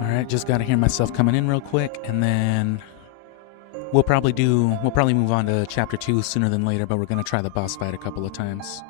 Alright, just gotta hear myself coming in real quick, and then we'll probably move on to chapter 2 sooner than later, but we're gonna try the boss fight a couple of times.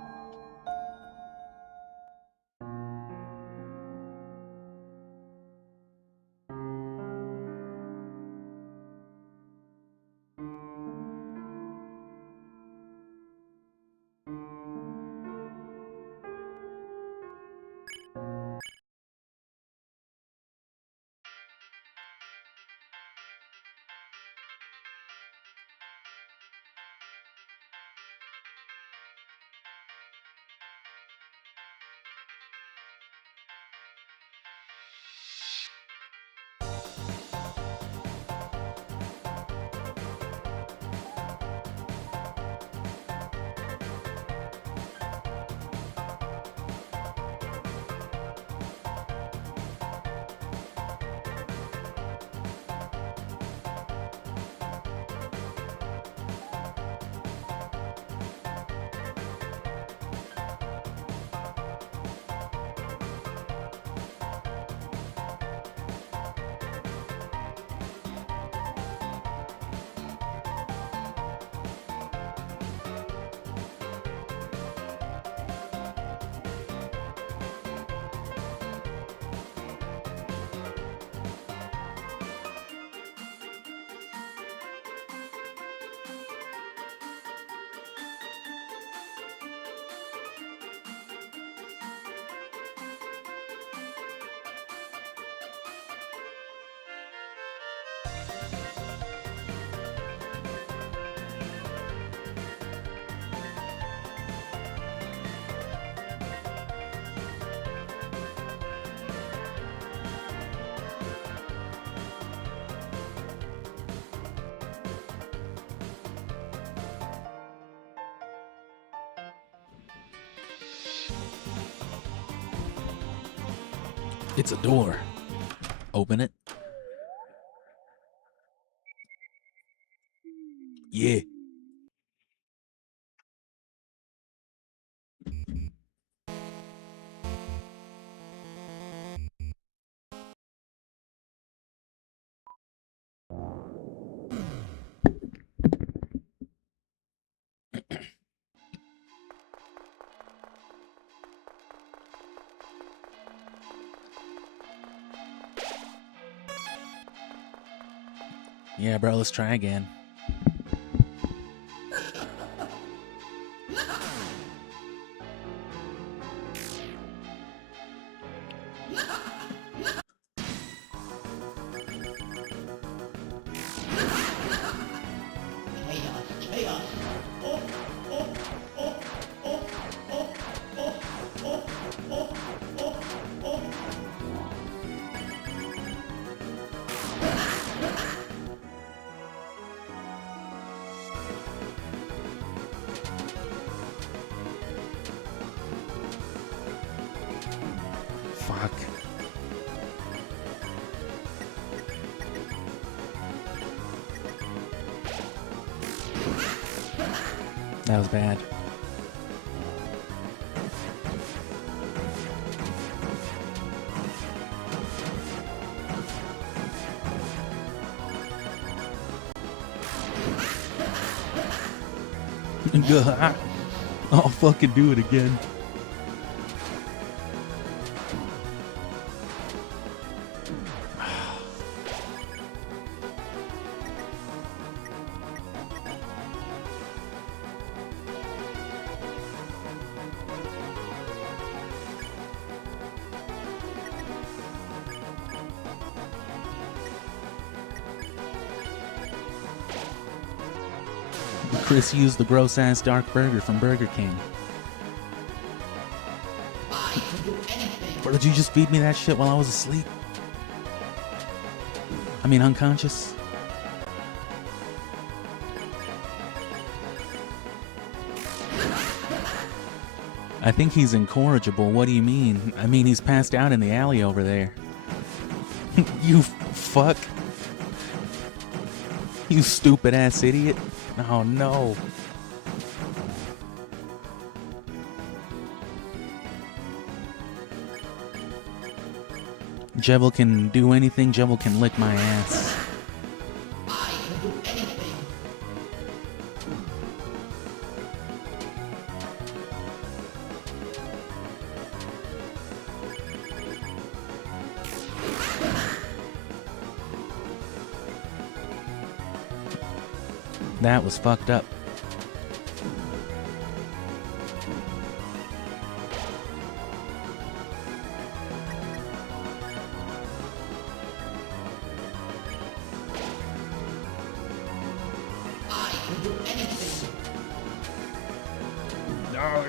It's a door. Open it. Yeah. Yeah, bro, let's try again. Fuck. That was bad. I'll fucking do it again. Chris used the gross-ass dark burger from Burger King. Or did you just feed me that shit while I was asleep? I mean, unconscious? I think he's incorrigible. What do you mean? I mean, he's passed out in the alley over there. You fuck. You stupid ass idiot. Oh no. Jevil can do anything. Jevil can lick my ass. I can do anything. That was fucked up. I can do anything. No.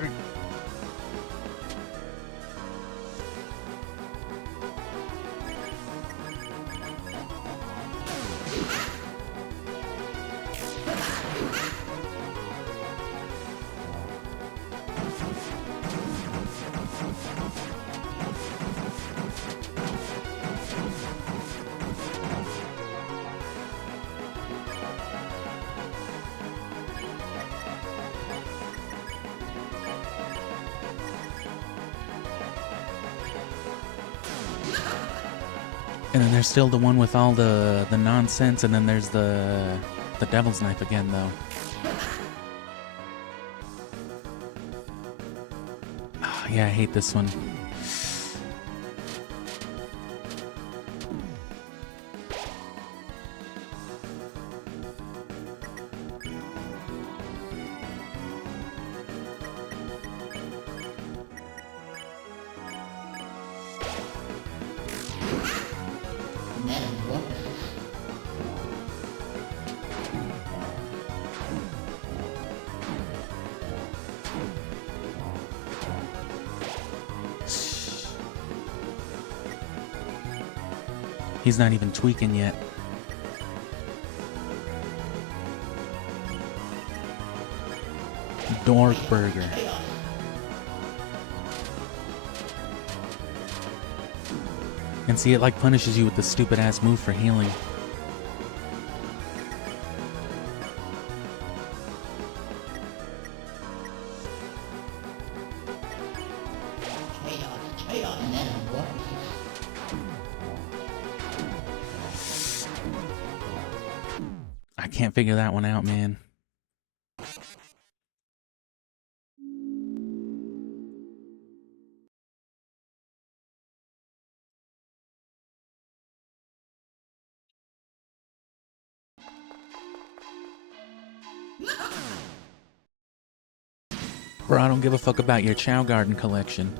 And then there's still the one with all the nonsense, and then there's the devil's knife again, though. Oh, yeah, I hate this one. He's not even tweaking yet. Dork burger. And see, it like punishes you with the stupid ass move for healing. I can't figure that one out, man. Bro, I don't give a fuck about your Chow Garden collection.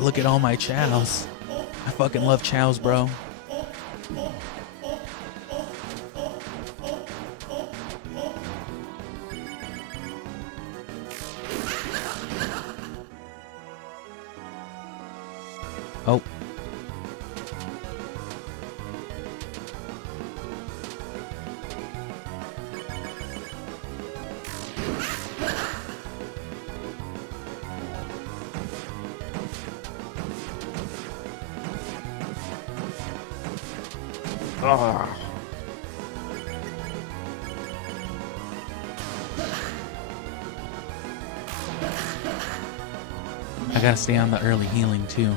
Look at all my chows. I fucking love chows, bro. Oh. Ah. I gotta stay on the early healing too.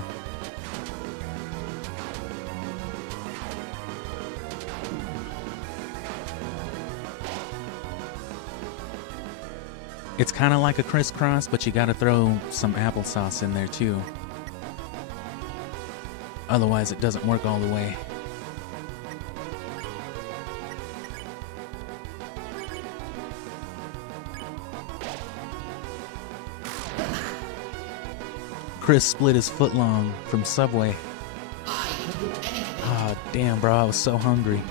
It's kind of like a crisscross, but you gotta throw some applesauce in there too. Otherwise it doesn't work all the way. Chris split his foot long from Subway. Ah, oh, damn, bro, I was so hungry.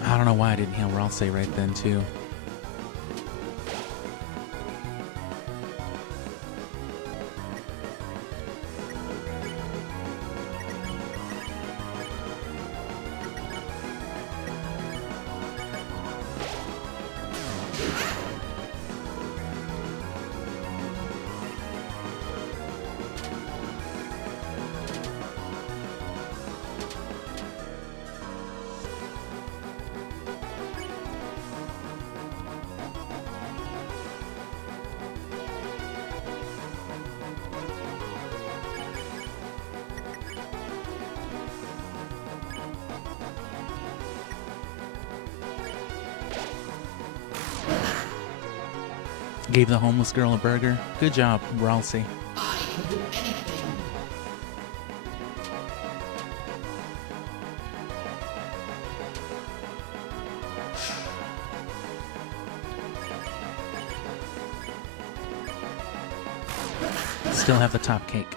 I don't know why I didn't heal Ralsei right then, too. Gave the homeless girl a burger. Good job, Ralsei. I can do anything. Still have the top cake.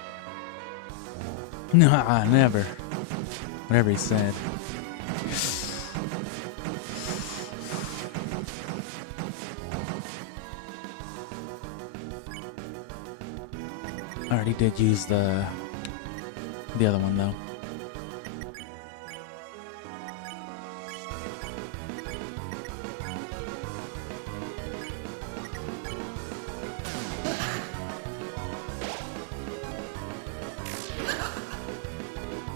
Nah, never. Whatever he said. I already did use the other one though.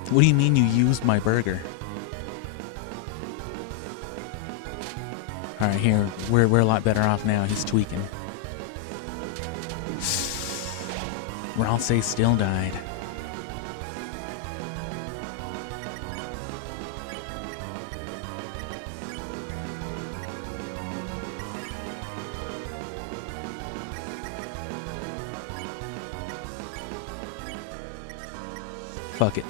What do you mean you used my burger? Alright, here, we're a lot better off now. He's tweaking. Ralsei still died. Fuck it.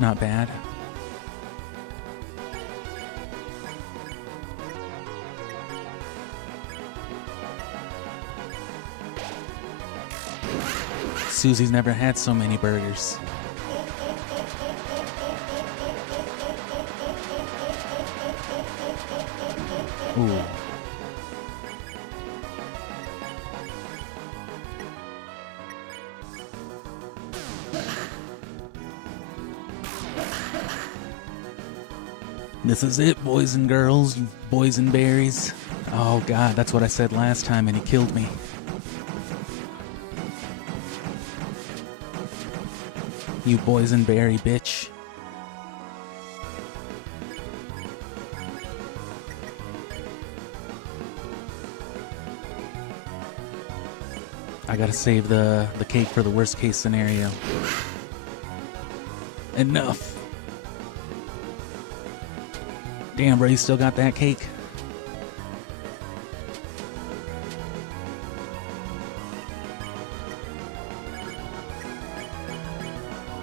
Not bad. Susie's never had so many burgers. Ooh. This is it, boys and girls, you boysenberries. Oh god, that's what I said last time and he killed me. You boysenberry bitch. I gotta save the cake for the worst case scenario. Enough. Damn, bro, you still got that cake?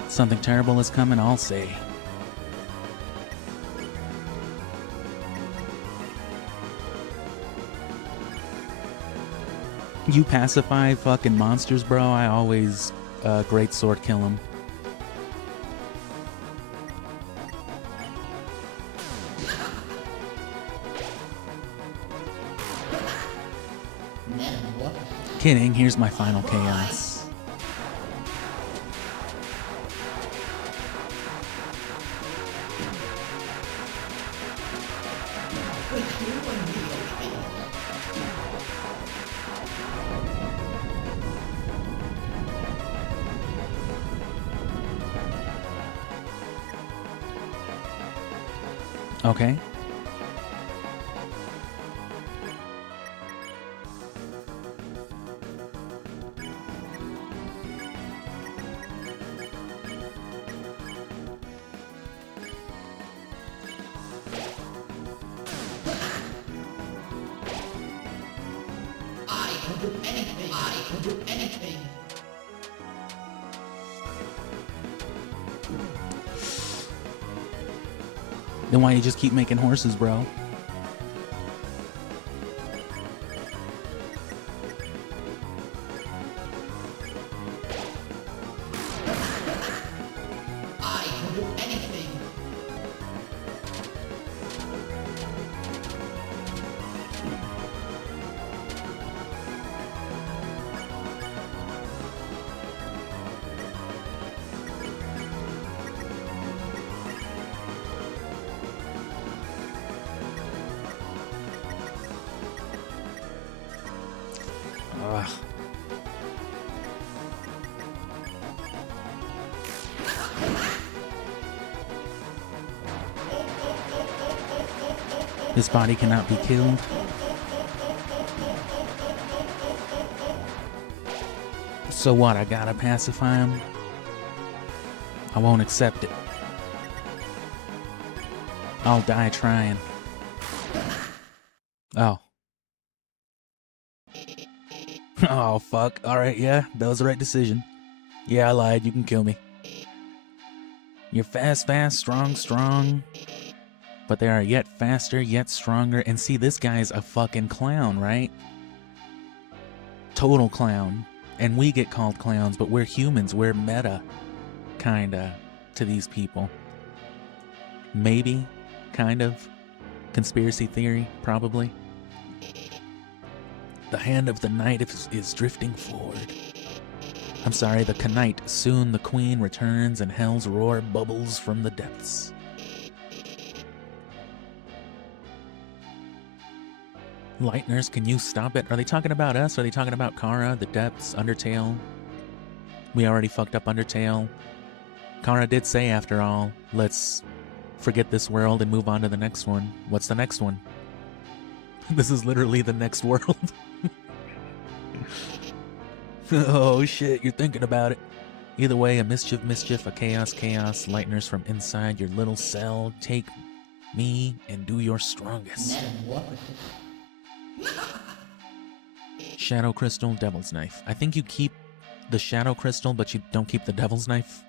Something terrible is coming, I'll say. You pacify fucking monsters, bro. I always great sword kill them. Kidding, here's my final chaos. Okay. I can do anything. I can do anything. Then why you just keep making horses, bro? I can do anything. Ugh. This body cannot be killed. So what? I gotta pacify him? I won't accept it. I'll die trying. Oh. Oh, fuck. Alright, yeah, that was the right decision. Yeah, I lied. You can kill me. You're fast, fast, strong, strong. But they are yet faster, yet stronger. And see, this guy's a fucking clown, right? Total clown. And we get called clowns, but we're humans. We're meta, kinda, to these people. Maybe, kind of. Conspiracy theory, probably. The hand of the night is drifting forward. I'm sorry, the knight. Soon the queen returns and hell's roar bubbles from the depths. Lightners, can you stop it? Are they talking about us? Are they talking about Kara, the depths, Undertale? We already fucked up Undertale. Kara did say, after all, let's forget this world and move on to the next one. What's the next one? This is literally the next world. Oh shit, you're thinking about it. Either way, a mischief, mischief, a chaos, chaos, lightners from inside your little cell. Take me and do your strongest. Shadow crystal, devil's knife. I think you keep the shadow crystal, but you don't keep the devil's knife.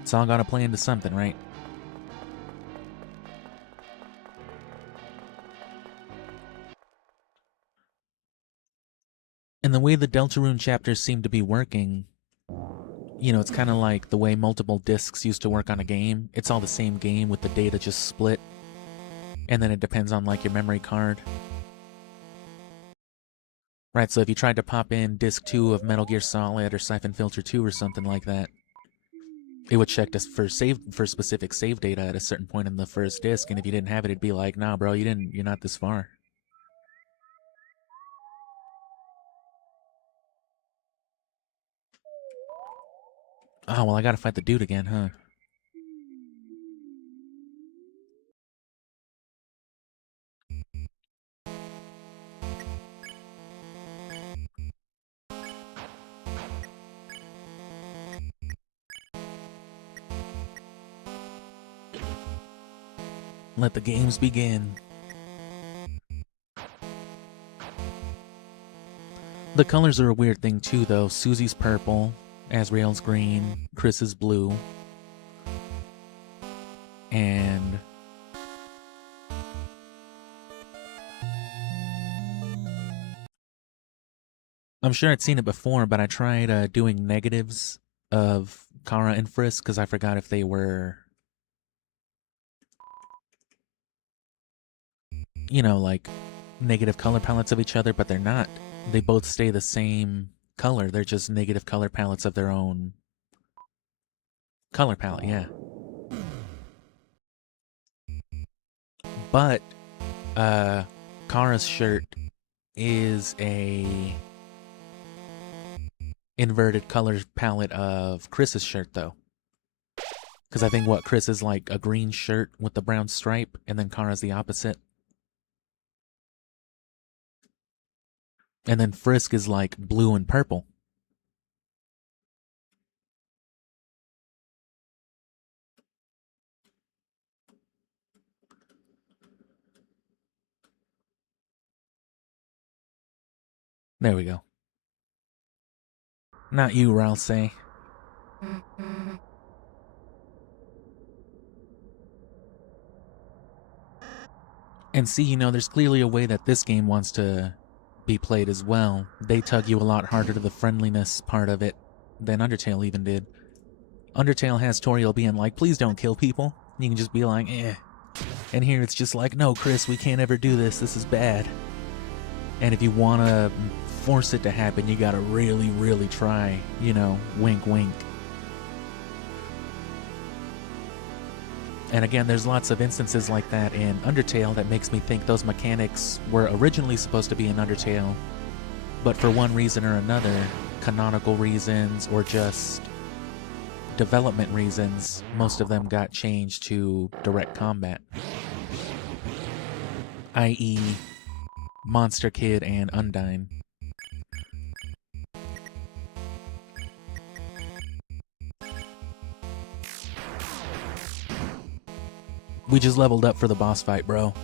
It's all gotta play into something, right? And the way the Deltarune chapters seem to be working, you know, it's kind of like the way multiple discs used to work on a game. It's all the same game with the data just split. And then it depends on like your memory card. Right, so if you tried to pop in disc 2 of Metal Gear Solid or Siphon Filter 2 or something like that, it would check for specific save data at a certain point in the first disc, and if you didn't have it, it'd be like, nah, bro, you're not this far. Oh, well, I gotta fight the dude again, huh? Let the games begin. The colors are a weird thing too, though. Susie's purple, Azrael's green, Chris is blue, and I'm sure I'd seen it before, but I tried doing negatives of Kara and Frisk because I forgot if they were, you know, like negative color palettes of each other, but they're not. They both stay the same color. They're just negative color palettes of their own color palette, yeah. But Kara's shirt is a inverted color palette of Chris's shirt, though. Because I think Chris is like a green shirt with the brown stripe, and then Kara's the opposite. And then Frisk is like blue and purple. There we go. Not you, Ralsei. And see, you know, there's clearly a way that this game wants to be played as well. They tug you a lot harder to the friendliness part of it than Undertale even did. Undertale has Toriel being like, please don't kill people. You can just be like, eh. And here it's just like, no, Chris, we can't ever do this. This is bad. And if you want to force it to happen, you gotta really, really try. You know, wink, wink. And again, there's lots of instances like that in Undertale that makes me think those mechanics were originally supposed to be in Undertale, but for one reason or another, canonical reasons or just development reasons, most of them got changed to direct combat. I.e., Monster Kid and Undyne. We just leveled up for the boss fight, bro.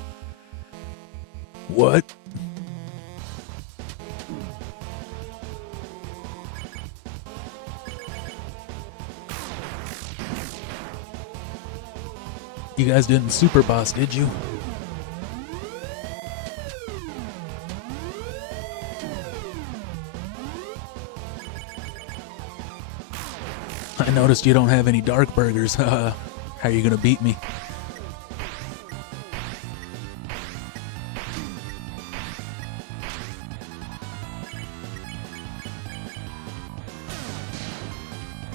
What? You guys didn't super boss, did you? I noticed you don't have any dark burgers. How are you gonna beat me?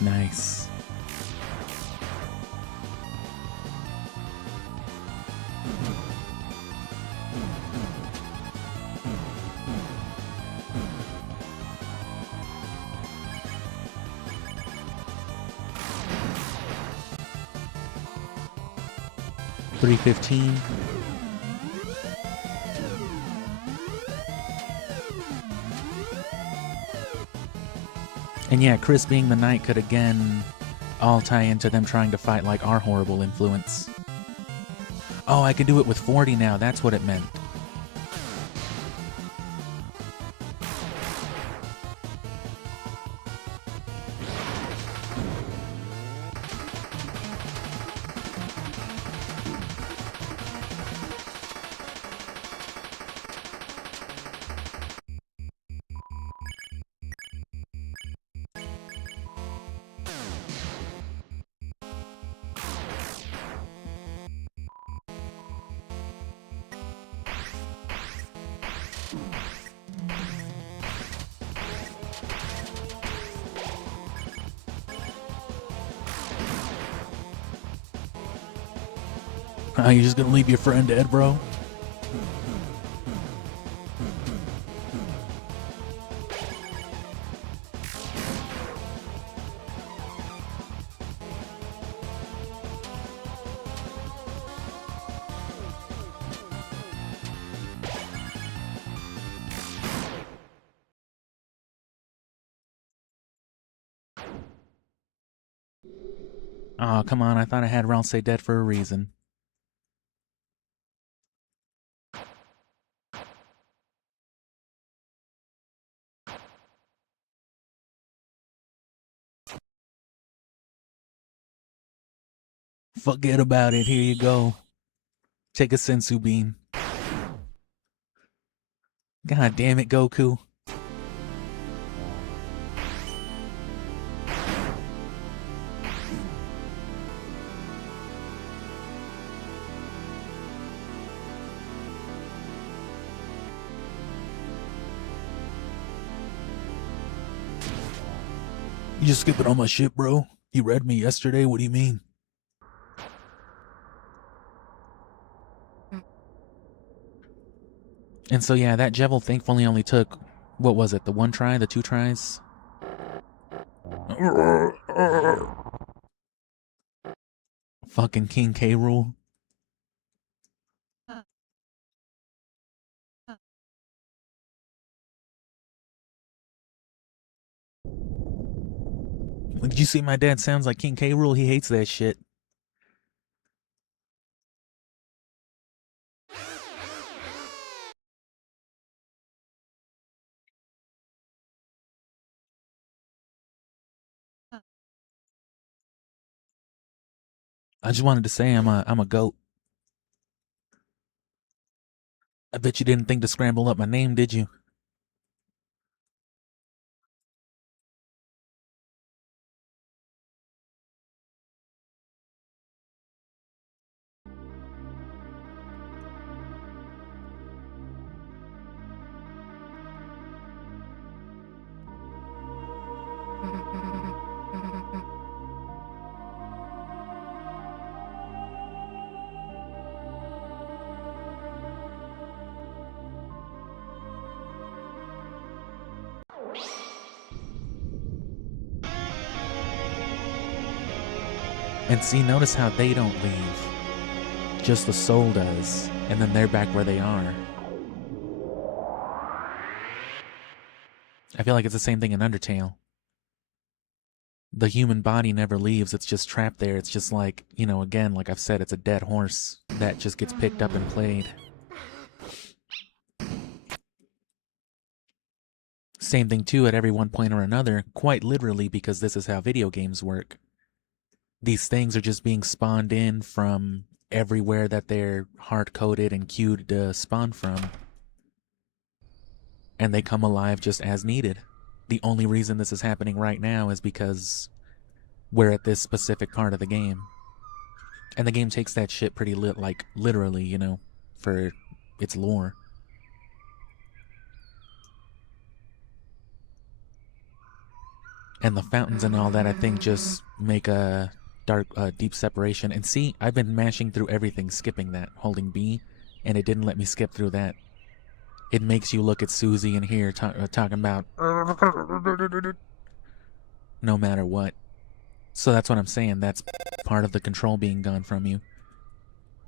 Nice. $3.15. And yeah, Chris being the knight could again all tie into them trying to fight like our horrible influence. Oh, I can do it with 40 now, that's what it meant. You just gonna leave your friend dead, bro? Oh, come on, I thought I had Ralph say dead for a reason. Forget about it, here you go. Take a sensu bean. God damn it, Goku. You just skipping on my shit, bro? You read me yesterday? What do you mean? And so, yeah, that Jevil thankfully only took, what was it, the one try, the two tries? Fucking King K. Rool. Did you see my dad sounds like King K. Rool? He hates that shit. I just wanted to say I'm a goat. I bet you didn't think to scramble up my name, did you? And see, notice how they don't leave. Just the soul does. And then they're back where they are. I feel like it's the same thing in Undertale. The human body never leaves. It's just trapped there. It's just like, you know, again, like I've said, it's a dead horse that just gets picked up and played. Same thing too at every one point or another, quite literally, because this is how video games work. These things are just being spawned in from everywhere that they're hard-coded and queued to spawn from. And they come alive just as needed. The only reason this is happening right now is because we're at this specific part of the game. And the game takes that shit pretty literally, you know, for its lore. And the fountains and all that, I think, just make a deep separation. And see, I've been mashing through everything, skipping that, holding B, and it didn't let me skip through that. It makes you look at Susie and hear talking about no matter what. So that's what I'm saying. That's part of the control being gone from you.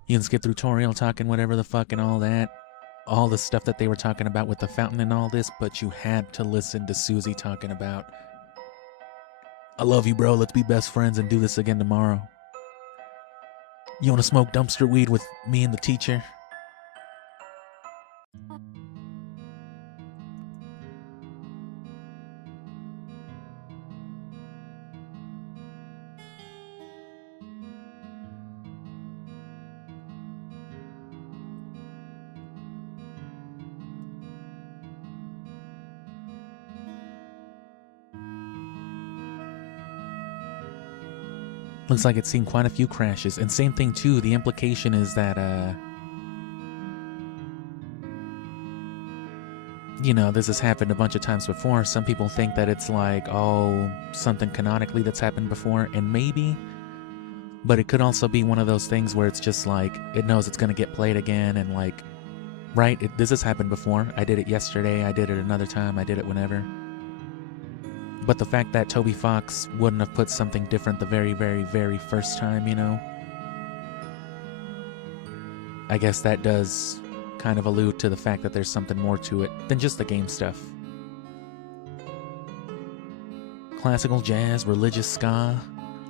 You can skip through Toriel talking whatever the fuck and all that. All the stuff that they were talking about with the fountain and all this, but you had to listen to Susie talking about, I love you, bro. Let's be best friends and do this again tomorrow. You want to smoke dumpster weed with me and the teacher? Looks like it's seen quite a few crashes. And same thing too, the implication is that, you know, this has happened a bunch of times before. Some people think that it's like, oh, something canonically that's happened before. And maybe, But it could also be one of those things where it's just like, it knows it's gonna get played again, and like, right, this has happened before. I did it yesterday, I did it another time, I did it whenever. But the fact that Toby Fox wouldn't have put something different the very, very, very first time, you know? I guess that does kind of allude to the fact that there's something more to it than just the game stuff. Classical jazz, religious ska.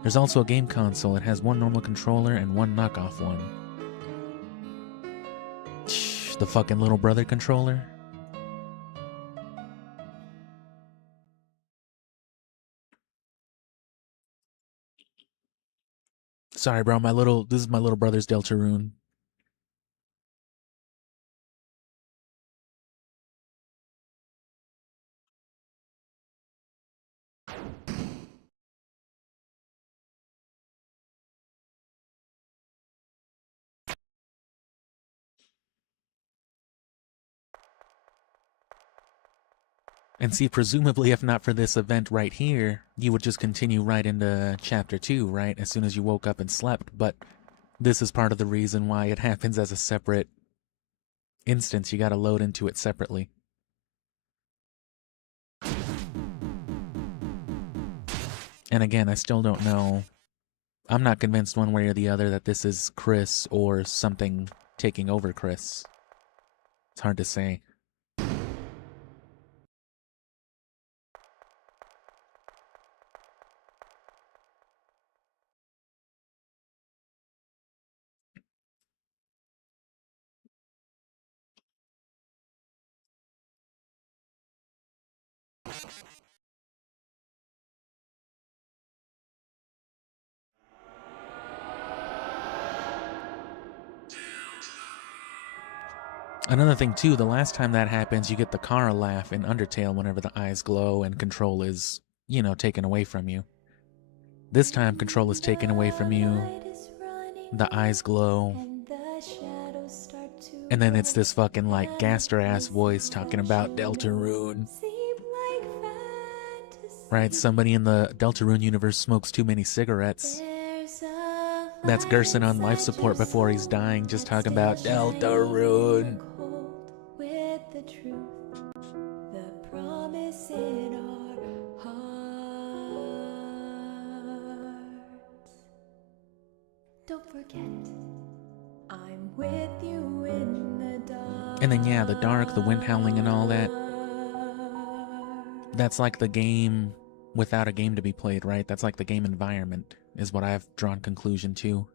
There's also a game console. It has one normal controller and one knockoff one. Shh, the fucking little brother controller. Sorry, bro. This is my little brother's Deltarune. And see, presumably, if not for this event right here, you would just continue right into Chapter 2, right? As soon as you woke up and slept. But this is part of the reason why it happens as a separate instance. You gotta load into it separately. And again, I still don't know. I'm not convinced one way or the other that this is Chris or something taking over Chris. It's hard to say. Another thing too, the last time that happens, you get the Kara laugh in Undertale whenever the eyes glow and control is, you know, taken away from you. This time, control is taken away from you, the eyes glow, and then it's this fucking, like, gaster-ass voice talking about Deltarune. Right, somebody in the Deltarune universe smokes too many cigarettes. That's Gerson on life support before he's dying, just talking about Deltarune. Don't forget, I'm with you in the dark. And then yeah, the dark, the wind howling and all that. That's like the game without a game to be played, right? That's like the game environment, is what I've drawn conclusion to.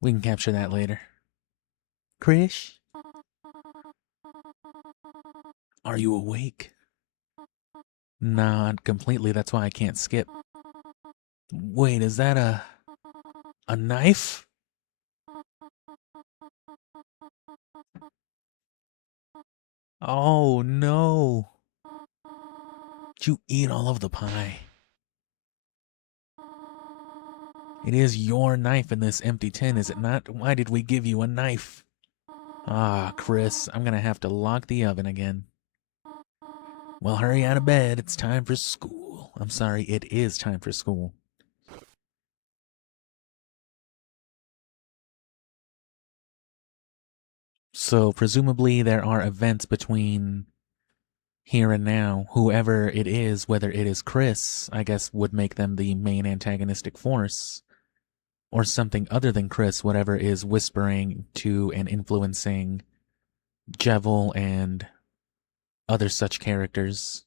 We can capture that later. Krish? Are you awake? Not completely, that's why I can't skip. Wait, is that a knife? Oh no. Did you eat all of the pie? It is your knife in this empty tin, is it not? Why did we give you a knife? Ah, Chris, I'm gonna have to lock the oven again. Well, hurry out of bed. It's time for school. I'm sorry, it is time for school. So, presumably, there are events between here and now. Whoever it is, whether it is Chris, I guess would make them the main antagonistic force. Or something other than Chris, whatever is whispering to and influencing Jevil and other such characters.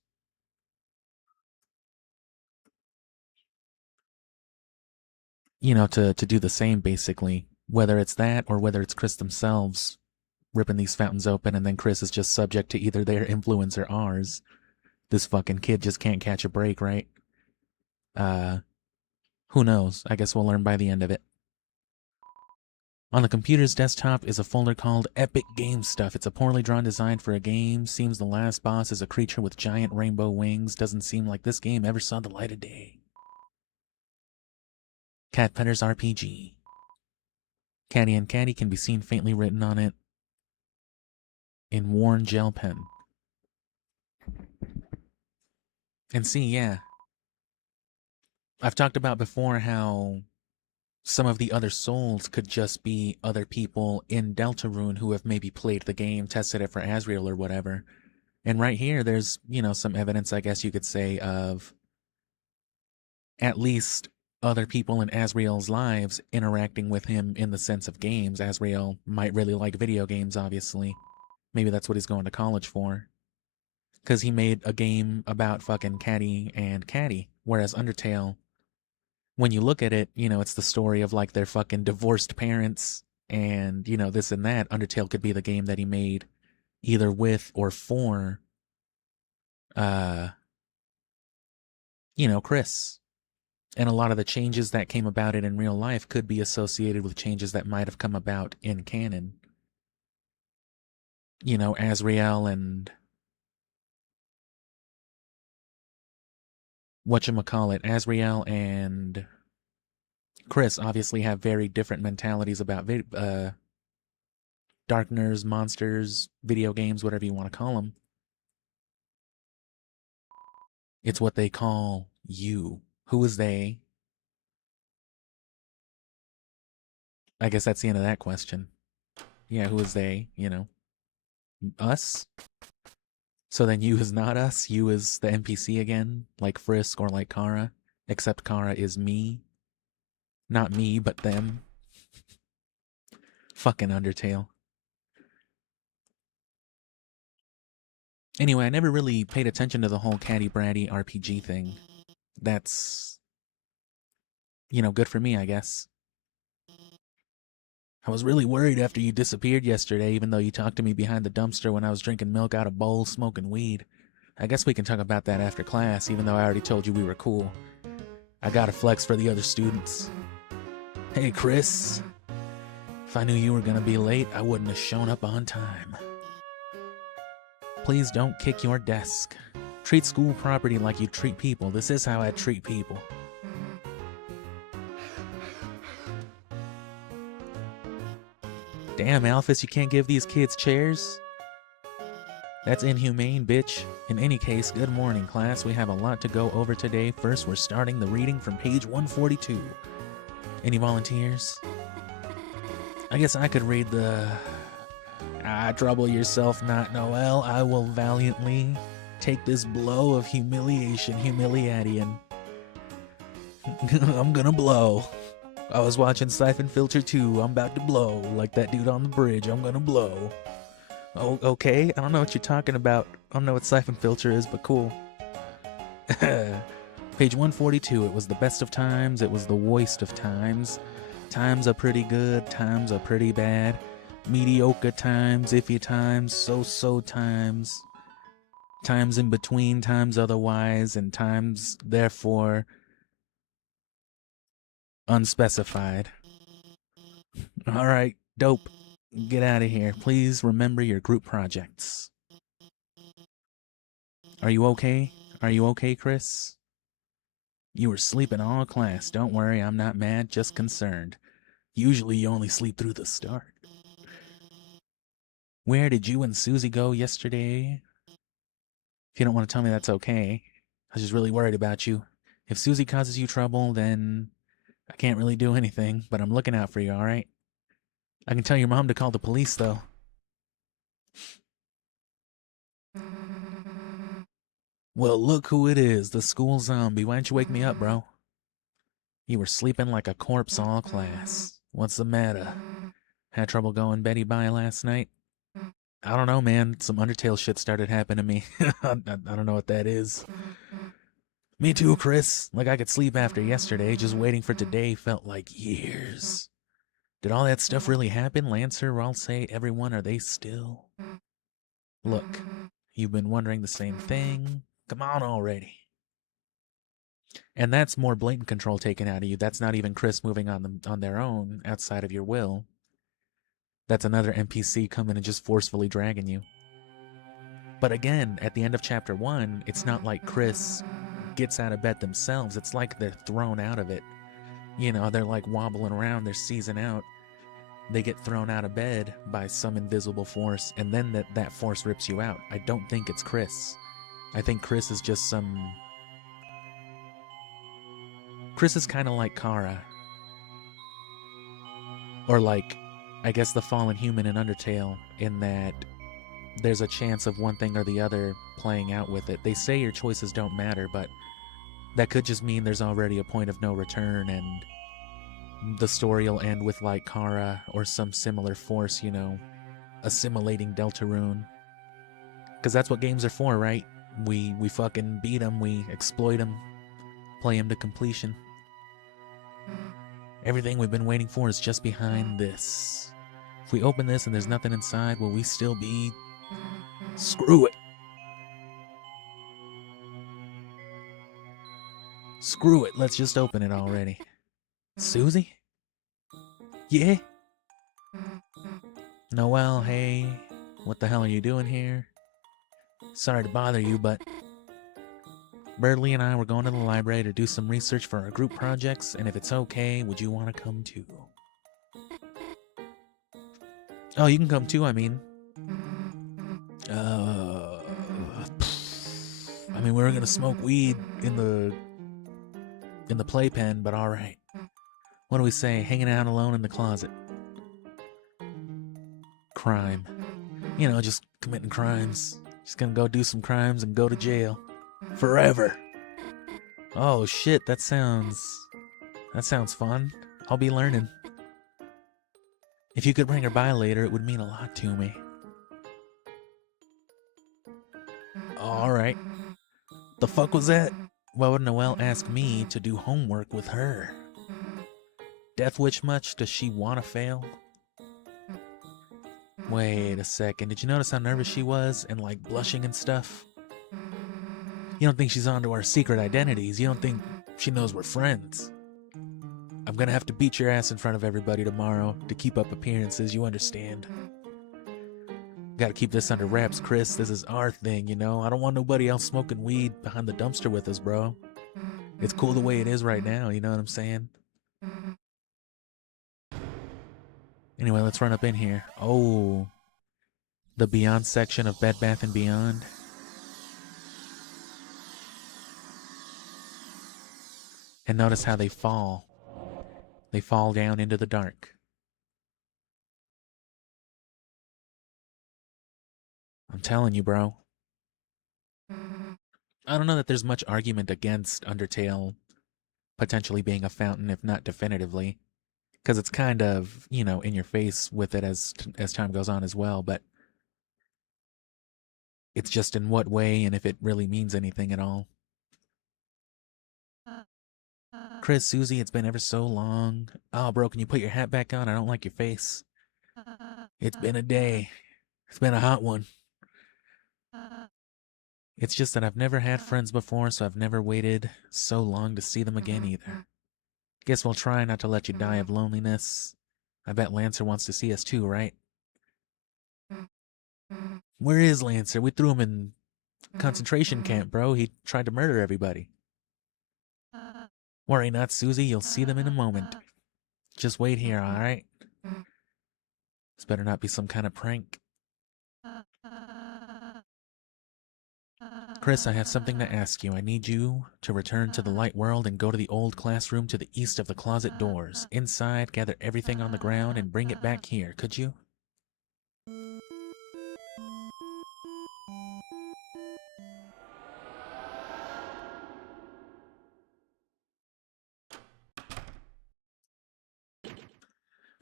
You know, to do the same, basically. Whether it's that or whether it's Chris themselves ripping these fountains open and then Chris is just subject to either their influence or ours. this fucking kid just can't catch a break, right? Who knows? I guess we'll learn by the end of it. On the computer's desktop is a folder called Epic Game Stuff. It's a poorly drawn design for a game. Seems the last boss is a creature with giant rainbow wings. Doesn't seem like this game ever saw the light of day. Cat Petter's RPG. Caddy and Caddy can be seen faintly written on it in worn gel pen. And see, yeah. I've talked about before how some of the other souls could just be other people in Deltarune who have maybe played the game, tested it for Asriel or whatever. And right here, there's, you know, some evidence, I guess you could say, of at least other people in Asriel's lives interacting with him in the sense of games. Asriel might really like video games, obviously. Maybe that's what he's going to college for. Because he made a game about fucking Caddy and Caddy, whereas Undertale, when you look at it, you know, it's the story of like their fucking divorced parents and, you know, this and that. Undertale could be the game that he made either with or for, you know, Chris. And a lot of the changes that came about it in real life could be associated with changes that might have come about in canon. You know, Asriel and whatchamacallit, Asriel and Chris obviously have very different mentalities about darkners, monsters, video games, whatever you want to call them. It's what they call you. Who is they? I guess that's the end of that question. Yeah, who is they? You know, us? So then you is not us? You is the NPC again? Like Frisk or like Kara? Except Kara is me. Not me, but them. Fucking Undertale. Anyway, I never really paid attention to the whole Catty Bratty RPG thing. That's, you know, good for me, I guess. I was really worried after you disappeared yesterday, even though you talked to me behind the dumpster when I was drinking milk out of bowls, smoking weed. I guess we can talk about that after class, even though I already told you we were cool. I gotta flex for the other students. Hey, Chris. If I knew you were gonna be late, I wouldn't have shown up on time. Please don't kick your desk. Treat school property like you treat people. This is how I treat people. Damn, Alphys, you can't give these kids chairs? That's inhumane, bitch. In any case, good morning, class. We have a lot to go over today. First, we're starting the reading from page 142. Any volunteers? I guess I could read the... trouble yourself not, Noel. I will valiantly take this blow of humiliation, humiliation. I'm gonna blow. I was watching Siphon Filter 2. I'm about to blow. Like that dude on the bridge. I'm gonna blow. Oh, okay. I don't know what you're talking about. I don't know what Siphon Filter is, but cool. Page 142. It was the best of times. It was the worst of times. Times are pretty good. Times are pretty bad. Mediocre times. Iffy times. So-so times. Times in between. Times otherwise. And times, therefore... unspecified. Alright, dope. Get out of here. Please remember your group projects. Are you okay? Are you okay, Chris? You were sleeping all class. Don't worry, I'm not mad, just concerned. Usually you only sleep through the start. Where did you and Susie go yesterday? If you don't want to tell me, that's okay. I was just really worried about you. If Susie causes you trouble, then... I can't really do anything, but I'm looking out for you, alright? I can tell your mom to call the police, though. Well, look who it is, the school zombie. Why didn't you wake me up, bro? You were sleeping like a corpse all class. What's the matter? Had trouble going Betty by last night? I don't know, man. Some Undertale shit started happening to me. I don't know what that is. Me too, Chris. Like I could sleep after yesterday, just waiting for today felt like years. Did all that stuff really happen, Lancer, Ralsei, everyone, are they still? Look, you've been wondering the same thing. Come on already. And that's more blatant control taken out of you. That's not even Chris moving on their own outside of your will. That's another NPC coming and just forcefully dragging you. But again, at the end of chapter 1, it's not like Chris gets out of bed themselves. It's like they're thrown out of it. You know, they're like wobbling around, they're seizing out. They get thrown out of bed by some invisible force, and then that force rips you out. I don't think it's Chris. I think Chris is just some... Chris is kind of like Kara. Or like, I guess the fallen human in Undertale, in that there's a chance of one thing or the other playing out with it. They say your choices don't matter, but that could just mean there's already a point of no return, and the story will end with like Kara or some similar force, you know, assimilating Deltarune. Because that's what games are for, right? We fucking beat them, we exploit them, play them to completion. Everything we've been waiting for is just behind this. If we open this and there's nothing inside, will we still be... Screw it! Screw it, let's just open it already. Susie? Yeah? Noelle, hey. What the hell are you doing here? Sorry to bother you, but... Birdley and I were going to the library to do some research for our group projects, and if it's okay, would you want to come too? Oh, you can come too, I mean. I mean, we were gonna smoke weed in the playpen, but alright. What do we say? Hanging out alone in the closet. Crime. You know, just committing crimes. Just gonna go do some crimes and go to jail. Forever. Oh shit, that sounds fun. I'll be learning. If you could bring her by later, it would mean a lot to me. Alright. The fuck was that? Why would Noelle ask me to do homework with her? Death Witch much? Does she want to fail? Wait a second, did you notice how nervous she was and like blushing and stuff? You don't think she's onto our secret identities? You don't think she knows we're friends? I'm gonna have to beat your ass in front of everybody tomorrow to keep up appearances, you understand? Gotta keep this under wraps, Chris. This is our thing, you know? I don't want nobody else smoking weed behind the dumpster with us, bro. It's cool the way it is right now, you know what I'm saying? Anyway, let's run up in here. Oh, the Beyond section of Bed Bath & Beyond. And notice how they fall. They fall down into the dark. I'm telling you, bro. I don't know that there's much argument against Undertale potentially being a fountain, if not definitively. Because it's kind of, you know, in your face with it as time goes on as well, but it's just in what way and if it really means anything at all. Chris, Susie, it's been ever so long. Oh, bro, can you put your hat back on? I don't like your face. It's been a day. It's been a hot one. It's just that I've never had friends before, so I've never waited so long to see them again either. Guess we'll try not to let you die of loneliness. I bet Lancer wants to see us too, right? Where is Lancer? We threw him in concentration camp, bro. He tried to murder everybody. Worry not, Susie. You'll see them in a moment. Just wait here, alright? This better not be some kind of prank. Chris, I have something to ask you. I need you to return to the light world and go to the old classroom to the east of the closet doors. Inside, gather everything on the ground and bring it back here, could you?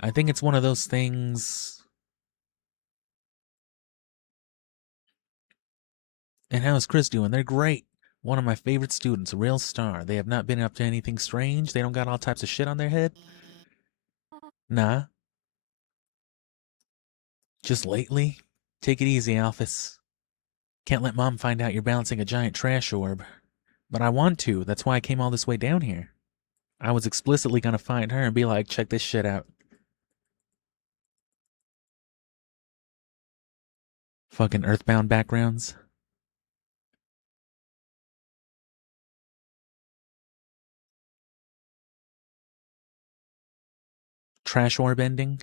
I think it's one of those things... And how's Chris doing? They're great. One of my favorite students, a real star. They have not been up to anything strange. They don't got all types of shit on their head. Nah. Just lately? Take it easy, Alphys. Can't let Mom find out you're balancing a giant trash orb. But I want to. That's why I came all this way down here. I was explicitly gonna find her and be like, check this shit out. Fucking Earthbound backgrounds. Trash orb ending?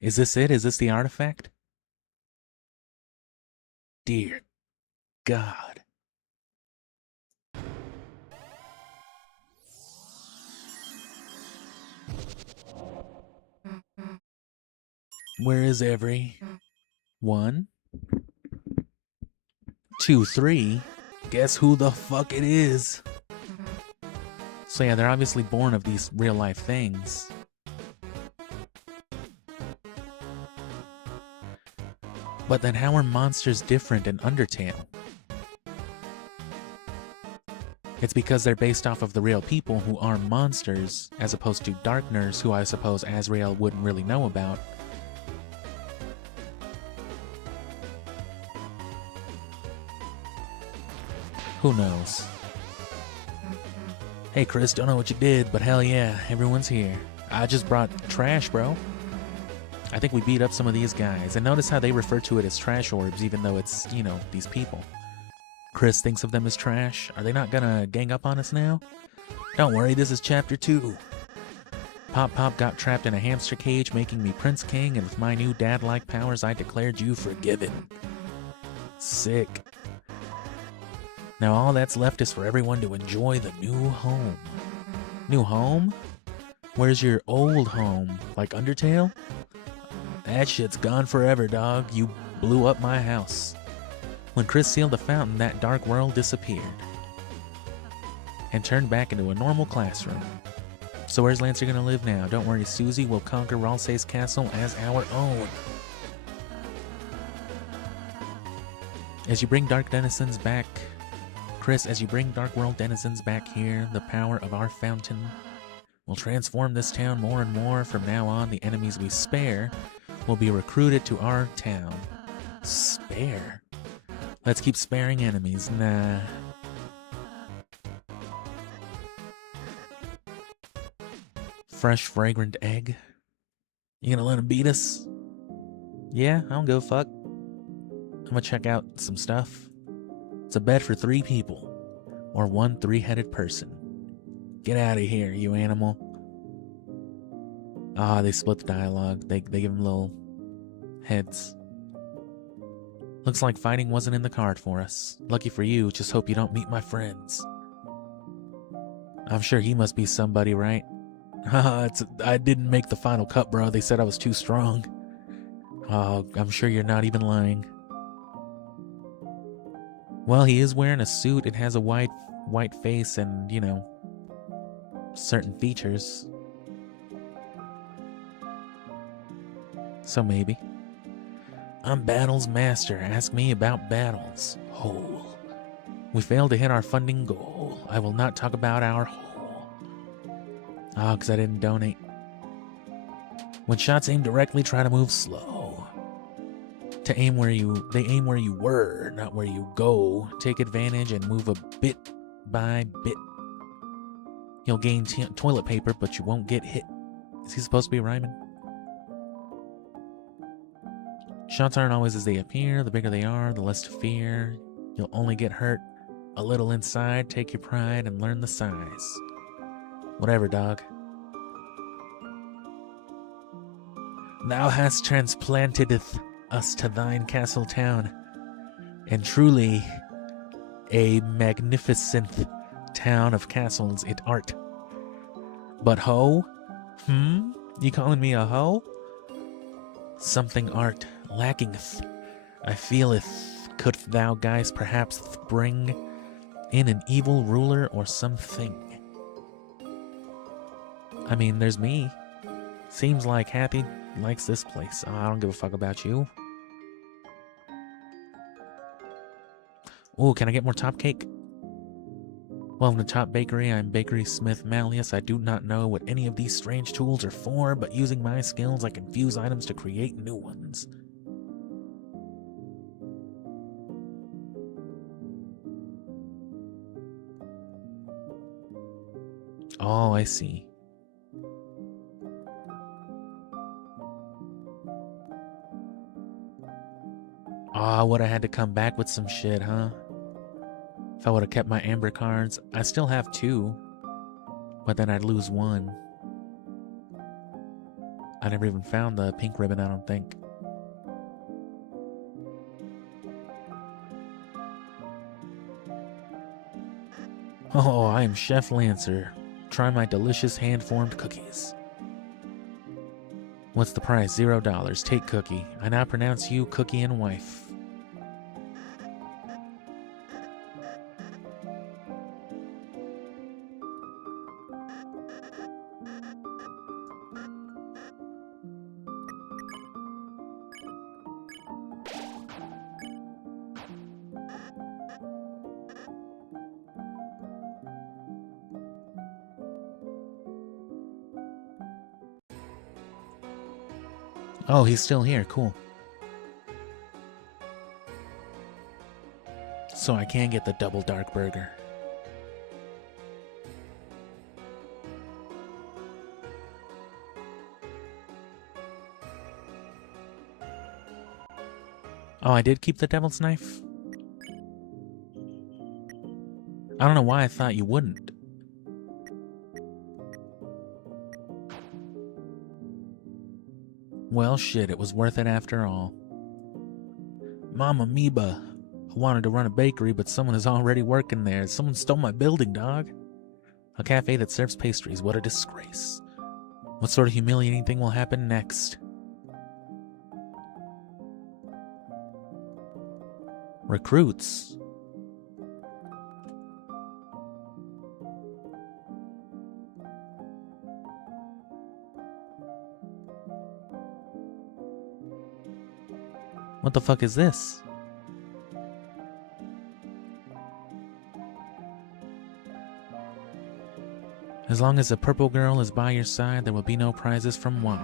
Is this it? Is this the artifact? Dear God. Where is every 1, 2, 3? Guess who the fuck it is? So yeah, they're obviously born of these real life things. But then how are monsters different in Undertale? It's because they're based off of the real people who are monsters, as opposed to Darkners, who I suppose Azrael wouldn't really know about. Who knows? Hey Chris, don't know what you did, but hell yeah, everyone's here. I just brought trash, bro. I think we beat up some of these guys, and notice how they refer to it as trash orbs, even though it's, you know, these people. Chris thinks of them as trash. Are they not gonna gang up on us now? Don't worry, this is chapter 2. Pop Pop got trapped in a hamster cage, making me Prince King, and with my new dad-like powers, I declared you forgiven. Sick. Now all that's left is for everyone to enjoy the new home. New home? Where's your old home? Like Undertale? That shit's gone forever, dog. You blew up my house. When Chris sealed the fountain, that dark world disappeared and turned back into a normal classroom. So where's Lancer gonna live now? Don't worry, Susie will conquer Ralsei's castle as our own. As you bring dark denizens back, Chris, as you bring dark world denizens back here, the power of our fountain will transform this town more and more. From now on, the enemies we spare will be recruited to our town. Spare? Let's keep sparing enemies. Nah. Fresh, fragrant egg. You gonna let him beat us? Yeah, I don't give a fuck. I'm gonna check out some stuff. It's a bed for 3 people. Or 1 3-headed person. Get out of here, you animal. Ah, they split the dialogue. They give him little heads. Looks like fighting wasn't in the card for us. Lucky for you, just hope you don't meet my friends. I'm sure he must be somebody, right? I didn't make the final cut, bro. They said I was too strong. Oh, I'm sure you're not even lying. Well, he is wearing a suit. It has a white face and, you know, certain features. So maybe. I'm Battle's master. Ask me about battles. Hole. We failed to hit our funding goal. I will not talk about our hole. Oh, because I didn't donate. When shots aim directly, try to move slow. They aim where you were, not where you go. Take advantage and move a bit by bit. You'll gain toilet paper, but you won't get hit. Is he supposed to be rhyming? Shots aren't always as they appear. The bigger they are, the less to fear. You'll only get hurt a little inside. Take your pride and learn the size. Whatever, dog. Thou hast transplanted us to thine castle town, and truly a magnificent town of castles it art. But ho? You calling me a ho? Something art lackingeth. I feeleth. Couldst thou guys perhaps bring in an evil ruler or something? I mean, there's me. Seems like Happy likes this place. Oh, I don't give a fuck about you. Oh, can I get more top cake? Welcome to Top Bakery. I'm Bakery Smith Malleus. I do not know what any of these strange tools are for, but using my skills, I can fuse items to create new ones. Oh, I see. Oh, I would have had to come back with some shit, huh? If I would have kept my amber cards. I still have 2, but then I'd lose 1. I never even found the pink ribbon, I don't think. Oh, I am Chef Lancer. Try my delicious hand-formed cookies. What's the price? $0. Take cookie. I now pronounce you cookie and wife. Oh, he's still here. Cool. So I can get the double dark burger. Oh, I did keep the devil's knife? I don't know why I thought you wouldn't. Well, shit, it was worth it after all. Mama Amoeba. I wanted to run a bakery, but someone is already working there. Someone stole my building, dog. A cafe that serves pastries. What a disgrace. What sort of humiliating thing will happen next? Recruits. What the fuck is this? As long as a purple girl is by your side, there will be no prizes from moi.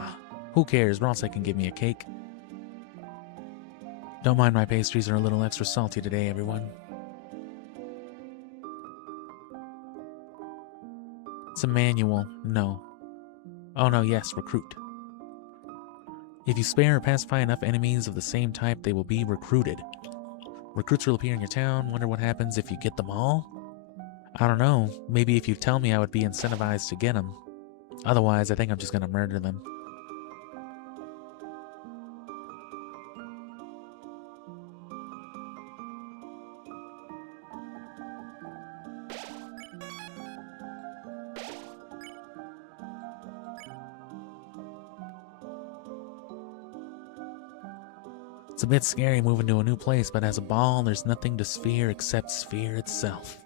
Who cares? Ronce can give me a cake. Don't mind my pastries are a little extra salty today, everyone. It's a manual. No. Oh no, yes, recruit. If you spare or pacify enough enemies of the same type, they will be recruited. Recruits will appear in your town. Wonder what happens if you get them all? I don't know. Maybe if you tell me, I would be incentivized to get them. Otherwise, I think I'm just gonna murder them. It's a bit scary moving to a new place, but as a ball, there's nothing to Sphere except Sphere itself.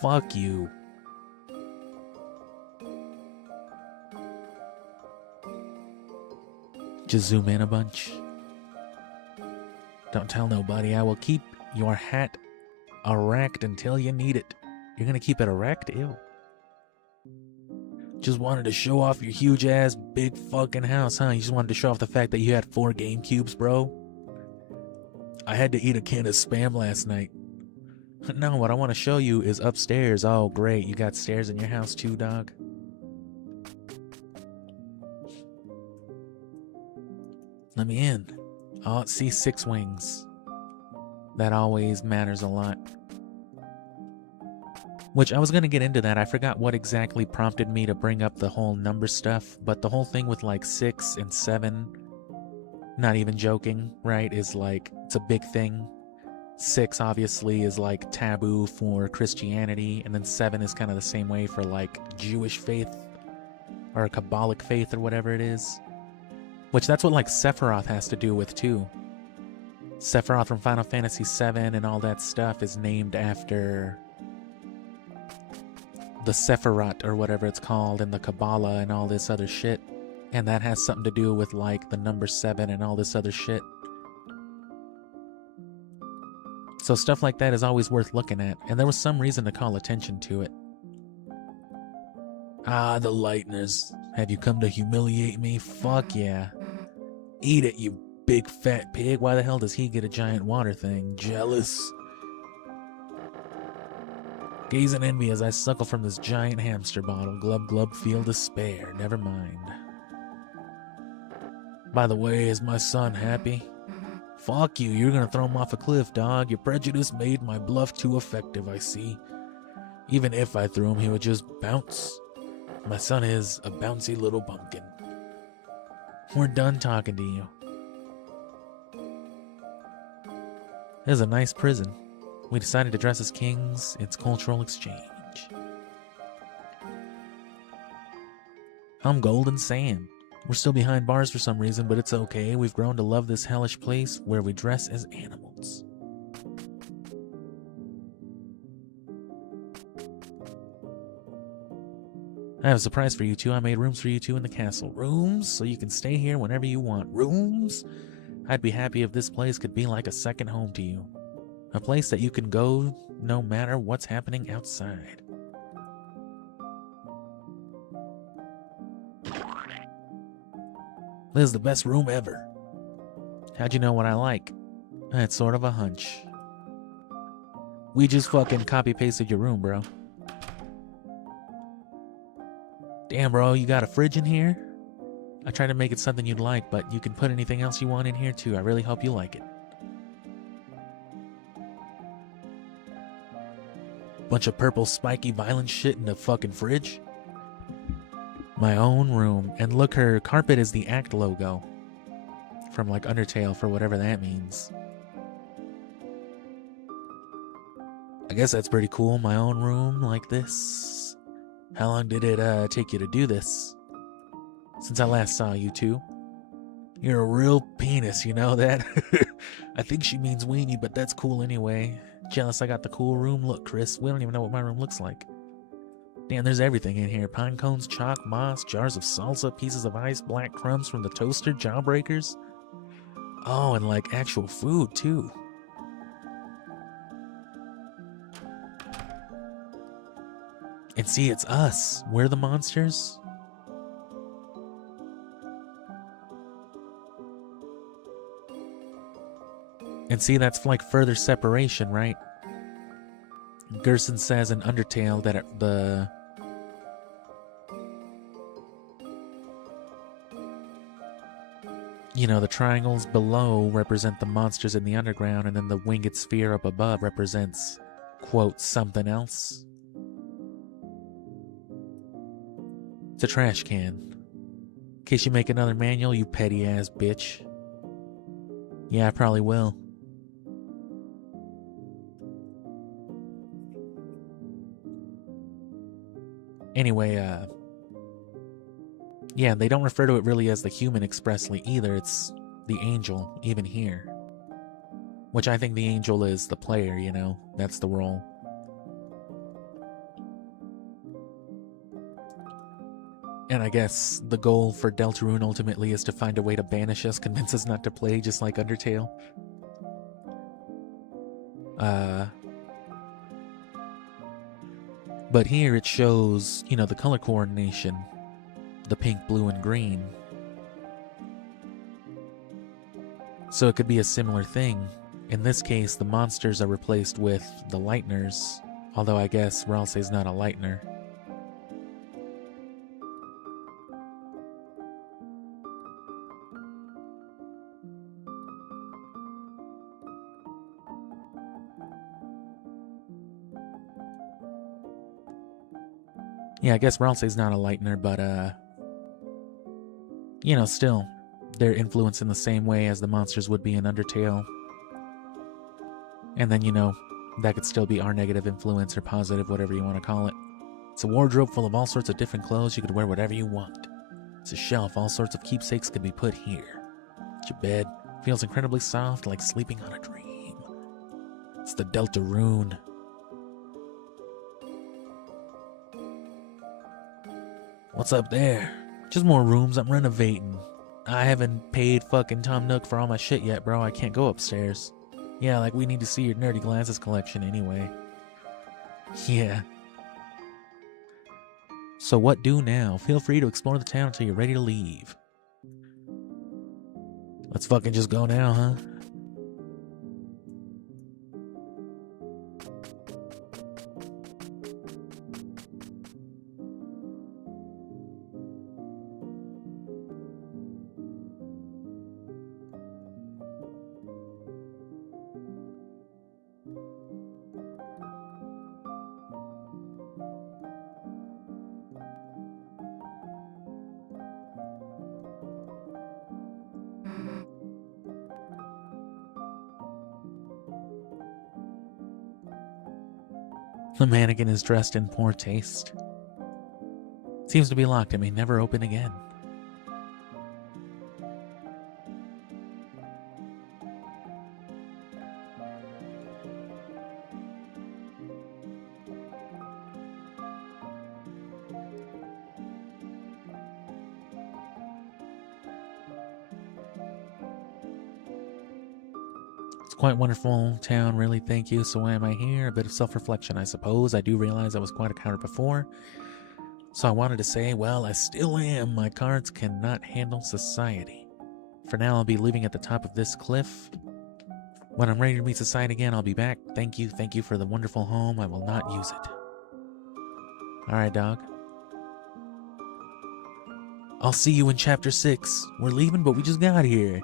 Fuck you. Just zoom in a bunch. Don't tell nobody. I will keep your hat erect until you need it. You're gonna keep it erect? Ew. Just wanted to show off your huge ass big fucking house, huh? You just wanted to show off the fact that you had 4 game cubes, bro? I had to eat a can of Spam last night. No, what I want to show you is upstairs. Oh, great. You got stairs in your house too, dog? Let me in. Oh, see, 6 wings. That always matters a lot. Which, I was going to get into that. I forgot what exactly prompted me to bring up the whole number stuff. But the whole thing with like 6 and 7, not even joking, right, is like, it's a big thing. 6 obviously is like taboo for Christianity, and then 7 is kind of the same way for like Jewish faith or a Kabbalic faith or whatever it is. Which that's what like Sephiroth has to do with too. Sephiroth from Final Fantasy VII and all that stuff is named after the Sephirot or whatever it's called in the Kabbalah and all this other shit. And that has something to do with like the number 7 and all this other shit. So stuff like that is always worth looking at, and there was some reason to call attention to it. Ah, the Lightners. Have you come to humiliate me? Fuck yeah. Eat it, you big fat pig. Why the hell does he get a giant water thing? Jealous. Gaze in envy as I suckle from this giant hamster bottle. Glub glub, feel despair. Never mind. By the way, is my son happy? Fuck you, you're gonna throw him off a cliff, dog. Your prejudice made my bluff too effective, I see. Even if I threw him, he would just bounce. My son is a bouncy little pumpkin. We're done talking to you. This is a nice prison. We decided to dress as kings. It's cultural exchange. I'm Golden Sand. We're still behind bars for some reason, but it's okay. We've grown to love this hellish place where we dress as animals. I have a surprise for you two. I made rooms for you two in the castle. Rooms? So you can stay here whenever you want. Rooms? I'd be happy if this place could be like a second home to you. A place that you can go no matter what's happening outside. This is the best room ever. How'd you know what I like? I had sort of a hunch. We just fucking copy-pasted your room, bro. Damn, bro, you got a fridge in here? I tried to make it something you'd like, but you can put anything else you want in here too. I really hope you like it. Bunch of purple, spiky, violent shit in the fucking fridge. My own room. And look, her carpet is the Act logo. From like Undertale, for whatever that means. I guess that's pretty cool. My own room like this. How long did it take you to do this? Since I last saw you two. You're a real penis, you know that? I think she means weenie, but that's cool anyway. Jealous I got the cool room look, Chris. We don't even know what my room looks like. Damn, there's everything in here. Pine cones, chalk, moss, jars of salsa, pieces of ice, black crumbs from the toaster, jawbreakers. Oh, and like actual food, too. And see, it's us. We're the monsters. And see, that's like further separation, right? Gerson says in Undertale that the triangles below represent the monsters in the underground, and then the winged sphere up above represents, quote, something else. It's a trash can. In case you make another manual, you petty ass bitch. Yeah, I probably will. Anyway, yeah, they don't refer to it really as the human expressly either. It's the angel, even here. Which I think the angel is the player, you know? That's the role. And I guess the goal for Deltarune ultimately is to find a way to banish us, convince us not to play, just like Undertale. But here it shows, the color coordination. The pink, blue, and green. So it could be a similar thing. In this case, the monsters are replaced with the Lightners. Although I guess Ralsei's not a Lightner. Yeah, I guess Ralsei's not a Lightner, but, still, they're influenced in the same way as the monsters would be in Undertale. And then, that could still be our negative influence or positive, whatever you want to call it. It's a wardrobe full of all sorts of different clothes. You could wear whatever you want. It's a shelf. All sorts of keepsakes could be put here. It's your bed. Feels incredibly soft, like sleeping on a dream. It's the Deltarune. What's up there? Just more rooms. I'm renovating. I haven't paid fucking Tom Nook for all my shit yet, bro. I can't go upstairs. Yeah, like we need to see your nerdy glasses collection anyway. Yeah. So what do now? Feel free to explore the town until you're ready to leave. Let's fucking just go now, huh? The mannequin is dressed in poor taste. Seems to be locked and may never open again. It's quite wonderful town, really, thank you. So why am I here? A bit of self-reflection, I suppose. I do realize I was quite a coward before. So I wanted to say, well, I still am. My cards cannot handle society. For now, I'll be living at the top of this cliff. When I'm ready to meet society again, I'll be back. Thank you for the wonderful home. I will not use it. Alright, dog. I'll see you in chapter 6. We're leaving, but we just got here.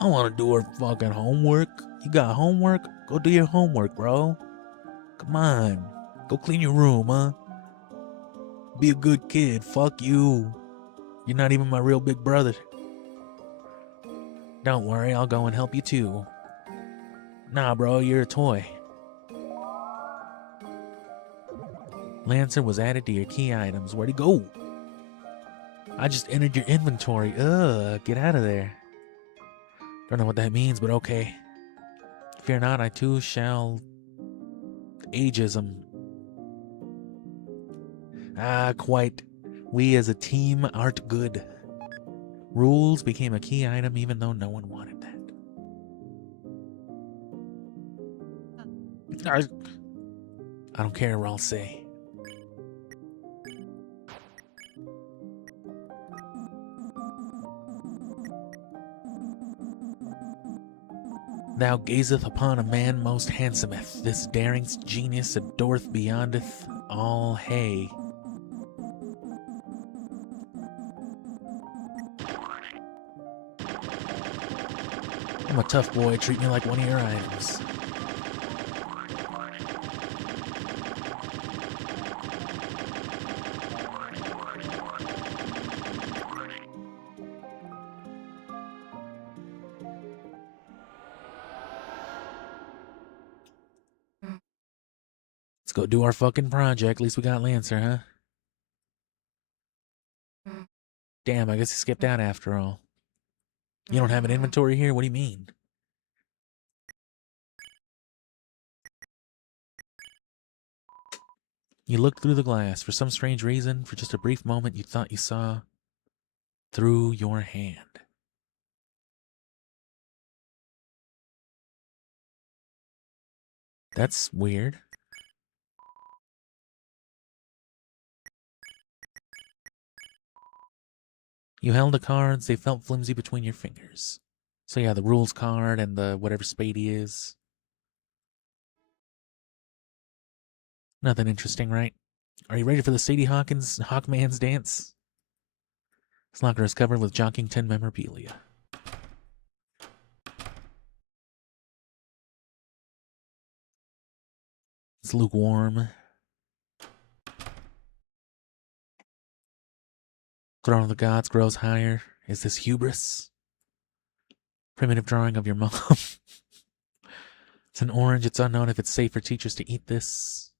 I want to do our fucking homework. You got homework? Go do your homework, bro. Come on. Go clean your room, huh? Be a good kid. Fuck you. You're not even my real big brother. Don't worry, I'll go and help you too. Nah, bro, you're a toy. Lancer was added to your key items. Where'd he go? I just entered your inventory. Ugh, get out of there. Don't know what that means, but okay. Fear not, I too shall... ageism. Ah, quite. We as a team art good. Rules became a key item even though no one wanted that. I don't care what I'll say. Thou gazeth upon a man most handsometh. This daring genius adoreth beyondeth all hay. I'm a tough boy, treat me like one of your items. Let's go do our fucking project. At least we got Lancer, huh? Damn, I guess he skipped out after all. You don't have an inventory here? What do you mean? You looked through the glass. For some strange reason, for just a brief moment, you thought you saw through your hand. That's weird. You held the cards, they felt flimsy between your fingers. So yeah, the rules card and the whatever Spady is. Nothing interesting, right? Are you ready for the Sadie Hawkins Hawkman's dance? His locker is covered with Jockington memorabilia. It's lukewarm. Throne of the Gods grows higher. Is this hubris? Primitive drawing of your mom. It's an orange. It's unknown if it's safe for teachers to eat this.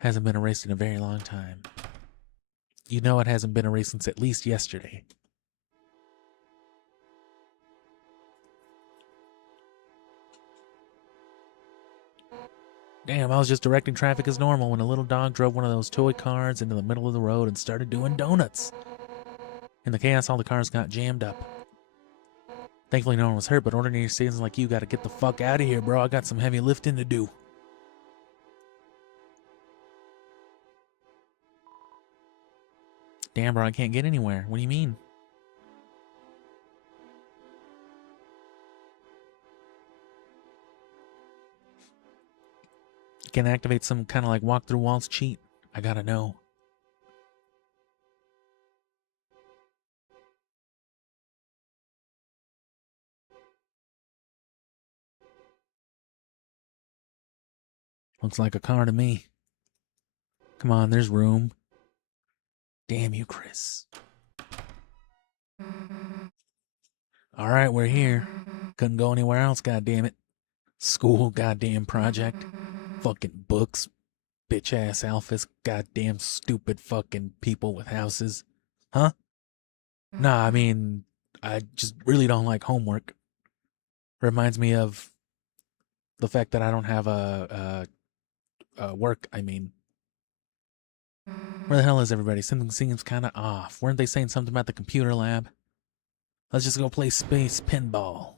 Hasn't been erased in a very long time. You know it hasn't been erased since at least yesterday. Damn, I was just directing traffic as normal when a little dog drove one of those toy cars into the middle of the road and started doing donuts. In the chaos, all the cars got jammed up. Thankfully, no one was hurt, but ordinary citizens like you gotta get the fuck out of here, bro. I got some heavy lifting to do. Damn, bro, I can't get anywhere. What do you mean? Can activate some kind of like walk through walls cheat. I gotta know. Looks like a car to me. Come on, there's room. Damn you, Chris. Alright, we're here. Couldn't go anywhere else, goddammit. School, goddamn project. Fucking books. bitch ass alphas, goddamn stupid fucking people with houses. Huh? Nah, I mean, I just really don't like homework. Reminds me of the fact that I don't have a work, I mean. Where the hell is everybody? Something seems kind of off. Weren't they saying something about the computer lab? Let's just go play space pinball.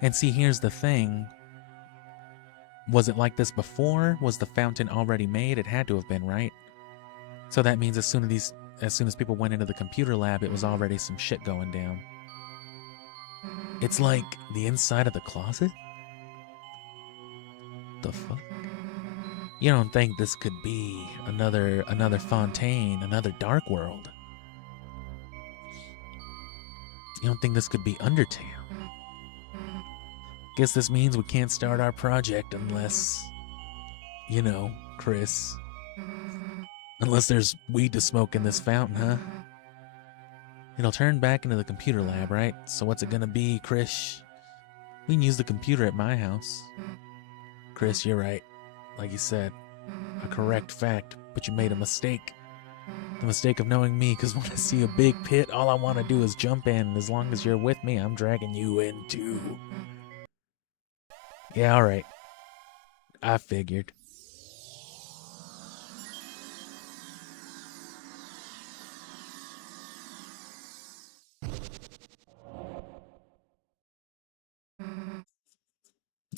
And see, here's the thing. Was it like this before? Was the fountain already made? It had to have been, right? So that means as soon as people went into the computer lab, it was already some shit going down. It's like the inside of the closet? The fuck? You don't think this could be another Fontaine, another Dark World? You don't think this could be Undertale? Guess this means we can't start our project unless, you know, Chris. Unless there's weed to smoke in this fountain, huh? It'll turn back into the computer lab, right? So what's it gonna be, Chris? We can use the computer at my house. Chris, you're right. Like you said, a correct fact, but you made a mistake. The mistake of knowing me, because when I see a big pit, all I want to do is jump in, and as long as you're with me, I'm dragging you in too. Yeah, alright. I figured.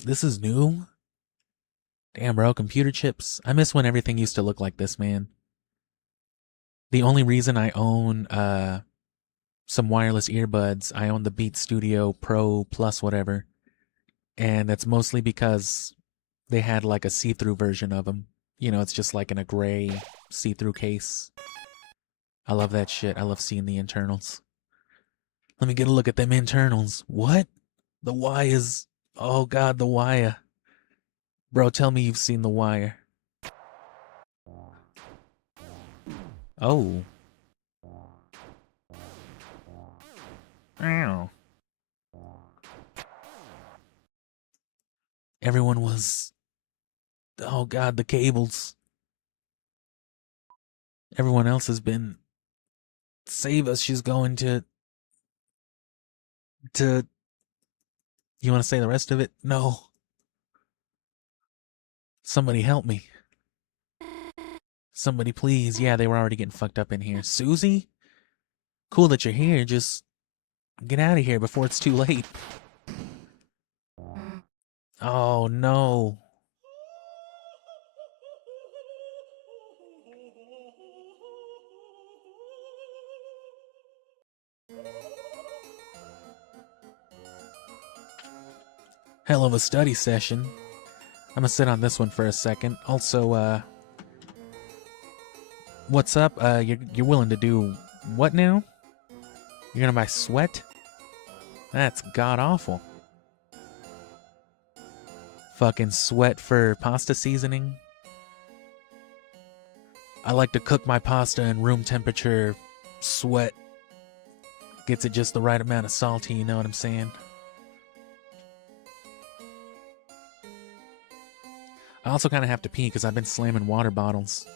This is new? Damn, bro, computer chips. I miss when everything used to look like this, man. The only reason I own some wireless earbuds, I own the Beat Studio Pro Plus whatever, and that's mostly because they had like a see-through version of them. You know, it's just like in a gray see-through case. I love that shit. I love seeing the internals. Let me get a look at them internals. What? The wires. Oh god, the wire. Bro, tell me you've seen The Wire. Oh. Ow. Everyone was... Oh god, the cables. Everyone else has been... Save us, she's going to... You want to say the rest of it? No. Somebody help me. Somebody please. Yeah, they were already getting fucked up in here. Susie? Cool that you're here, just... Get out of here before it's too late. Oh no. Hell of a study session. I'm gonna sit on this one for a second. Also, what's up? You're willing to do what now? You're gonna buy sweat? That's god-awful. Fucking sweat for pasta seasoning? I like to cook my pasta in room temperature sweat. Gets it just the right amount of salty, you know what I'm saying? I also kind of have to pee because I've been slamming water bottles.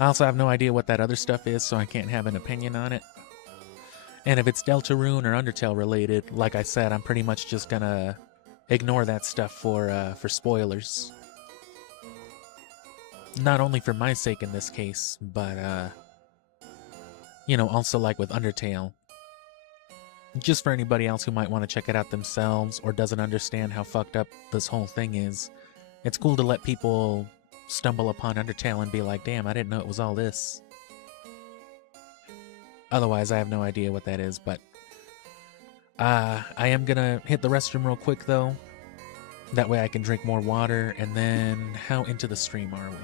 I also have no idea what that other stuff is, so I can't have an opinion on it. And if it's Deltarune or Undertale related, like I said, I'm pretty much just gonna ignore that stuff for spoilers. Not only for my sake in this case, but you know, also like with Undertale. Just for anybody else who might want to check it out themselves or doesn't understand how fucked up this whole thing is. It's cool to let people stumble upon Undertale and be like, damn, I didn't know it was all this. Otherwise, I have no idea what that is, but I am gonna hit the restroom real quick, though. That way I can drink more water, and then how into the stream are we?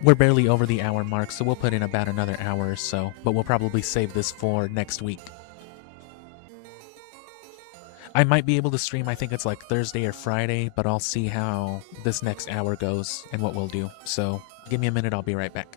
We're barely over the hour mark, so we'll put in about another hour or so, but we'll probably save this for next week. I might be able to stream, I think it's like Thursday or Friday, but I'll see how this next hour goes and what we'll do. So give me a minute, I'll be right back.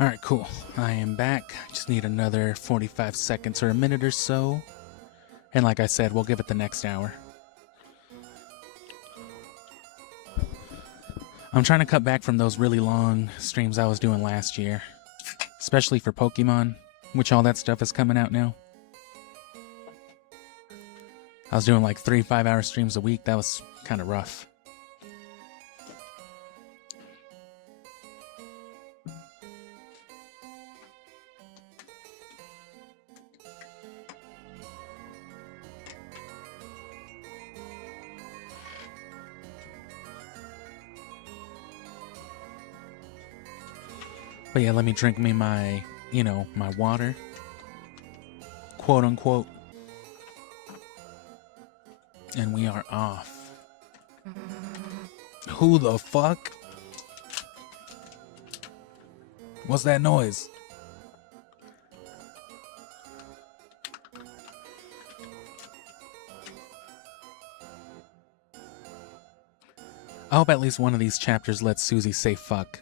Alright, cool. I am back. Just need another 45 seconds or a minute or so. And like I said, we'll give it the next hour. I'm trying to cut back from those really long streams I was doing last year. Especially for Pokemon, which all that stuff is coming out now. I was doing like 3 5-hour streams a week. That was kind of rough. But yeah, let me drink me my, my water. Quote unquote. And we are off. Who the fuck? What's that noise? I hope at least one of these chapters lets Susie say fuck.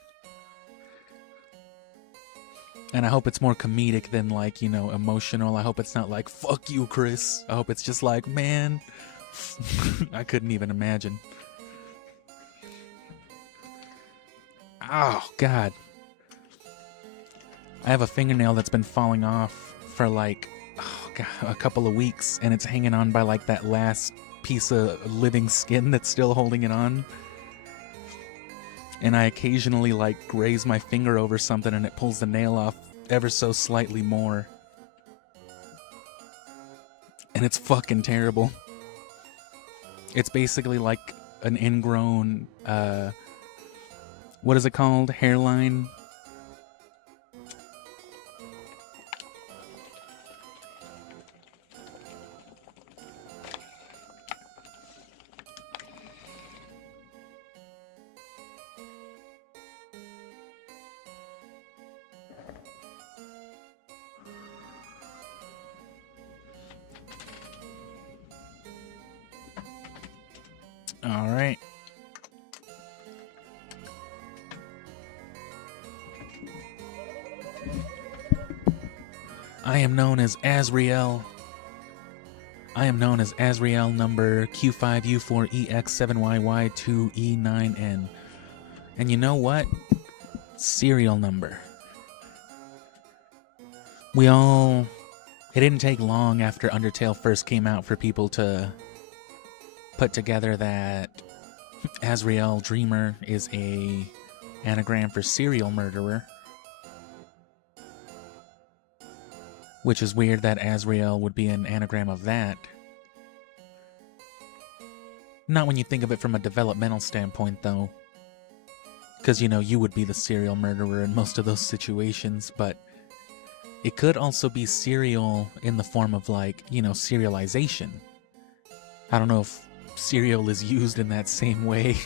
And I hope it's more comedic than, like, emotional. I hope it's not like, fuck you, Chris. I hope it's just like, man. I couldn't even imagine. Oh, God. I have a fingernail that's been falling off for, like, a couple of weeks. And it's hanging on by, like, that last piece of living skin that's still holding it on. And I occasionally, like, graze my finger over something and it pulls the nail off ever so slightly more. And it's fucking terrible. It's basically like an ingrown, what is it called? Hairline? All right. I am known as Azriel. I am known as Azriel number Q5U4EX7YY2E9N. And you know what? Serial number. It didn't take long after Undertale first came out for people to put together that Azrael Dreamer is a anagram for serial murderer. Which is weird that Azrael would be an anagram of that. Not when you think of it from a developmental standpoint, though. Because, you know, you would be the serial murderer in most of those situations, but it could also be serial in the form of, like, you know, serialization. I don't know if serial is used in that same way.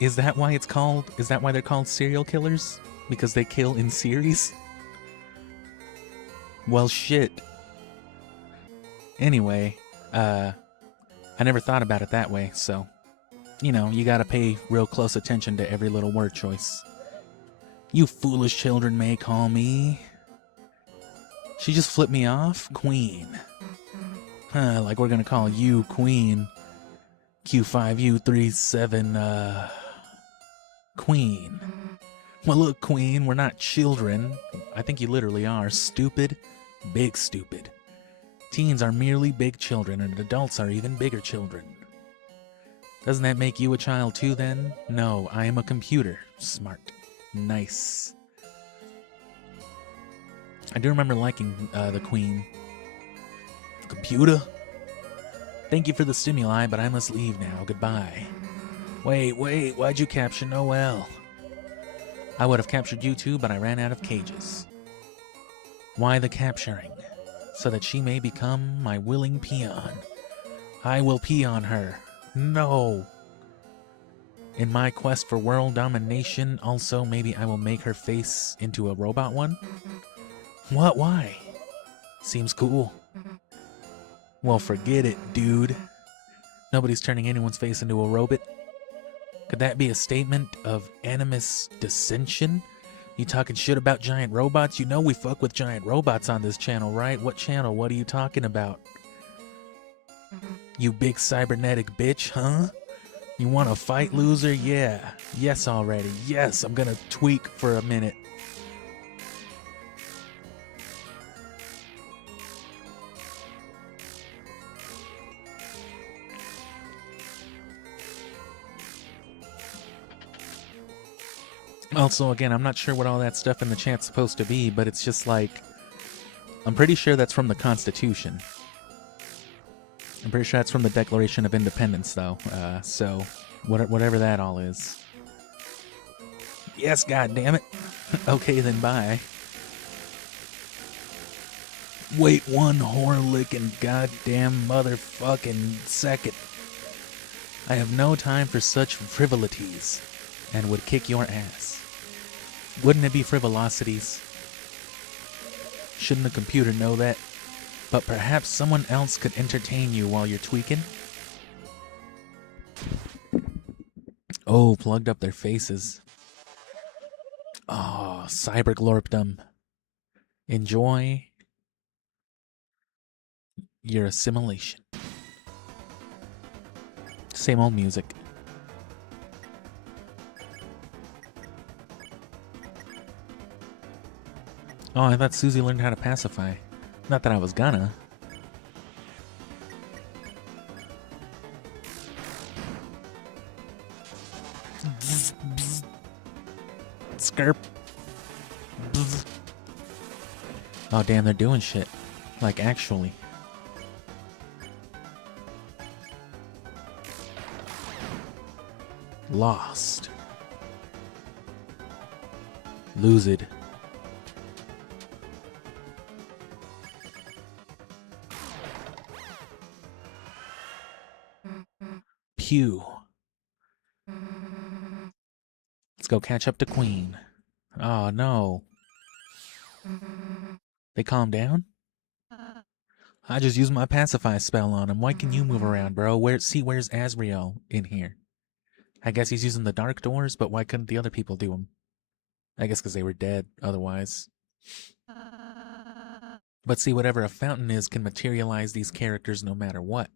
Is that why they're called serial killers? Because they kill in series? Well, shit. Anyway, I never thought about it that way, so, you know, you gotta pay real close attention to every little word choice. You foolish children may call me. She just flipped me off? Queen. Huh, like we're gonna call you Queen. Q5U37, Queen. Well, look, Queen, we're not children. I think you literally are. Stupid. Big stupid. Teens are merely big children, and adults are even bigger children. Doesn't that make you a child too, then? No, I am a computer. Smart. Nice. I do remember liking the Queen. Computer? Thank you for the stimuli, but I must leave now. Goodbye. Wait, why'd you capture Noelle? I would have captured you too, but I ran out of cages. Why the capturing? So that she may become my willing peon. I will pee on her. No. In my quest for world domination, also maybe I will make her face into a robot one? What? Why? Seems cool. Well, forget it, dude. Nobody's turning anyone's face into a robot. Could that be a statement of animus dissension? You talking shit about giant robots? You know we fuck with giant robots on this channel, right? What channel? What are you talking about? You big cybernetic bitch, huh? You want to fight, loser? Yeah. Yes already. Yes, I'm gonna tweak for a minute. Also, again, I'm not sure what all that stuff in the chat's supposed to be, but it's just like, I'm pretty sure that's from the Constitution. I'm pretty sure that's from the Declaration of Independence, though. So, whatever that all is. Yes, goddammit. Okay, then bye. Wait one whore-licking goddamn motherfucking second. I have no time for such frivolities, and would kick your ass. Wouldn't it be frivolosities? Shouldn't a computer know that? But perhaps someone else could entertain you while you're tweaking? Oh, plugged up their faces. Oh, cyberglorpdom. Enjoy your assimilation. Same old music. Oh, I thought Susie learned how to pacify. Not that I was gonna. Skirp. Oh, damn, they're doing shit. Like, actually. Lost. Lose it. Pew. Let's go catch up to Queen. Oh, no. They calm down? I just used my pacify spell on him. Why can you move around, bro? Where's Azrael in here? I guess he's using the dark doors, but why couldn't the other people do them? I guess because they were dead, otherwise. But see, whatever a fountain is can materialize these characters no matter what.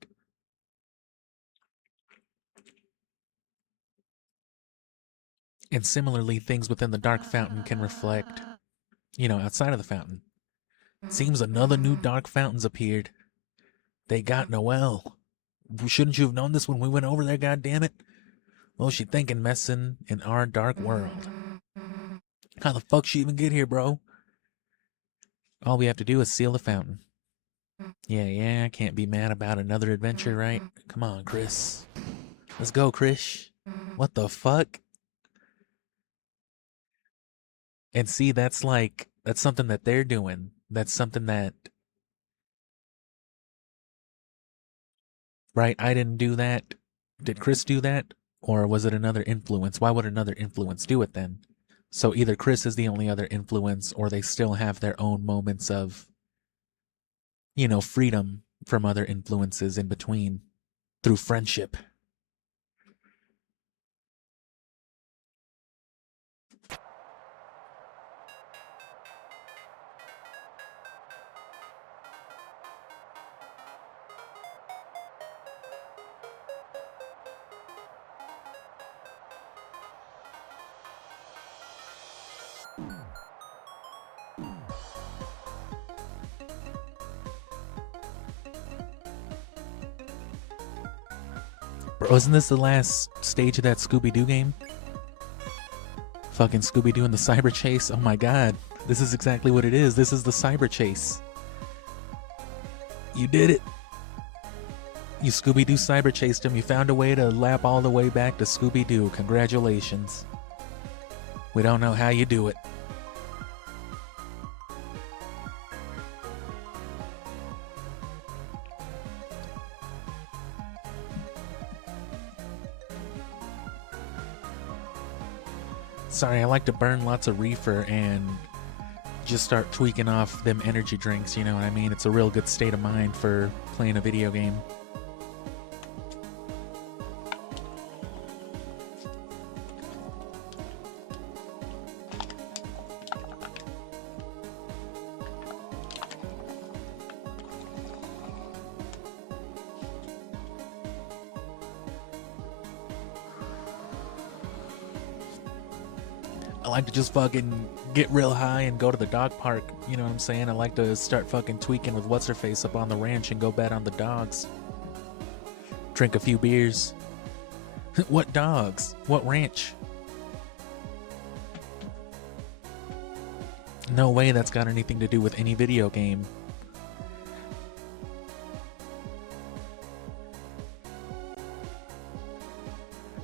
And similarly, things within the dark fountain can reflect, you know, outside of the fountain. Seems another new dark fountain's appeared. They got Noelle. Shouldn't you have known this when we went over there, goddammit? What was she thinking, messing in our dark world? How the fuck she even get here, bro? All we have to do is seal the fountain. Yeah, can't be mad about another adventure, right? Come on, Chris. Let's go, Chris. What the fuck? And see, that's something that they're doing. That's something that, right? I didn't do that. Did Chris do that? Or was it another influence? Why would another influence do it then? So either Chris is the only other influence, or they still have their own moments of, freedom from other influences in between through friendship. Bro, isn't this the last stage of that Scooby-Doo game? Fucking Scooby-Doo and the cyber chase. Oh my god. This is exactly what it is. This is the cyber chase. You did it. You Scooby-Doo cyber chased him. You found a way to lap all the way back to Scooby-Doo. Congratulations. We don't know how you do it. Sorry, I like to burn lots of reefer and just start tweaking off them energy drinks, you know what I mean? It's a real good state of mind for playing a video game. I like to just fucking get real high and go to the dog park. You know what I'm saying? I like to start fucking tweaking with what's-her-face up on the ranch and go bet on the dogs. Drink a few beers. What dogs? What ranch? No way that's got anything to do with any video game.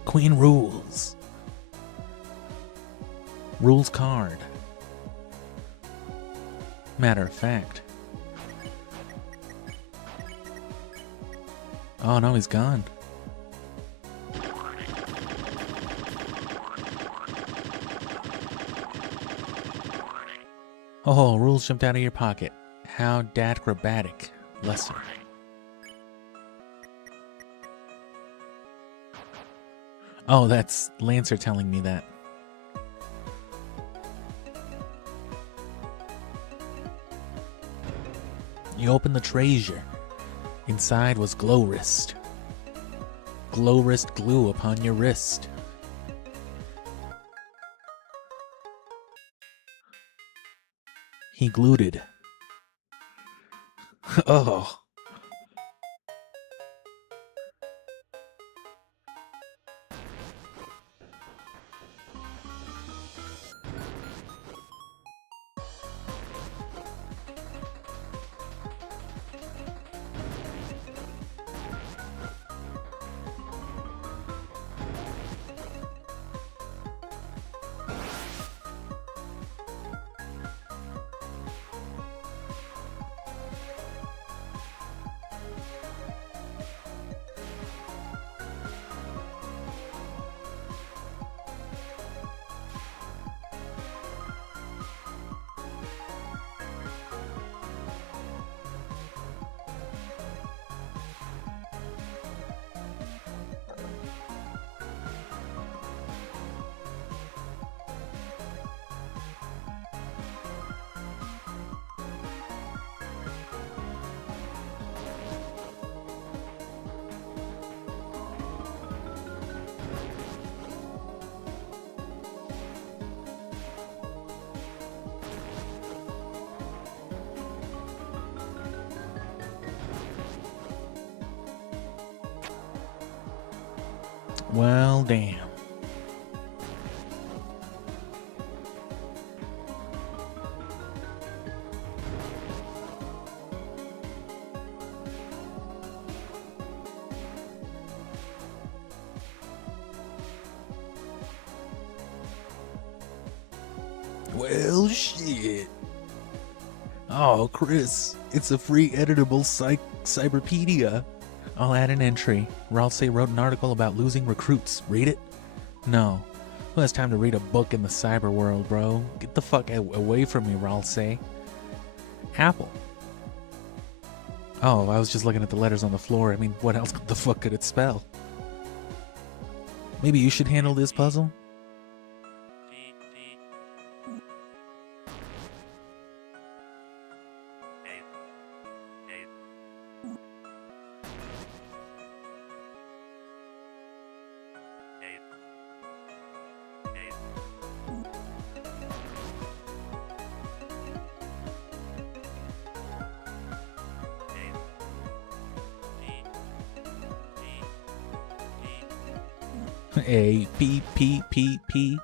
Queen rules. Rules card. Matter of fact. Oh no, he's gone. Oh, rules jumped out of your pocket. How dadcrobatic. Lesser. Oh, that's Lancer telling me that. You opened the treasure. Inside was glow wrist. Glow wrist glue upon your wrist. He glued it. Oh. Well, damn. Well, shit. Oh, Chris, it's a free editable cyberpedia. I'll add an entry. Ralsei wrote an article about losing recruits. Read it? No. Who has time to read a book in the cyber world, bro? Get the fuck away from me, Ralsei. Apple. Oh, I was just looking at the letters on the floor. I mean, what else the fuck could it spell? Maybe you should handle this puzzle? A P P P P.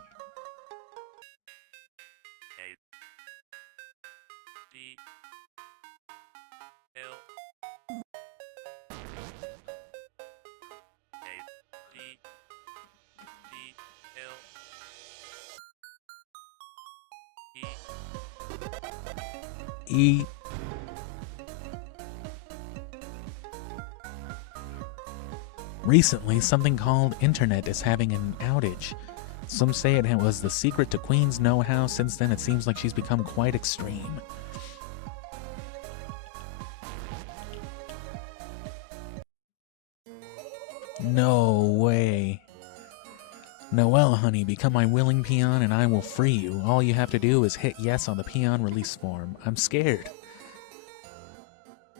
E. Recently, something called Internet is having an outage. Some say it was the secret to Queen's know-how. Since then, it seems like she's become quite extreme. No way. Noelle, honey, become my willing peon and I will free you. All you have to do is hit yes on the peon release form. I'm scared.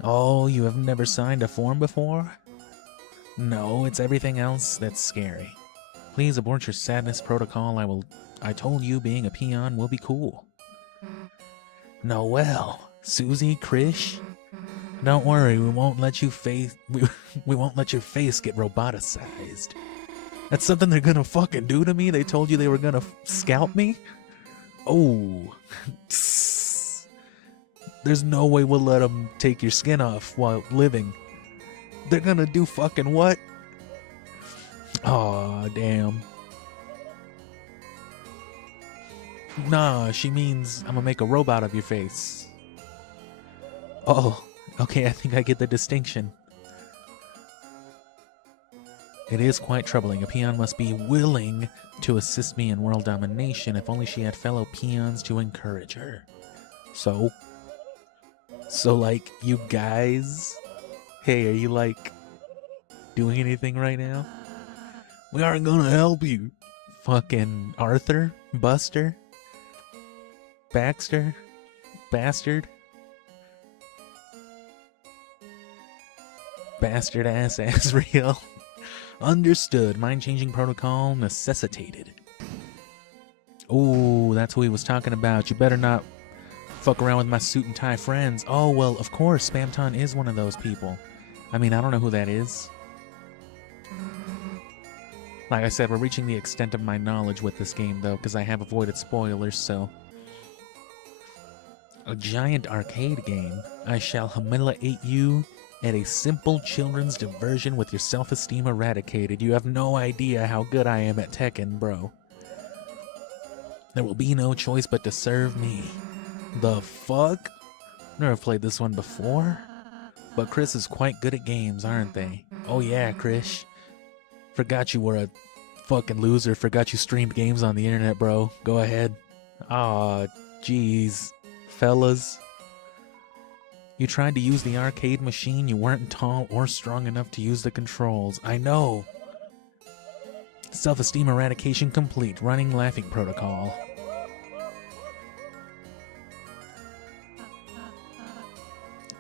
Oh, you have never signed a form before? No, it's everything else that's scary. Please abort your sadness protocol. I told you being a peon will be cool. Noelle, Susie, Krish, don't worry, we won't let your face get roboticized. That's something they're gonna fucking do to me? They told you they were gonna scalp me? Oh. There's no way we'll let them take your skin off while living. They're gonna do fucking what? Aw, damn. Nah, she means I'm gonna make a robot of your face. Oh, okay, I think I get the distinction. It is quite troubling. A peon must be willing to assist me in world domination. If only she had fellow peons to encourage her. So, like, you guys? Hey, are you, like, doing anything right now? We aren't gonna help you. Fucking Arthur? Buster? Baxter? Bastard? Bastard ass Asriel. Understood. Mind-changing protocol necessitated. Oh, that's who he was talking about. You better not fuck around with my suit and tie friends. Oh, well, of course, Spamton is one of those people. I mean, I don't know who that is. Like I said, we're reaching the extent of my knowledge with this game, though, because I have avoided spoilers, so... A giant arcade game. I shall humiliate you at a simple children's diversion with your self-esteem eradicated. You have no idea how good I am at Tekken, bro. There will be no choice but to serve me. The fuck? Never played this one before. But Chris is quite good at games, aren't they? Oh yeah, Chris. Forgot you were a fucking loser. Forgot you streamed games on the internet, bro. Go ahead. Aw, jeez. Fellas. You tried to use the arcade machine. You weren't tall or strong enough to use the controls. I know. Self-esteem eradication complete. Running laughing protocol.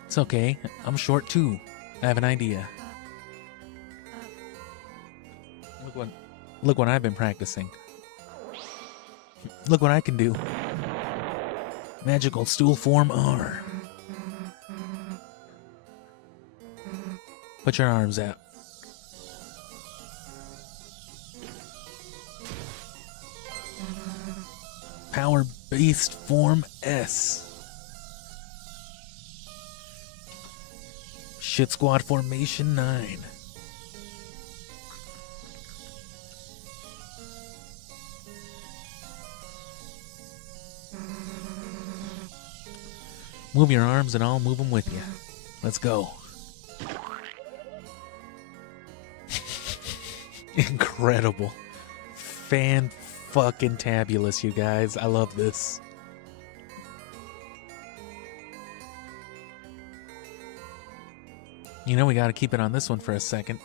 It's okay. I'm short too. I have an idea. Look what I've been practicing. Look what I can do. Magical stool form R. Put your arms out. Power Beast Form S. Shit Squad Formation 9. Move your arms and I'll move them with you. Let's go. Incredible. Fan-fucking-tabulous, you guys. I love this. You know we gotta keep it on this one for a second.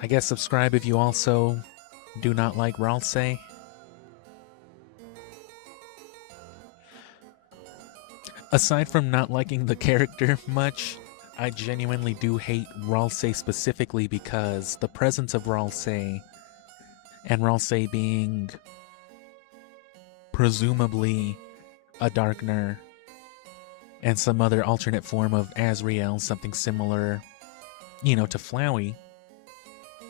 I guess subscribe if you also do not like Ralsei. Aside from not liking the character much, I genuinely do hate Ralsei specifically because the presence of Ralsei, and Ralsei being presumably a Darkner and some other alternate form of Azrael, something similar, you know, to Flowey,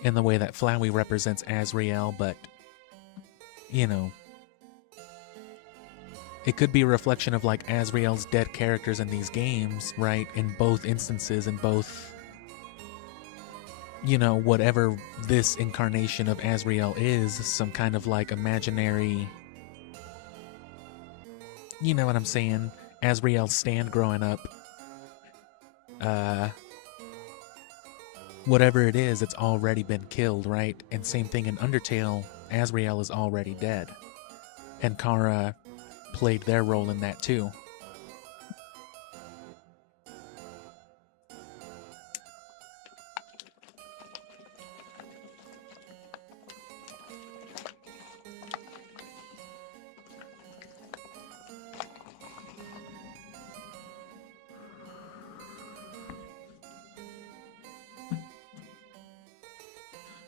in the way that Flowey represents Azrael, but, you know, it could be a reflection of, like, Azrael's dead characters in these games, right? In both instances, in both, you know, whatever this incarnation of Azrael is, some kind of, like, imaginary, you know what I'm saying? Azrael's stand growing up. Whatever it is, it's already been killed, right? And same thing in Undertale, Azrael is already dead. And Kara played their role in that too.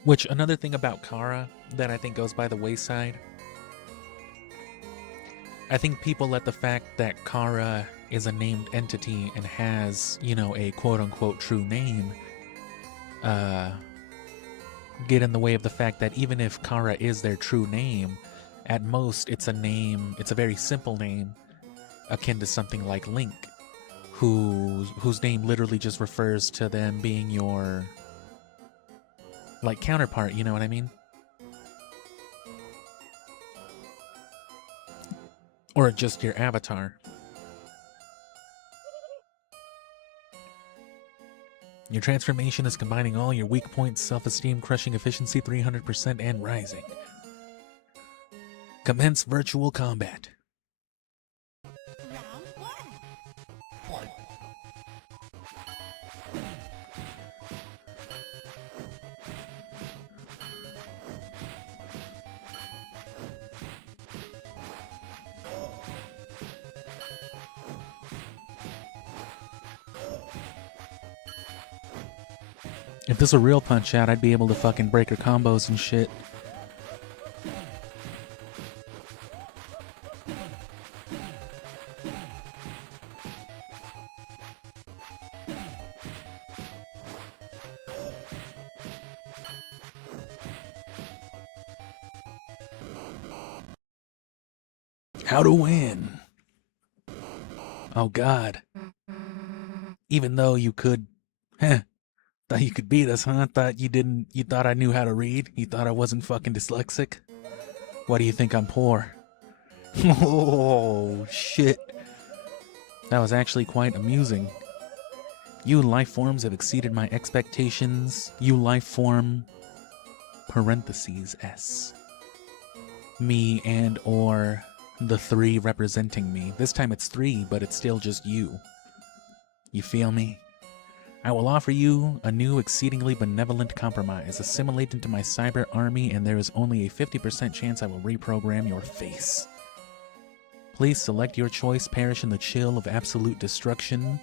Which, another thing about Kara that I think goes by the wayside, I think people let the fact that Kara is a named entity and has, you know, a quote-unquote true name, get in the way of the fact that even if Kara is their true name, at most it's a name, it's a very simple name, akin to something like Link, whose name literally just refers to them being your, like, counterpart, you know what I mean? Or just your avatar. Your transformation is combining all your weak points, self-esteem, crushing efficiency 300% and rising. Commence virtual combat. If this was a real Punch Out, I'd be able to fucking break her combos and shit. How to win. Oh god. Even though you could... Thought you could beat us, huh? You thought I knew how to read? You thought I wasn't fucking dyslexic? Why do you think I'm poor? Oh, shit. That was actually quite amusing. You life forms have exceeded my expectations. You life form... parentheses S. Me and or the 3 representing me. This time it's 3, but it's still just you. You feel me? I will offer you a new exceedingly benevolent compromise. Assimilate into my cyber army and there is only a 50% chance I will reprogram your face. Please select your choice, perish in the chill of absolute destruction,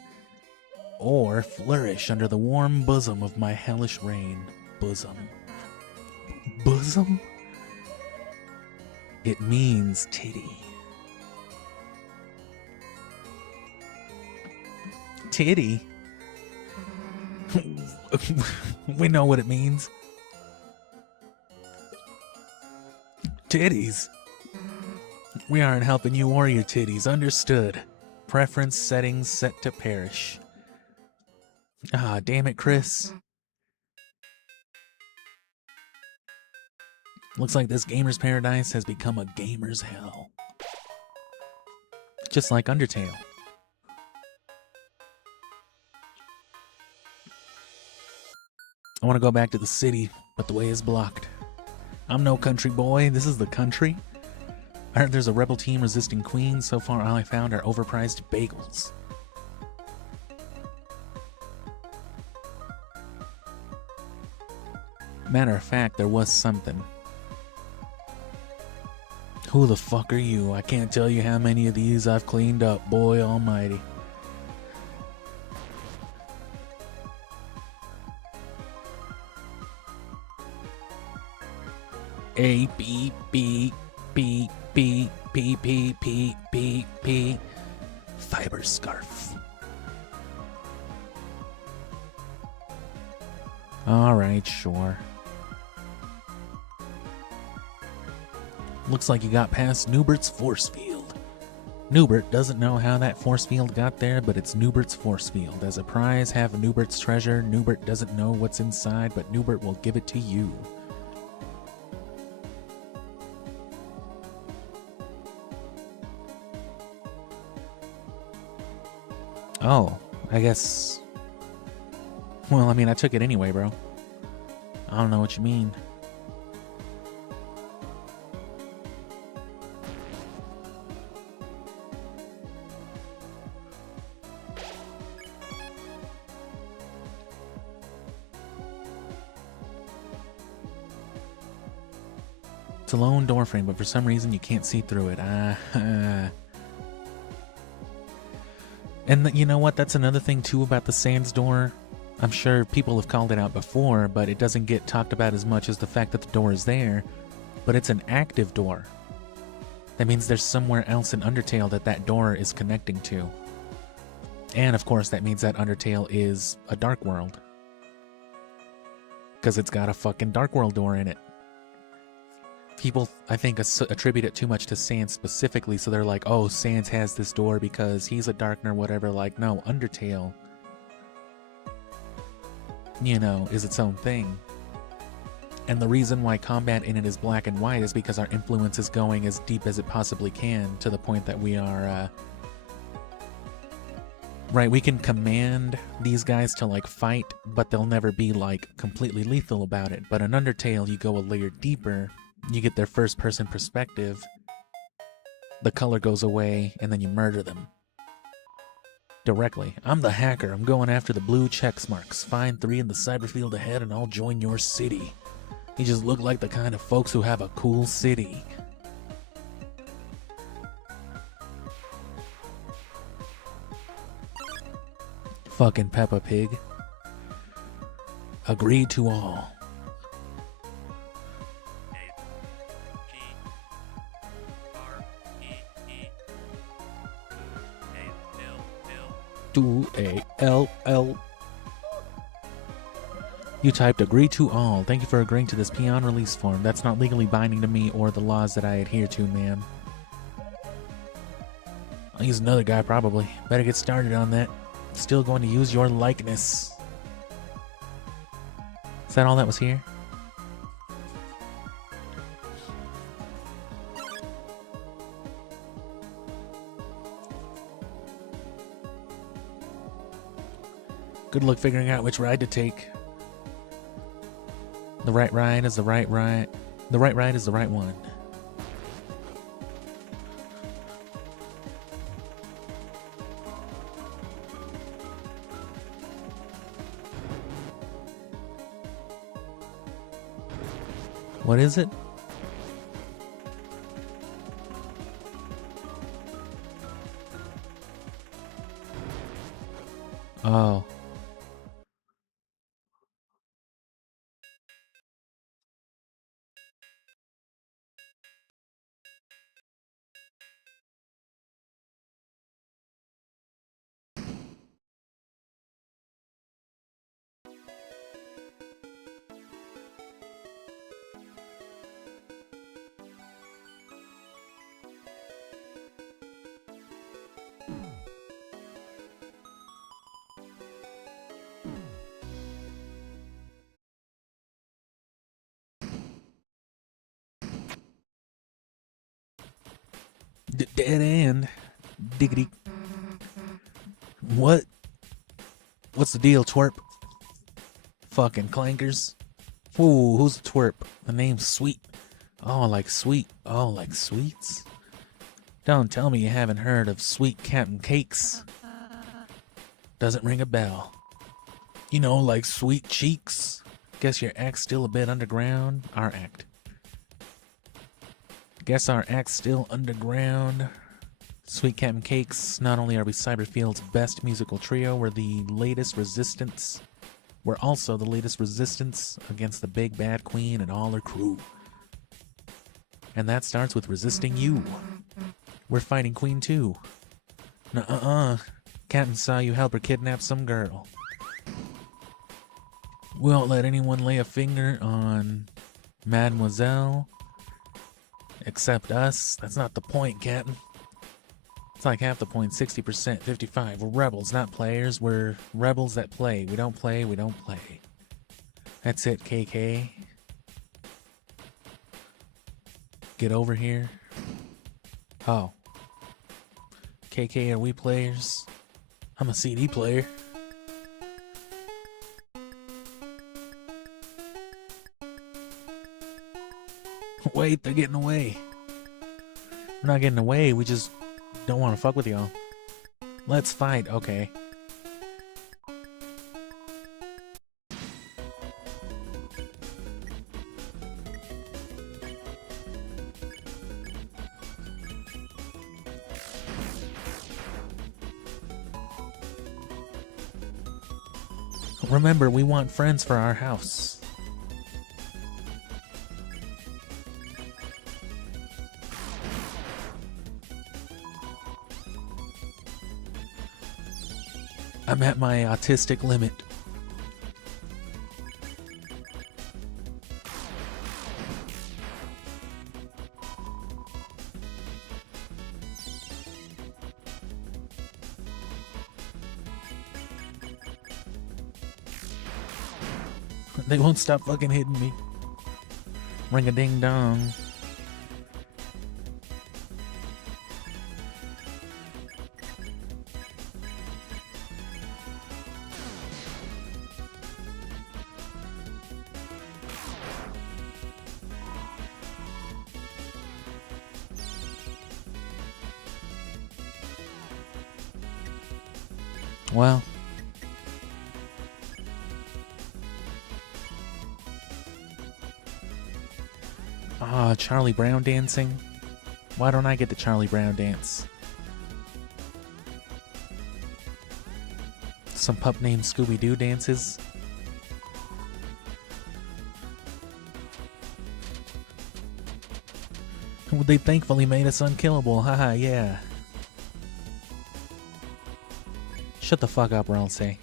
or flourish under the warm bosom of my hellish reign. Bosom. Bosom? It means titty. Titty? We know what it means. Titties? We aren't helping you or your titties, understood. Preference settings set to perish. Ah, damn it, Chris. Looks like this gamer's paradise has become a gamer's hell. Just like Undertale. I want to go back to the city, but the way is blocked. I'm no country boy, this is the country. I heard there's a rebel team resisting Queen. So far all I found are overpriced bagels. Matter of fact, there was something. Who the fuck are you? I can't tell you how many of these I've cleaned up, boy almighty. A B B B B B B B B B fiber scarf. All right, sure. Looks like you got past Newbert's force field. Newbert doesn't know how that force field got there, but it's Newbert's force field. As a prize, have Newbert's treasure. Newbert doesn't know what's inside, but Newbert will give it to you. Oh, I guess... Well, I mean, I took it anyway, bro. I don't know what you mean. It's a lone door frame, but for some reason you can't see through it. And you know what? That's another thing too about the Sands door. I'm sure people have called it out before, but it doesn't get talked about as much as the fact that the door is there. But it's an active door. That means there's somewhere else in Undertale that that door is connecting to. And of course that means that Undertale is a dark world. Because it's got a fucking dark world door in it. People, I think, attribute it too much to Sans specifically, so they're like, oh, Sans has this door because he's a Darkner, whatever. Like, no, Undertale, you know, is its own thing. And the reason why combat in it is black and white is because our influence is going as deep as it possibly can, to the point that we are, right, we can command these guys to, like, fight, but they'll never be, like, completely lethal about it. But in Undertale, you go a layer deeper. You get their first-person perspective, the color goes away, and then you murder them. Directly. I'm the hacker. I'm going after the blue checks marks. Find 3 in the cyber field ahead and I'll join your city. You just look like the kind of folks who have a cool city. Fucking Peppa Pig. Agreed to all. Do-A-L-L. You typed agree to all. Thank you for agreeing to this peon release form. That's not legally binding to me or the laws that I adhere to, ma'am. I'll use another guy probably. Better get started on that. Still going to use your likeness. Is that all that was here? Good luck figuring out which ride to take. The right ride is the right ride. The right ride is the right one. What is it? Oh. Dead end. Diggity. What? What's the deal, twerp? Fucking clankers. Ooh, who's the twerp? The name's Sweet. Oh, like sweet. Oh, like sweets? Don't tell me you haven't heard of Sweet Captain Cakes. Doesn't ring a bell. You know, like sweet cheeks. Guess your act's still a bit underground. Our act. Guess our act's still underground. Sweet Captain Cakes, not only are we Cyberfield's best musical trio, we're the latest resistance. We're also the latest resistance against the big bad queen and all her crew. And that starts with resisting you. We're fighting Queen too. Nuh-uh. Captain saw you help her kidnap some girl. We won't let anyone lay a finger on Mademoiselle. Except us. That's not the point, Captain. It's like half the point, 60%, 55. We're rebels, not players. We're rebels that play. We don't play, we don't play. That's it, KK. Get over here. Oh. KK, are we players? I'm a CD player. Wait, they're getting away. We're not getting away, we just don't want to fuck with y'all. Let's fight, okay. Remember, we want friends for our house. I'm at my autistic limit. They won't stop fucking hitting me. Ring a ding dong. Well, Charlie Brown dancing? Why don't I get the Charlie Brown dance? Some pup named Scooby-Doo dances? They thankfully made us unkillable, haha, yeah. Shut the fuck up, or I'll say.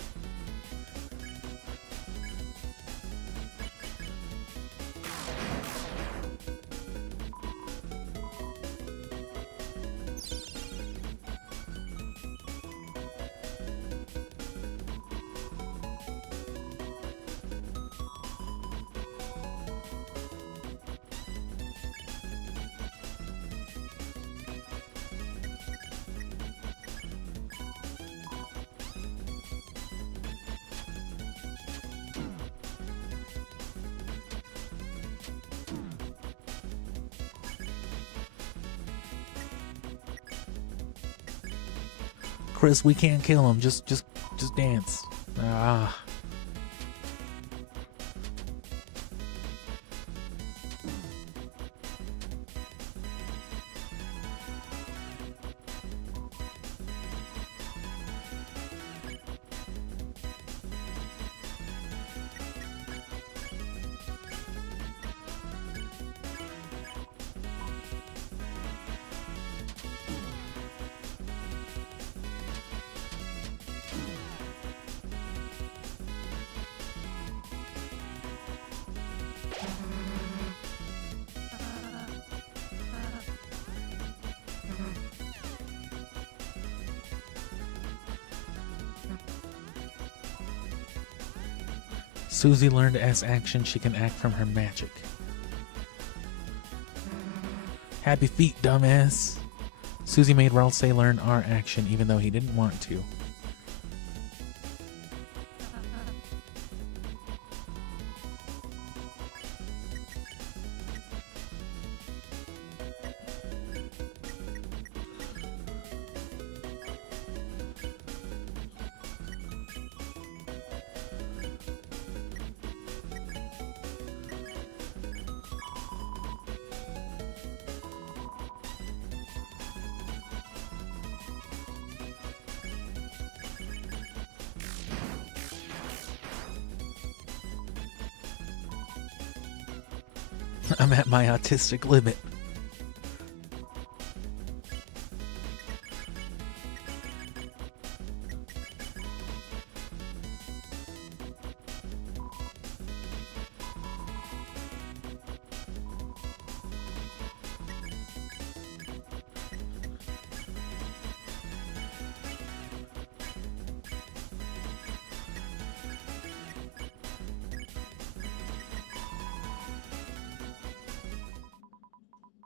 Chris, we can't kill him. Just dance. Ah. Susie learned as action she can act from her magic. Happy feet, dumbass. Susie made Ralsei learn our action even though he didn't want to. I'm at my autistic limit.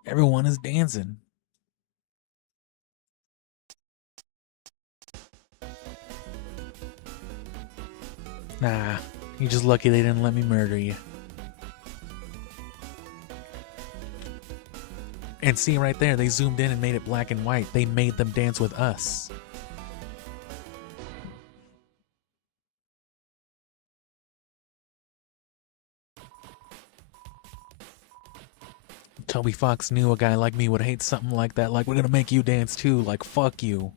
Everyone is dancing. Nah, you're just lucky they didn't let me murder you. And see right there, they zoomed in and made it black and white. They made them dance with us. Toby Fox knew a guy like me would hate something like that, like, we're gonna make you dance too, like, fuck you.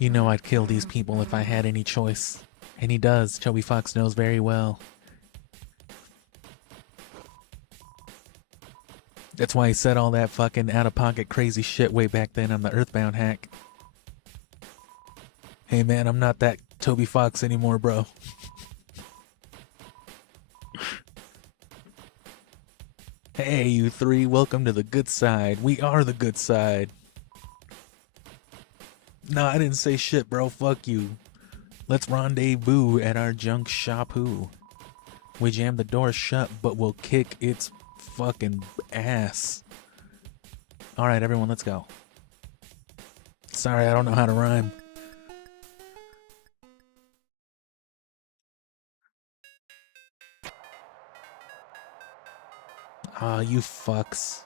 You know I'd kill these people if I had any choice. And he does. Toby Fox knows very well. That's why he said all that fucking out-of-pocket crazy shit way back then on the Earthbound hack. Hey man, I'm not that Toby Fox anymore, bro. Hey, you three, welcome to the good side. We are the good side. No, I didn't say shit, bro. Fuck you. Let's rendezvous at our junk shop. Who? We jam the door shut, but we'll kick its fucking ass. Alright, everyone, let's go. Sorry, I don't know how to rhyme. Aw, you fucks.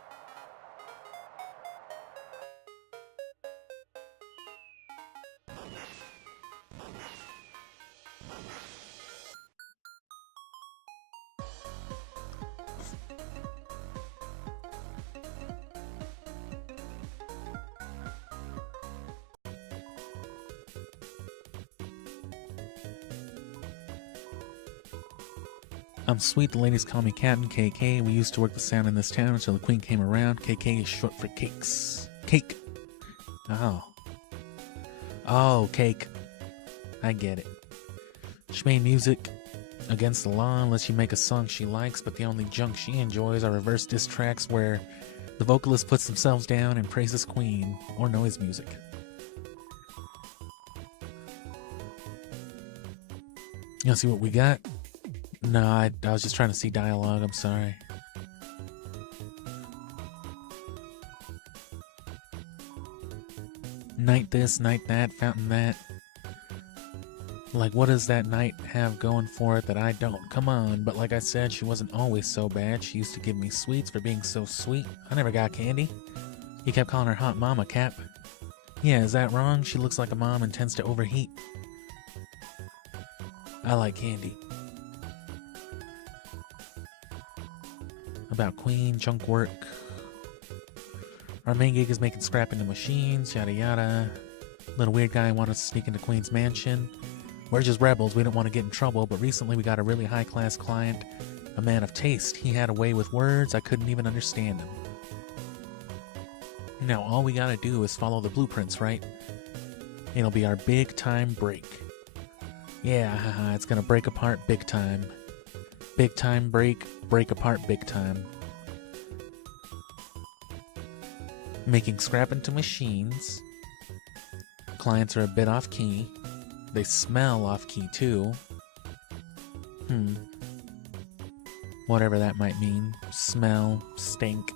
I'm sweet, the ladies call me Captain KK. We used to work the sound in this town until the queen came around. KK is short for cakes. Cake. Oh. Oh, cake. I get it. She made music against the law unless you make a song she likes, but the only junk she enjoys are reverse diss tracks where the vocalist puts themselves down and praises queen, or noise music. You wanna see what we got? No, I was just trying to see dialogue, I'm sorry. Night this, night that, fountain that. Like, what does that night have going for it that I don't? Come on, but like I said, she wasn't always so bad. She used to give me sweets for being so sweet. I never got candy. You kept calling her hot mama, Cap. Yeah, is that wrong? She looks like a mom and tends to overheat. I like candy. About Queen, junk work. Our main gig is making scrap into machines, yada yada. Little weird guy wanted to sneak into Queen's mansion. We're just rebels, we don't want to get in trouble, but recently we got a really high-class client, a man of taste. He had a way with words, I couldn't even understand him. Now all we gotta do is follow the blueprints, right? It'll be our big time break. Yeah, haha, it's gonna break apart big time. Big time break, break apart big time. Making scrap into machines. Clients are a bit off key. They smell off key too. Whatever that might mean. Smell, stink.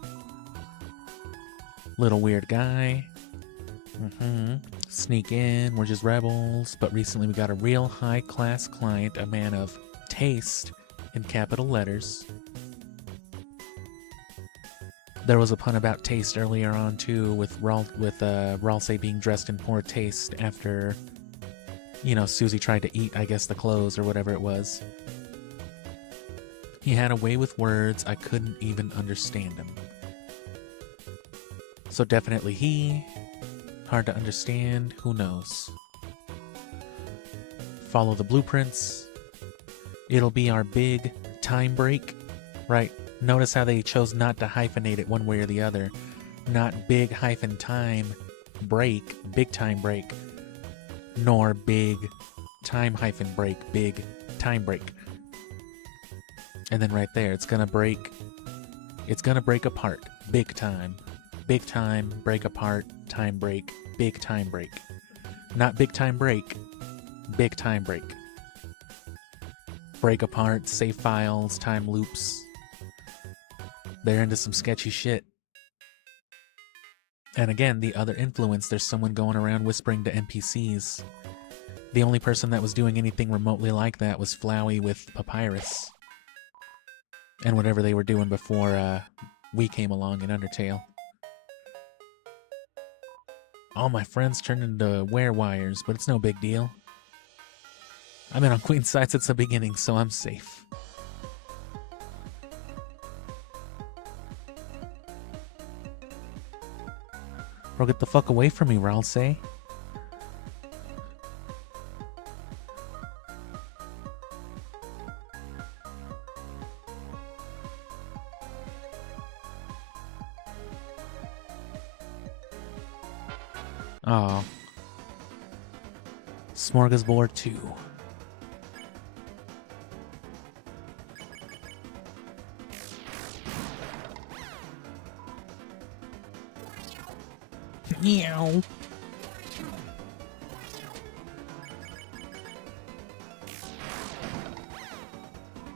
Little weird guy. Sneak in, we're just rebels. But recently we got a real high-class client, a man of taste in capital letters. There was a pun about taste earlier on too, with Ralsei being dressed in poor taste after, you know, Susie tried to eat, I guess, the clothes or whatever it was. He had a way with words, I couldn't even understand him. So definitely he, hard to understand, who knows. Follow the blueprints. It'll be our big time break, right? Notice how they chose not to hyphenate it one way or the other. Not big hyphen time break, big time break, nor big time hyphen break, big time break. And then right there, it's gonna break apart, big time, break apart, time break, big time break. Not big time break, big time break. Break apart, save files, time loops. They're into some sketchy shit. And again, the other influence, there's someone going around whispering to NPCs. The only person that was doing anything remotely like that was Flowey with Papyrus. And whatever they were doing before we came along in Undertale. All my friends turned into werewires, but it's no big deal. I'm in on Queen's side since the beginning, so I'm safe. Bro, get the fuck away from me, Ralsei. Oh. Smorgasbord 2. Meow.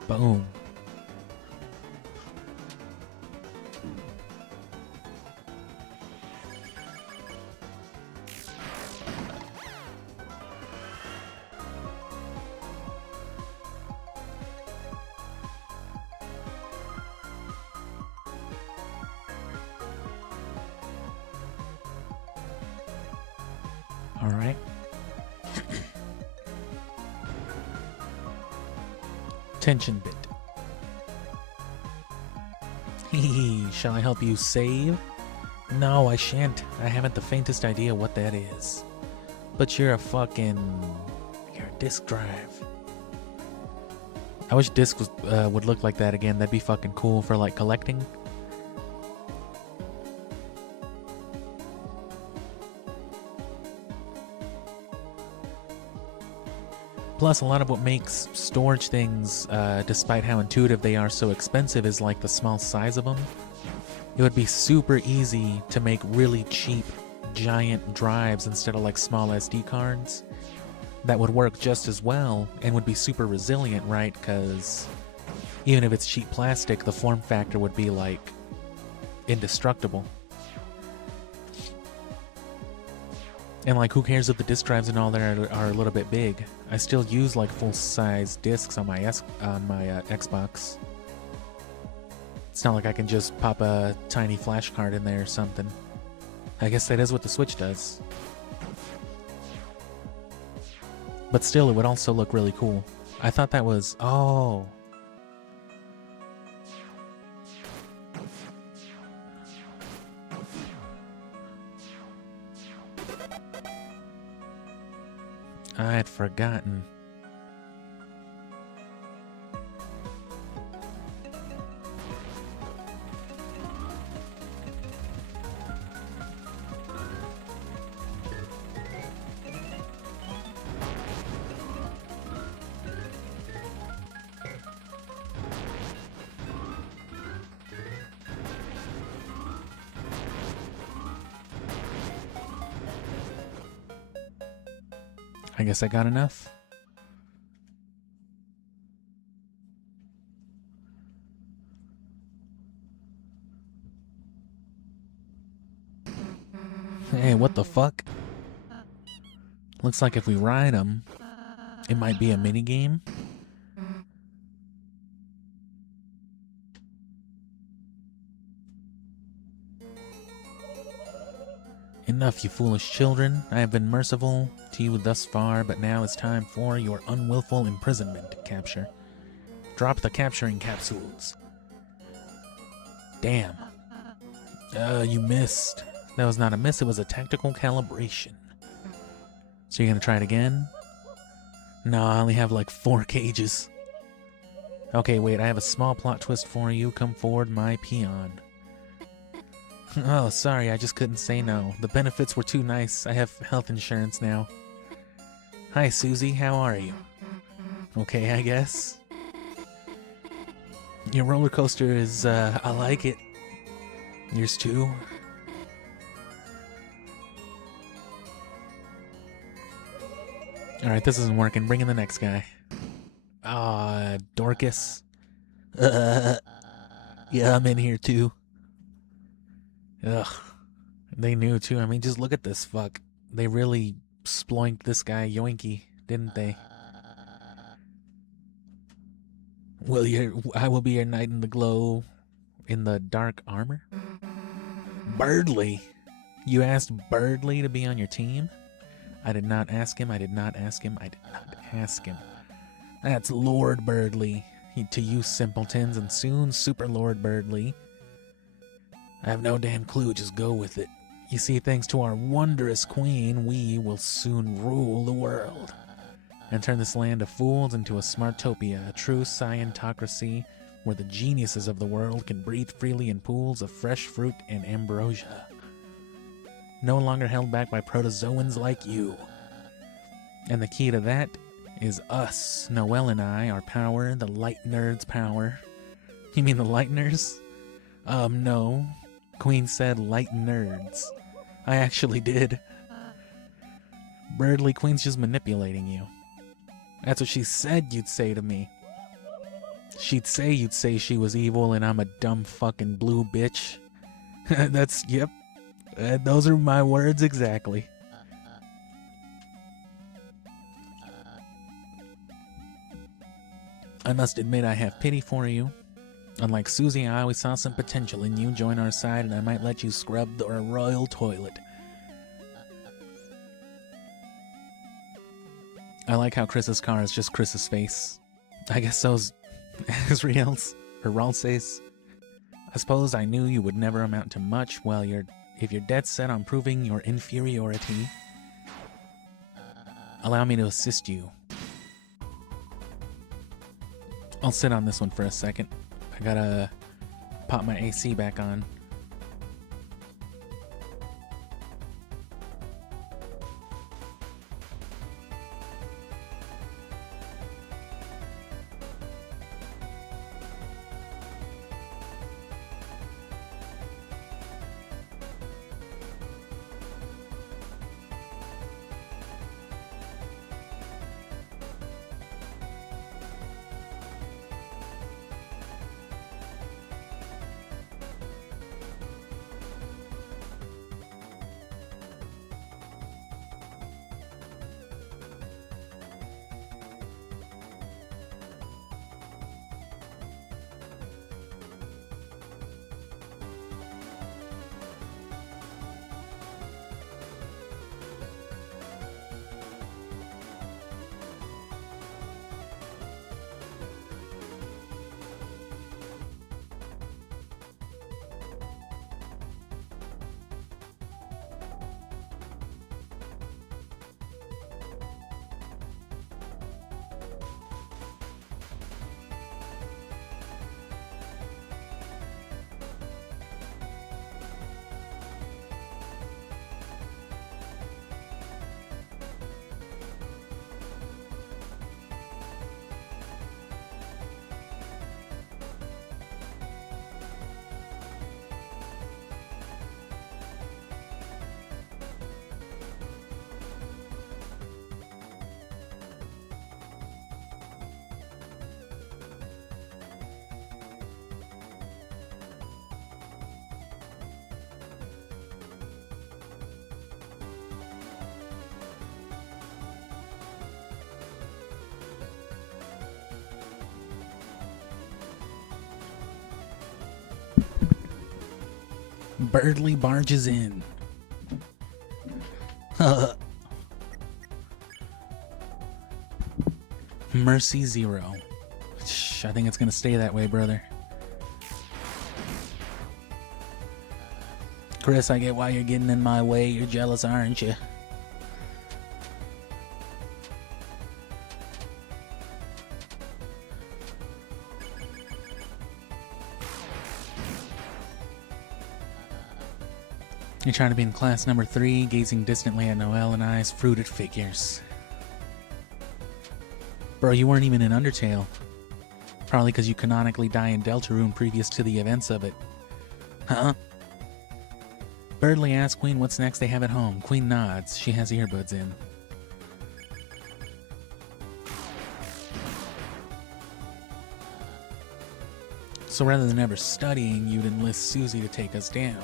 Boom. All right. Tension bit. Hee, shall I help you save? No, I shan't. I haven't the faintest idea what that is. But you're a disk drive. I wish disc would look like that again. That'd be fucking cool for like collecting. Plus, a lot of what makes storage things, despite how intuitive they are, so expensive is like the small size of them. It would be super easy to make really cheap, giant drives instead of like small SD cards. That would work just as well and would be super resilient, right? Because even if it's cheap plastic, the form factor would be like indestructible. And like, who cares if the disk drives and all there are a little bit big? I still use like full-size discs on my Xbox. It's not like I can just pop a tiny flash card in there or something. I guess that is what the Switch does. But still, it would also look really cool. I thought that was... Oh. I had forgotten. I guess I got enough. Hey, what the fuck? Looks like if we ride him, it might be a mini game. Enough, you foolish children. I have been merciful to you thus far, but now it's time for your unwillful imprisonment. Capture. Drop the capturing capsules. Damn. You missed. That was not a miss, it was a tactical calibration. So you're gonna try it again? No, I only have like 4 cages. Okay, wait, I have a small plot twist for you. Come forward, my peon. Oh, sorry, I just couldn't say no. The benefits were too nice. I have health insurance now. Hi, Susie, how are you? Okay, I guess. Your roller coaster is, I like it. Yours too? Alright, this isn't working. Bring in the next guy. Dorcas. Yeah, I'm in here too. Ugh. They knew too. I mean, just look at this fuck. They really sploinked this guy yoinky, didn't they? I will be your knight in the glow in the dark armor? Birdley! You asked Birdley to be on your team? I did not ask him, I did not ask him, I did not ask him. That's Lord Birdley, to you simpletons, and soon Super Lord Birdley. I have no damn clue, just go with it. You see, thanks to our wondrous queen, we will soon rule the world. And turn this land of fools into a smartopia, a true scientocracy, where the geniuses of the world can breathe freely in pools of fresh fruit and ambrosia. No longer held back by protozoans like you. And the key to that is us, Noelle and I, our power, the light nerds' power. You mean the lighteners? No. Queen said light nerds. I actually did. Birdley, Queen's just manipulating you. That's what she said you'd say to me. She'd say you'd say she was evil and I'm a dumb fucking blue bitch. Yep. Those are my words exactly. I must admit I have pity for you. Unlike Susie, I always saw some potential in you. Join our side and I might let you scrub the royal toilet. I like how Chris's car is just Chris's face. I guess so's Azriel's, or Ralse's. I suppose I knew you would never amount to much. Well, if you're dead set on proving your inferiority, allow me to assist you. I'll sit on this one for a second. I gotta pop my AC back on. Birdly barges in. Mercy 0. I think it's gonna stay that way, brother. Chris, I get why you're getting in my way. You're jealous, aren't you? You're trying to be in class number 3, gazing distantly at Noelle and I's fruited figures. Bro, you weren't even in Undertale. Probably because you canonically die in Deltarune previous to the events of it. Huh? Birdly asks Queen what's next they have at home. Queen nods. She has earbuds in. So rather than ever studying, you'd enlist Susie to take us down.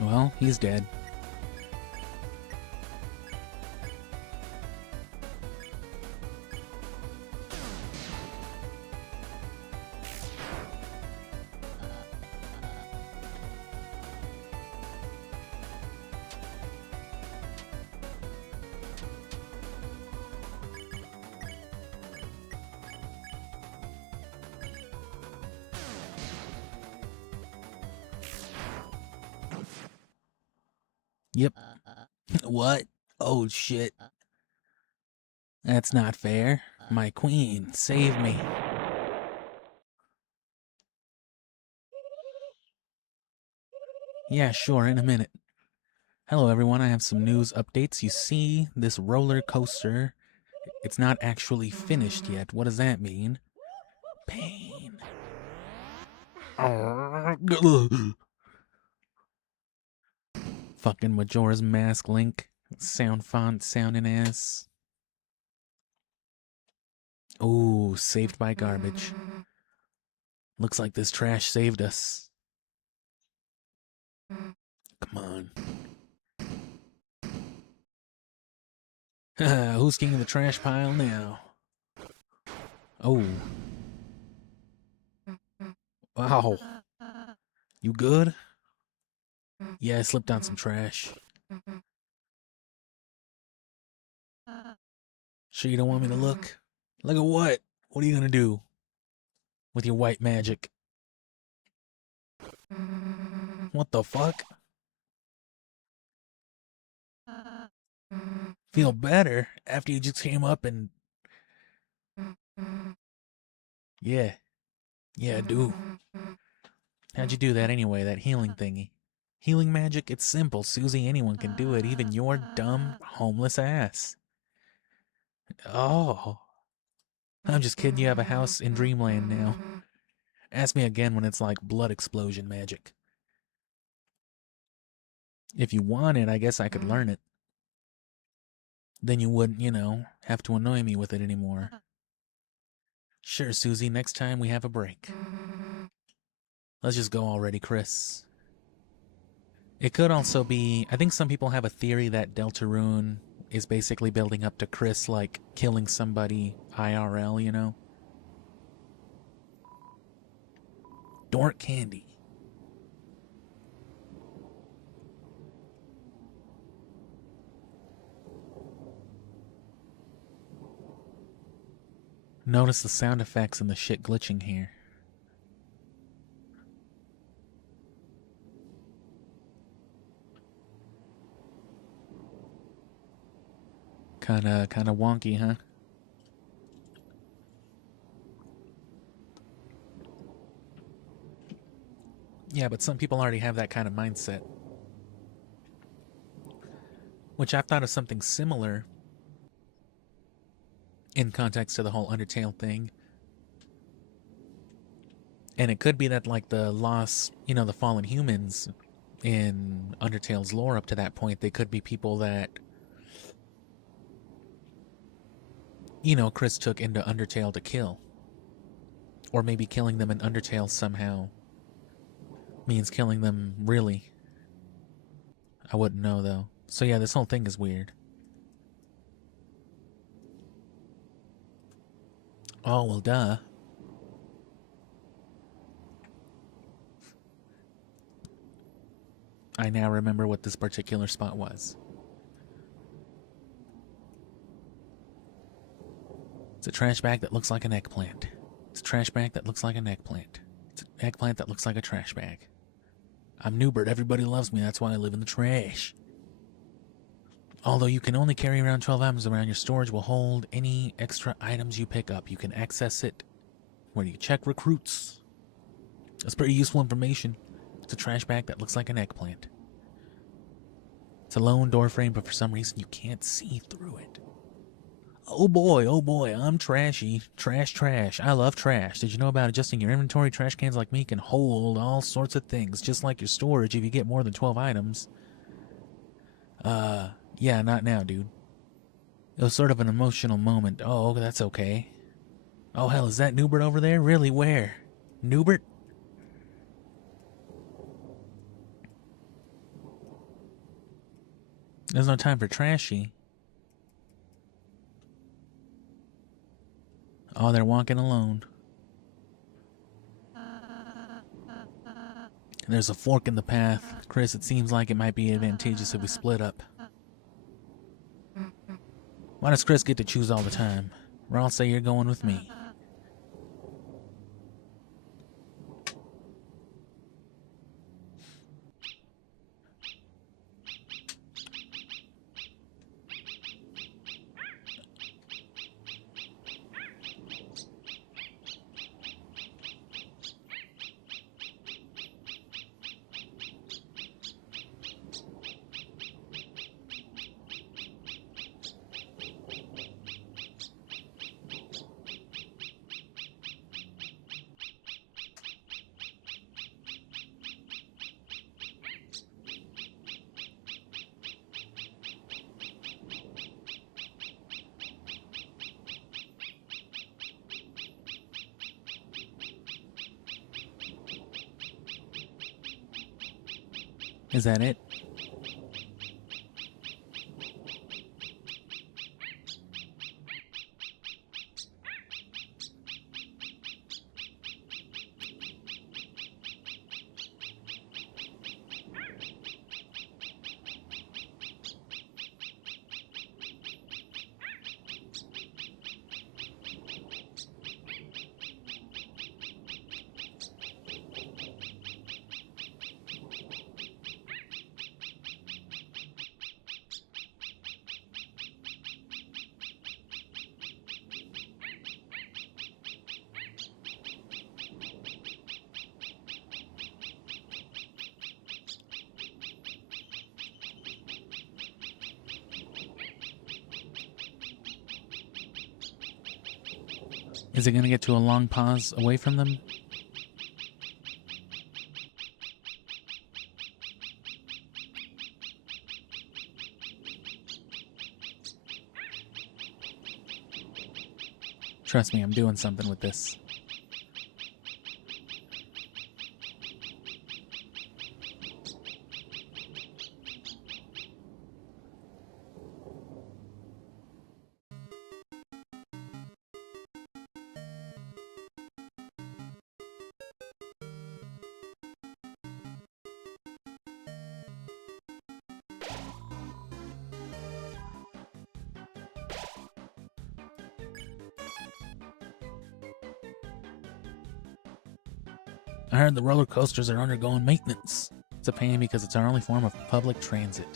Well, he's dead. Yep. What? Oh, shit. That's not fair. My queen, save me. Yeah, sure, in a minute. Hello, everyone. I have some news updates. You see, this roller coaster, it's not actually finished yet. What does that mean? Pain. Fucking Majora's Mask Link. Sound font sounding ass. Ooh, saved by garbage. Looks like this trash saved us. Come on. Who's king of the trash pile now? Oh. Wow. You good? Yeah, I slipped on some trash. Sure you don't want me to look? Look at what? What are you gonna do? With your white magic? What the fuck? Feel better after you just came up and... Yeah. Yeah, I do. How'd you do that anyway, that healing thingy? Healing magic? It's simple, Susie. Anyone can do it, even your dumb, homeless ass. Oh. I'm just kidding, you have a house in Dreamland now. Ask me again when it's like blood explosion magic. If you want it, I guess I could learn it. Then you wouldn't, you know, have to annoy me with it anymore. Sure, Susie, next time we have a break. Let's just go already, Chris. It could also be, I think some people have a theory that Deltarune is basically building up to Chris, like, killing somebody IRL, you know? Dork candy. Notice the sound effects and the shit glitching here. Kinda wonky, huh? Yeah, but some people already have that kind of mindset. Which I've thought of something similar in context to the whole Undertale thing. And it could be that, like, the lost, you know, the fallen humans in Undertale's lore up to that point, they could be people that you know, Chris took into Undertale to kill. Or maybe killing them in Undertale somehow means killing them really. I wouldn't know though. So yeah, this whole thing is weird. Oh, well, duh. I now remember what this particular spot was. It's a trash bag that looks like an eggplant. It's a trash bag that looks like an eggplant. It's an eggplant that looks like a trash bag. I'm Newbert. Everybody loves me. That's why I live in the trash. Although you can only carry around 12 items around, your storage will hold any extra items you pick up. You can access it where you check recruits. That's pretty useful information. It's a trash bag that looks like an eggplant. It's a lone door frame, but for some reason you can't see through it. Oh boy, I'm trashy. Trash. I love trash. Did you know about adjusting your inventory? Trash cans like me can hold all sorts of things, just like your storage if you get more than 12 items. Yeah, not now, dude. It was sort of an emotional moment. Oh, that's okay. Oh, hell, is that Newbert over there? Really, where? Newbert? There's no time for trashy. Oh, they're walking alone. There's a fork in the path. Chris, it seems like it might be advantageous if we split up. Why does Chris get to choose all the time? Ross, say you're going with me. Is that it? Is it going to get to a long pause away from them? Trust me, I'm doing something with this. I heard the roller coasters are undergoing maintenance. It's a pain because it's our only form of public transit.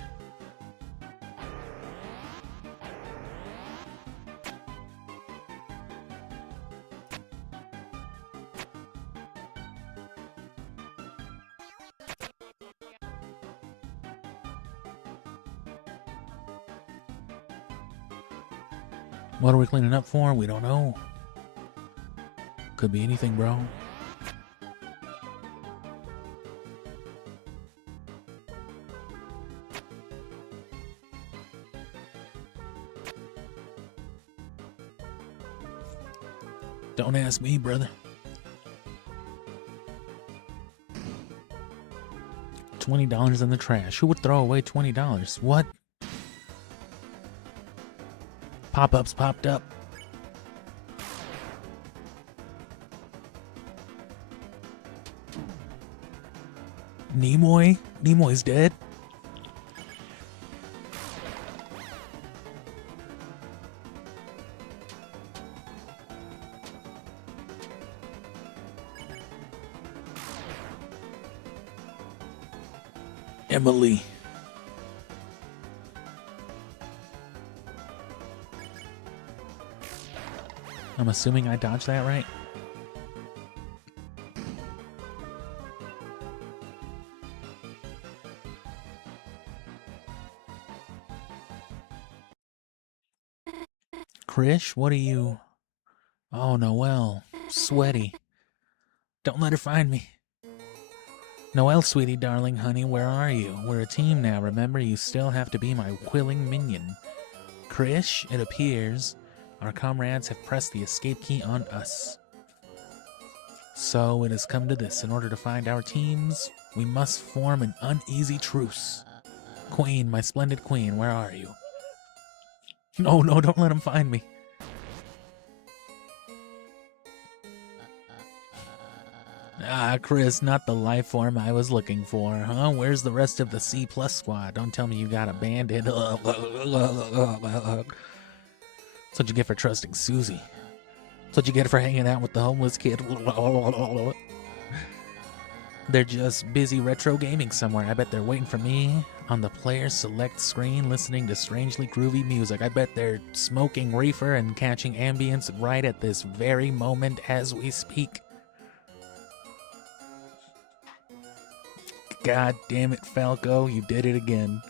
What are we cleaning up for? We don't know. Could be anything, bro. Don't ask me, brother. $20 in the trash. Who would throw away $20? What? Pop-ups popped up. Nimoy? Nimoy's dead? Emily. I'm assuming I dodged that right? Krish, what are you? Oh, Noelle. Sweaty. Don't let her find me. Noelle, sweetie, darling, honey, where are you? We're a team now, remember? You still have to be my willing minion. Krish, it appears our comrades have pressed the escape key on us. So it has come to this. In order to find our teams, we must form an uneasy truce. Queen, my splendid queen, where are you? No, don't let him find me. Ah, Chris, not the life form I was looking for, huh? Where's the rest of the C+ squad? Don't tell me you got abandoned. That's what you get for trusting Susie. That's what you get for hanging out with the homeless kid. They're just busy retro gaming somewhere. I bet they're waiting for me on the player select screen, listening to strangely groovy music. I bet they're smoking reefer and catching ambience right at this very moment as we speak. God damn it, Falco, you did it again.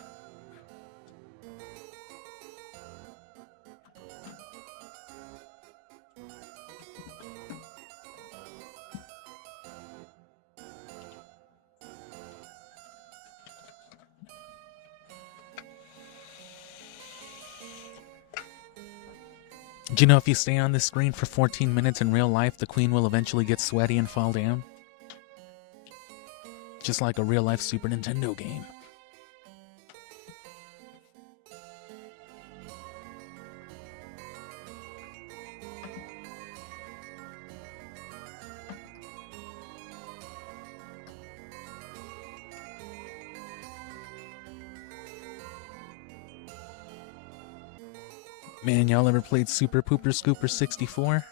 Do you know if you stay on this screen for 14 minutes in real life, the queen will eventually get sweaty and fall down? Just like a real-life Super Nintendo game. Man, y'all ever played Super Pooper Scooper 64?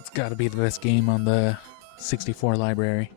It's gotta be the best game on the 64 library.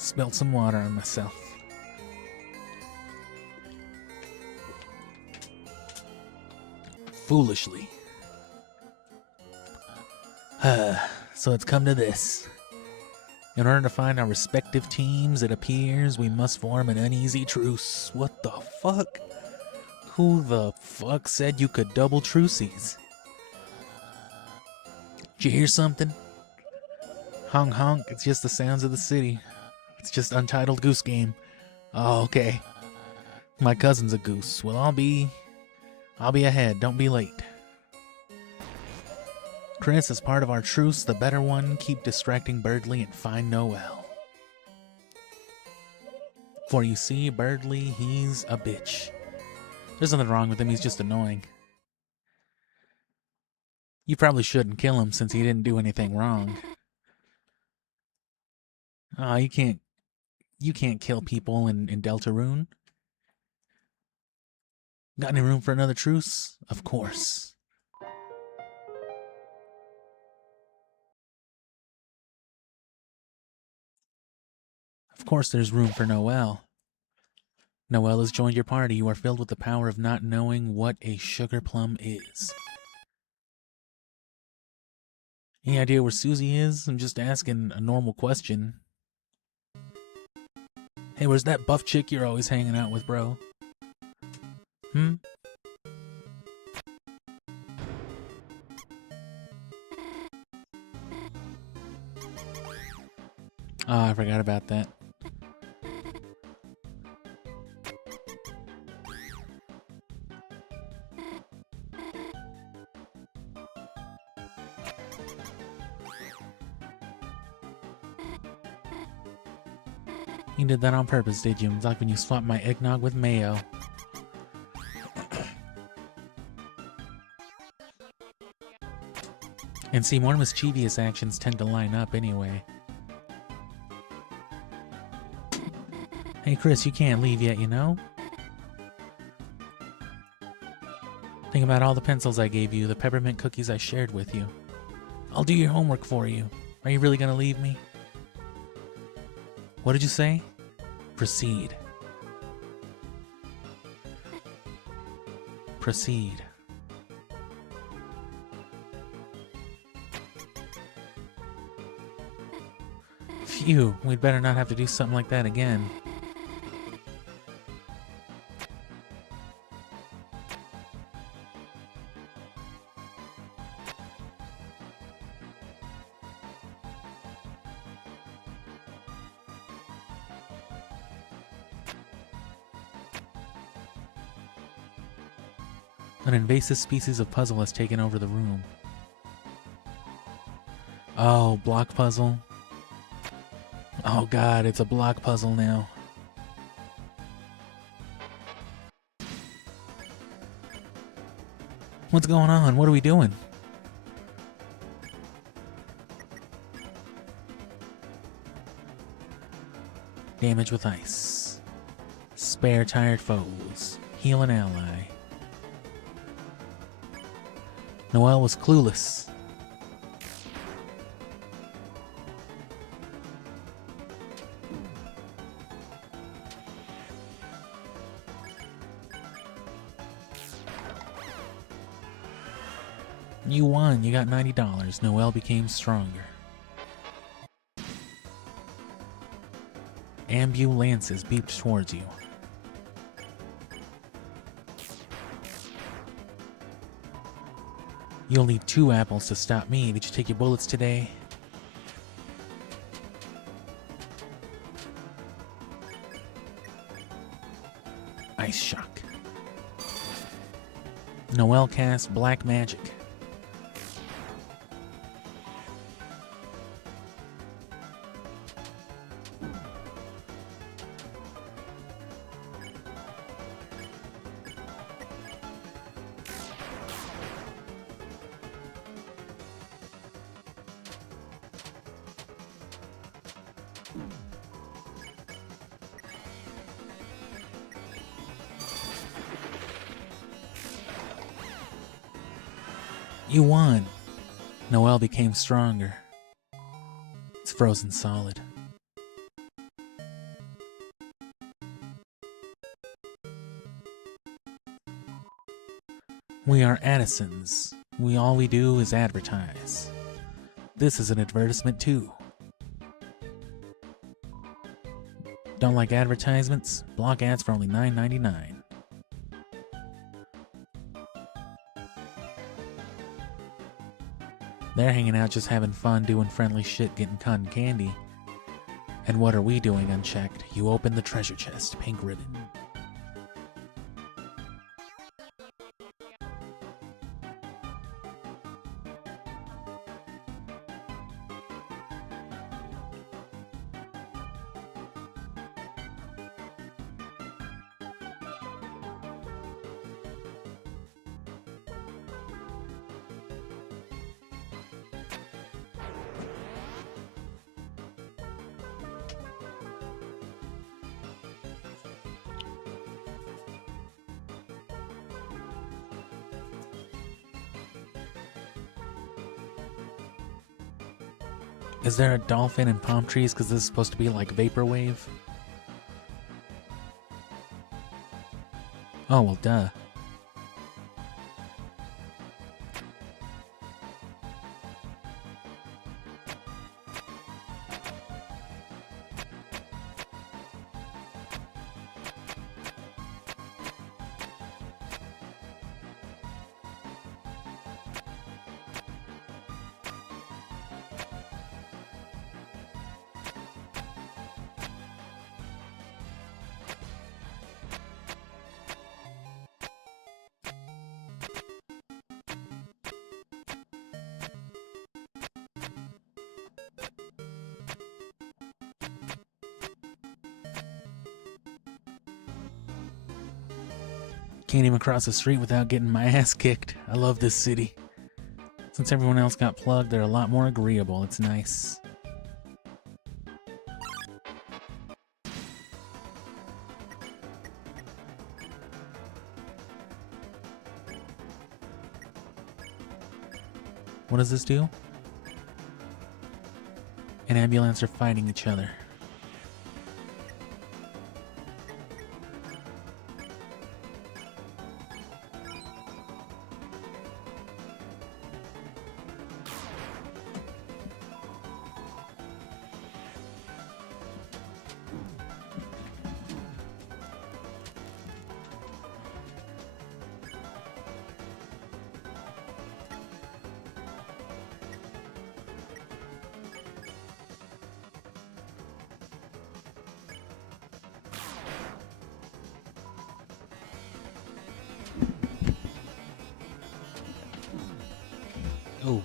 Spilled some water on myself. Foolishly. So it's come to this. In order to find our respective teams, it appears we must form an uneasy truce. What the fuck? Who the fuck said you could double truces? Did you hear something? Honk honk, it's just the sounds of the city. It's just Untitled Goose Game. Oh, okay. My cousin's a goose. Well, I'll be ahead. Don't be late. Chris, as part of our truce, the better one, keep distracting Birdly and find Noelle. For you see, Birdly, he's a bitch. There's nothing wrong with him, he's just annoying. You probably shouldn't kill him since he didn't do anything wrong. Oh, you can't kill people in Deltarune. Got any room for another truce? Of course. Of course there's room for Noelle. Noelle has joined your party. You are filled with the power of not knowing what a sugar plum is. Any idea where Susie is? I'm just asking a normal question. Hey, where's that buff chick you're always hanging out with, bro? Hmm? Oh, I forgot about that. You did that on purpose, did you? It's like when you swapped my eggnog with mayo. And see, more mischievous actions tend to line up anyway. Hey Chris, you can't leave yet, you know? Think about all the pencils I gave you, the peppermint cookies I shared with you. I'll do your homework for you. Are you really gonna leave me? What did you say? Proceed. Proceed. Phew, we'd better not have to do something like that again. An invasive species of puzzle has taken over the room. Oh, block puzzle. Oh god, it's a block puzzle now. What's going on? What are we doing? Damage with ice. Spare tired foes. Heal an ally. Noelle was clueless. You won. You got $90. Noelle became stronger. Ambulances beeped towards you. You'll need 2 apples to stop me. Did you take your bullets today? Ice shock. Noelle cast black magic. You won. Noelle became stronger. It's frozen solid. We are Addisons. All we do is advertise. This is an advertisement too. Don't like advertisements? Block ads for only $9.99. They're hanging out just having fun, doing friendly shit, getting cotton candy. And what are we doing unchecked? You open the treasure chest, pink ribbon. Is there a dolphin in palm trees? Because this is supposed to be like vaporwave. Oh, well, duh. Can't even cross the street without getting my ass kicked. I love this city. Since everyone else got plugged, they're a lot more agreeable. It's nice. What does this do? An ambulance are fighting each other. Oh.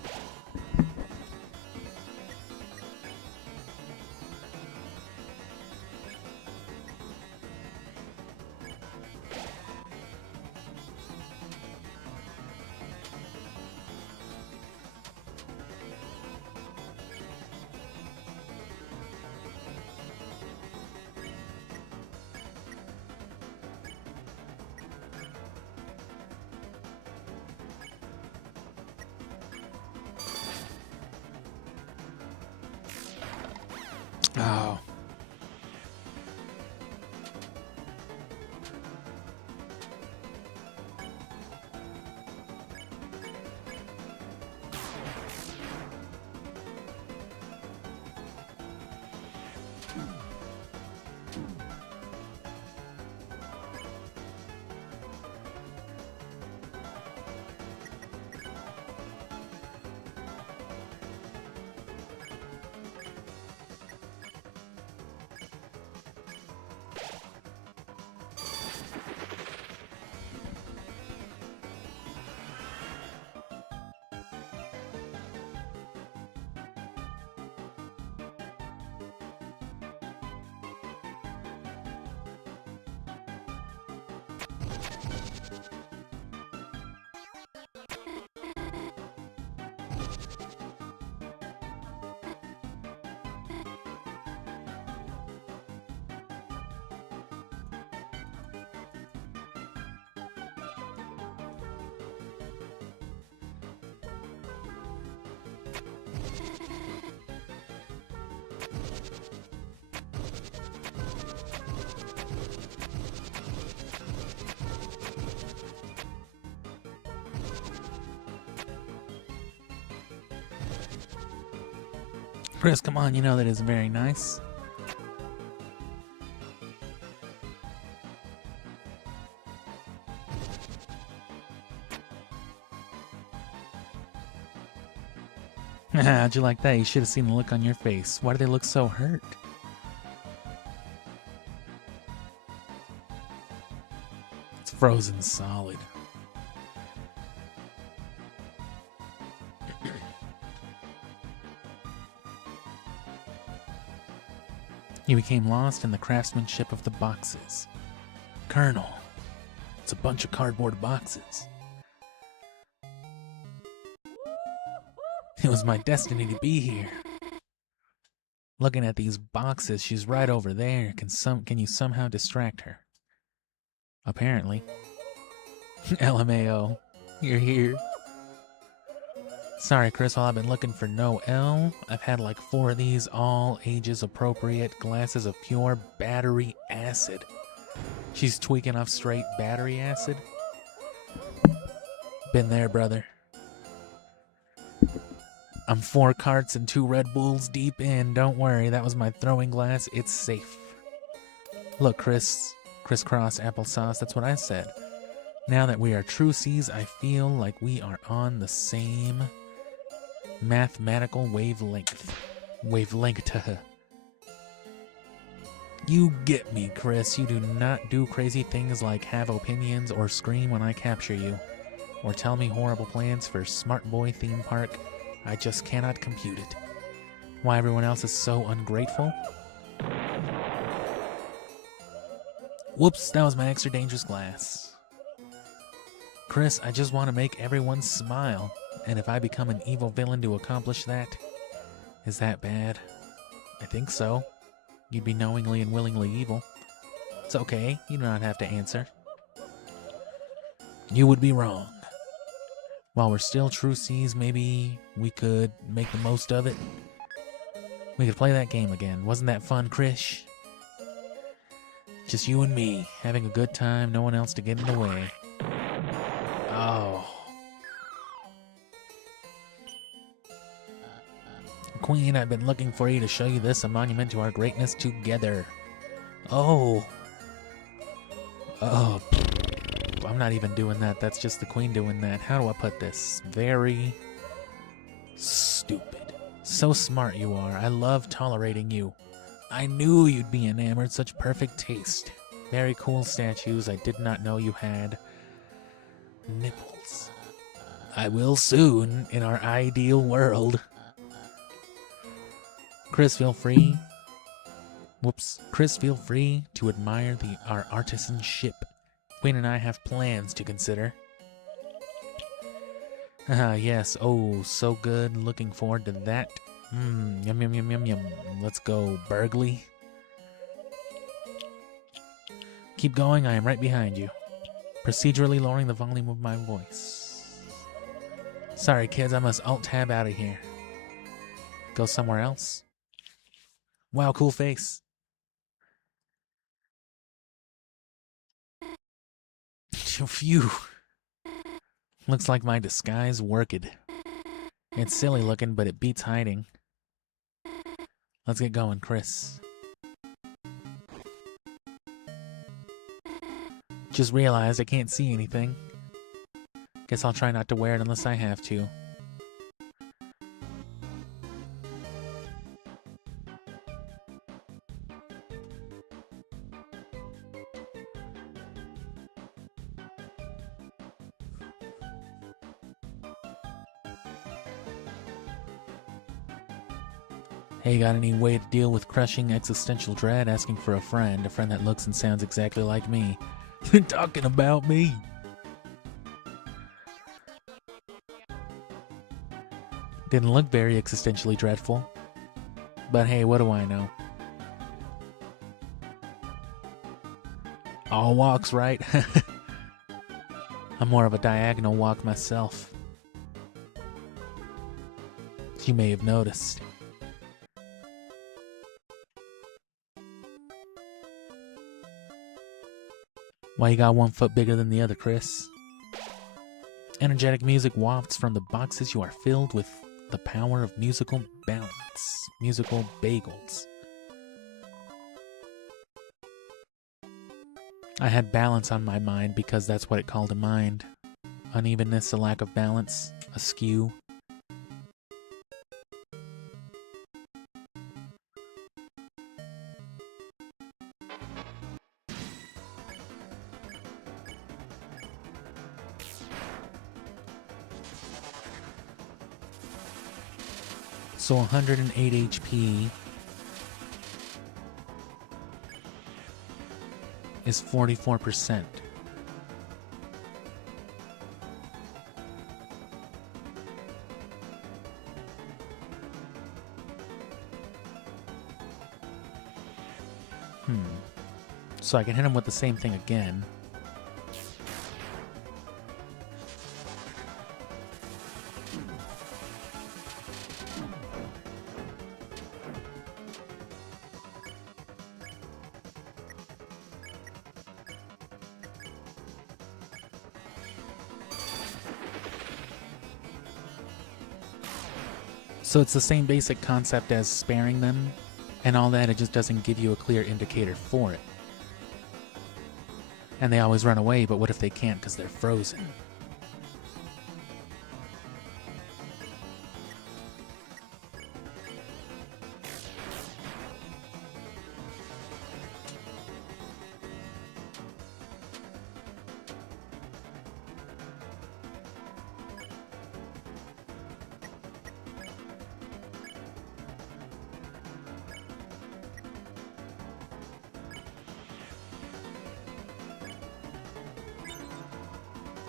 Oh. Chris, come on, you know that is very nice. How'd you like that? You should have seen the look on your face. Why do they look so hurt? It's frozen solid. You became lost in the craftsmanship of the boxes. Colonel, it's a bunch of cardboard boxes. It was my destiny to be here. Looking at these boxes, she's right over there. Can you somehow distract her? Apparently. LMAO, you're here. Sorry, Chris, while I've been looking for Noel, I've had like 4 of these all ages appropriate glasses of pure battery acid. She's tweaking off straight battery acid. Been there, brother. I'm 4 carts and 2 Red Bulls deep in. Don't worry, that was my throwing glass. It's safe. Look, Chris, crisscross applesauce, that's what I said. Now that we are trucies, I feel like we are on the same mathematical wavelength. You get me, Chris. You do not do crazy things like have opinions or scream when I capture you, or tell me horrible plans for Smart Boy theme park. I just cannot compute it. Why everyone else is so ungrateful? Whoops, that was my extra dangerous glass. Chris, I just want to make everyone smile, and if I become an evil villain to accomplish that, is that bad? I think so. You'd be knowingly and willingly evil. It's okay, you do not have to answer. You would be wrong. While we're still trucies, maybe we could make the most of it. We could play that game again. Wasn't that fun, Krish? Just you and me, having a good time, no one else to get in the way. Oh. Queen, I've been looking for you to show you this, a monument to our greatness together. Oh. Oh. I'm not even doing that. That's just the Queen doing that. How do I put this? Very stupid. So smart you are. I love tolerating you. I knew you'd be enamored. Such perfect taste. Very cool statues. I did not know you had nipples. I will soon, in our ideal world. Chris, feel free. Whoops. Chris, feel free to admire our artisanship. Queen and I have plans to consider. Yes. Oh, so good. Looking forward to that. Yum, yum, yum, yum, yum. Let's go, Burgley. Keep going. I am right behind you. Procedurally lowering the volume of my voice. Sorry, kids. I must alt-tab out of here. Go somewhere else. Wow, cool face. Phew. Looks like my disguise worked. It's silly looking, but it beats hiding. Let's get going, Chris. Just realized I can't see anything. Guess I'll try not to wear it unless I have to. Hey, got any way to deal with crushing existential dread? Asking for a friend that looks and sounds exactly like me. They're talking about me. Didn't look very existentially dreadful. But hey, what do I know? All walks, right? I'm more of a diagonal walk myself. You may have noticed. Why you got one foot bigger than the other, Chris? Energetic music wafts from the boxes. You are filled with the power of musical balance. Musical bagels. I had balance on my mind because that's what it called a mind. Unevenness, a lack of balance, askew. So 108 HP is 44%. So I can hit him with the same thing again. So it's the same basic concept as sparing them and all that, it just doesn't give you a clear indicator for it. And they always run away, but what if they can't because they're frozen?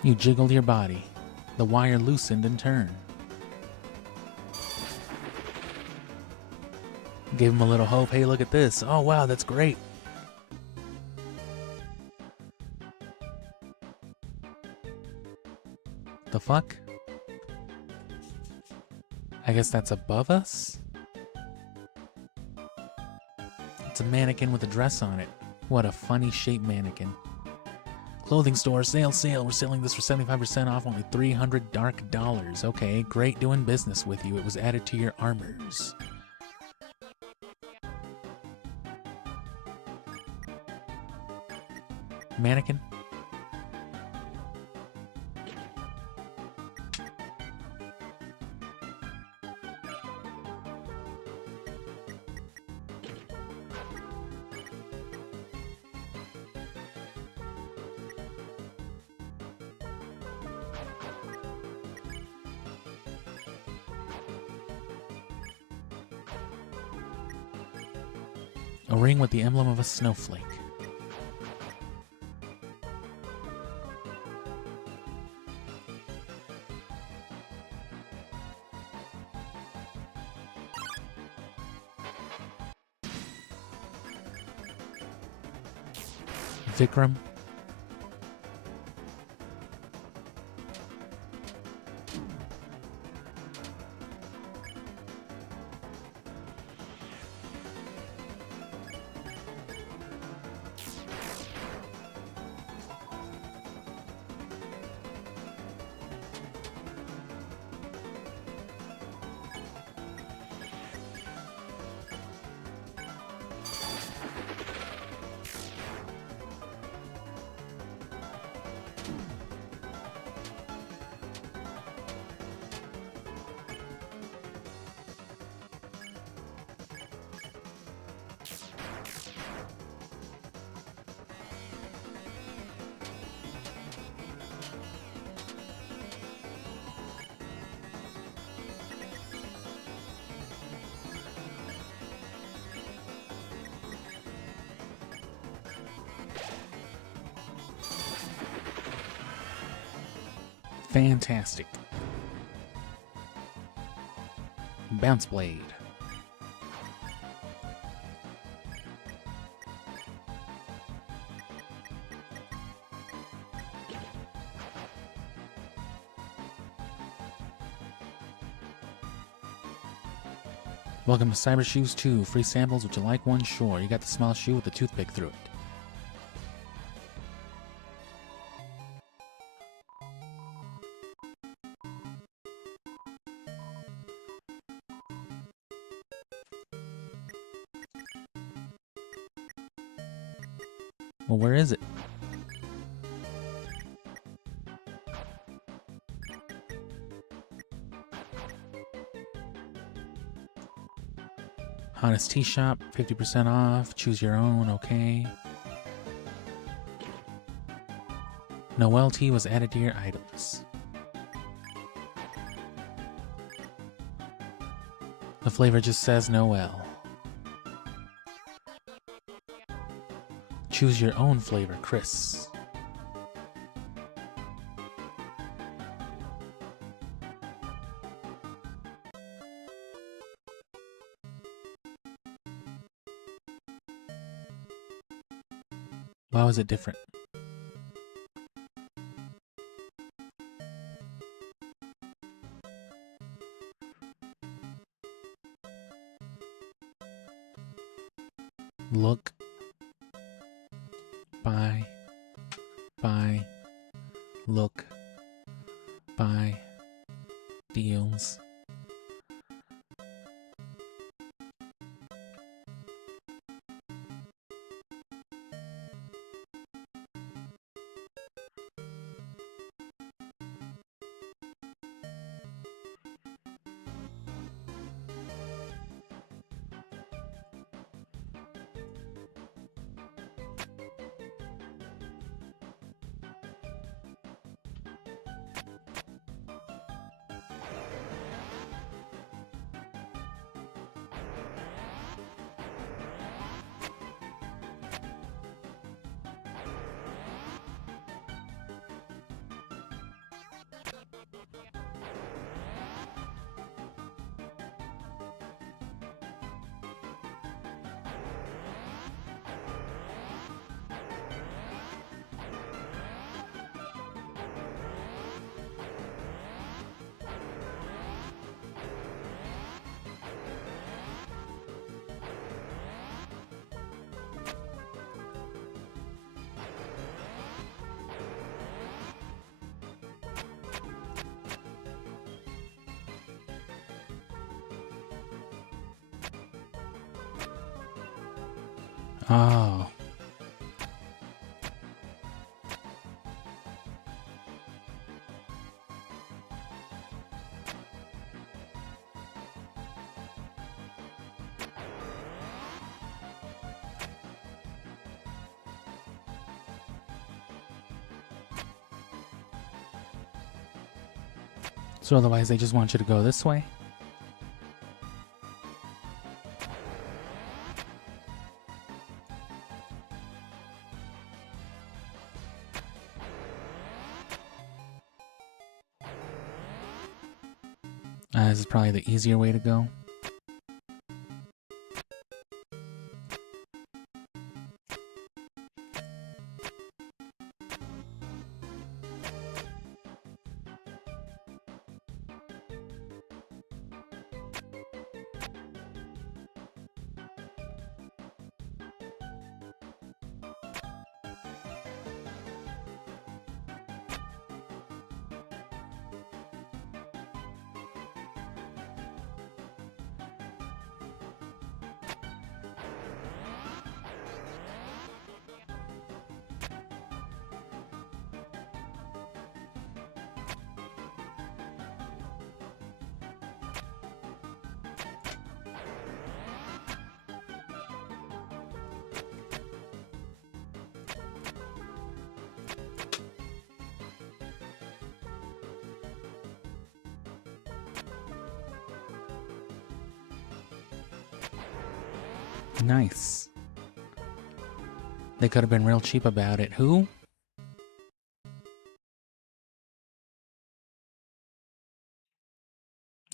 You jiggled your body. The wire loosened and turned. Gave him a little hope. Hey, look at this. Oh, wow, that's great. The fuck? I guess that's above us? It's a mannequin with a dress on it. What a funny shaped mannequin. Clothing store, sale, sale. We're selling this for 75% off, only $300 dark dollars. Okay, great doing business with you. It was added to your armors. Mannequin? A ring with the emblem of a snowflake. Vikram. Fantastic. Bounce blade. Welcome to Cyber Shoes 2. Free samples. Would you like one? Sure. You got the small shoe with the toothpick through it. Well, where is it? Honest Tea Shop, 50% off. Choose your own, okay. Noel tea was added to your items. The flavor just says Noel. Choose your own flavor, Chris. Why was it different? Look. Buy. Look. Buy. Deals. Oh. So otherwise they just want you to go this way? This is probably the easier way to go. Nice. They could have been real cheap about it. Who?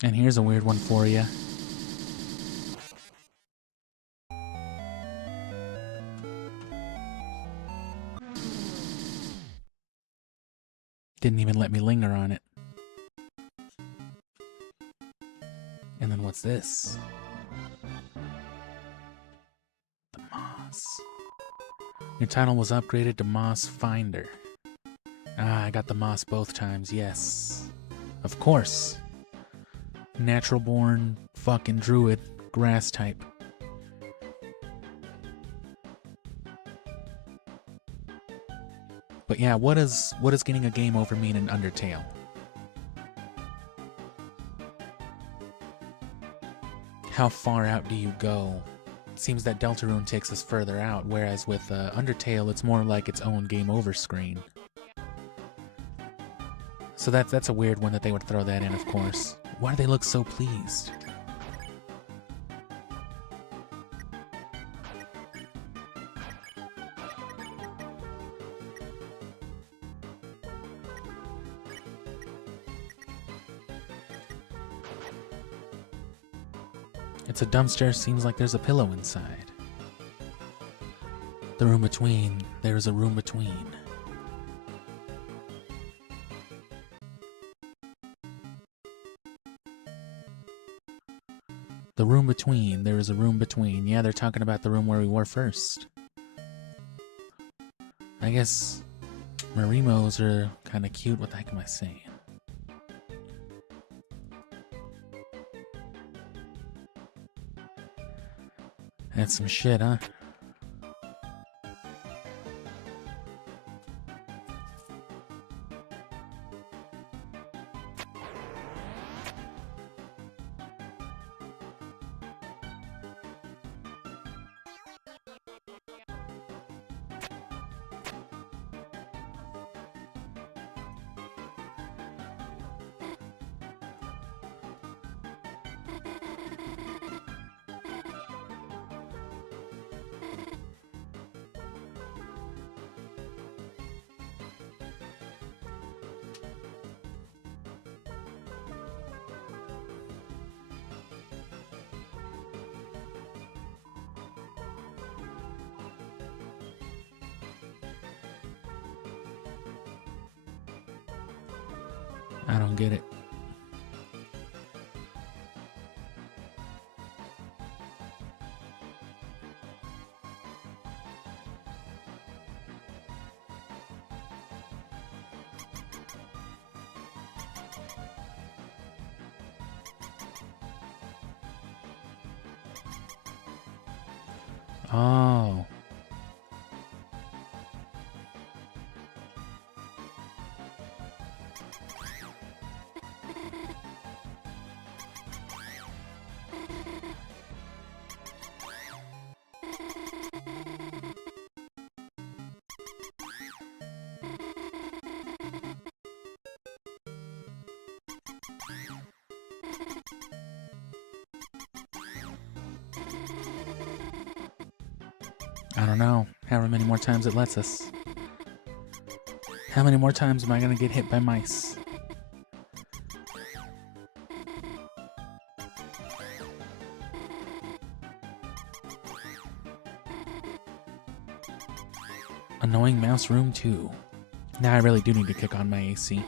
And here's a weird one for you. Didn't even let me linger on it. And then what's this? The Moss. Your title was upgraded to Moss Finder. Ah, I got the Moss both times, yes. Of course. Natural born fucking druid, grass type. But yeah, what does getting a game over mean in Undertale? How far out do you go? It seems that Deltarune takes us further out, whereas with Undertale, it's more like its own game over screen. So that's a weird one that they would throw that in, of course. Why do they look so pleased? It's a dumpster, seems like there's a pillow inside. The room between, there is a room between. The room between, there is a room between. Yeah, they're talking about the room where we were first. I guess Marimos are kind of cute. What the heck am I saying? That's some shit, huh? I don't get it. Oh, I don't know. However many more times it lets us. How many more times am I gonna get hit by mice? Annoying mouse room 2. Now I really do need to kick on my AC.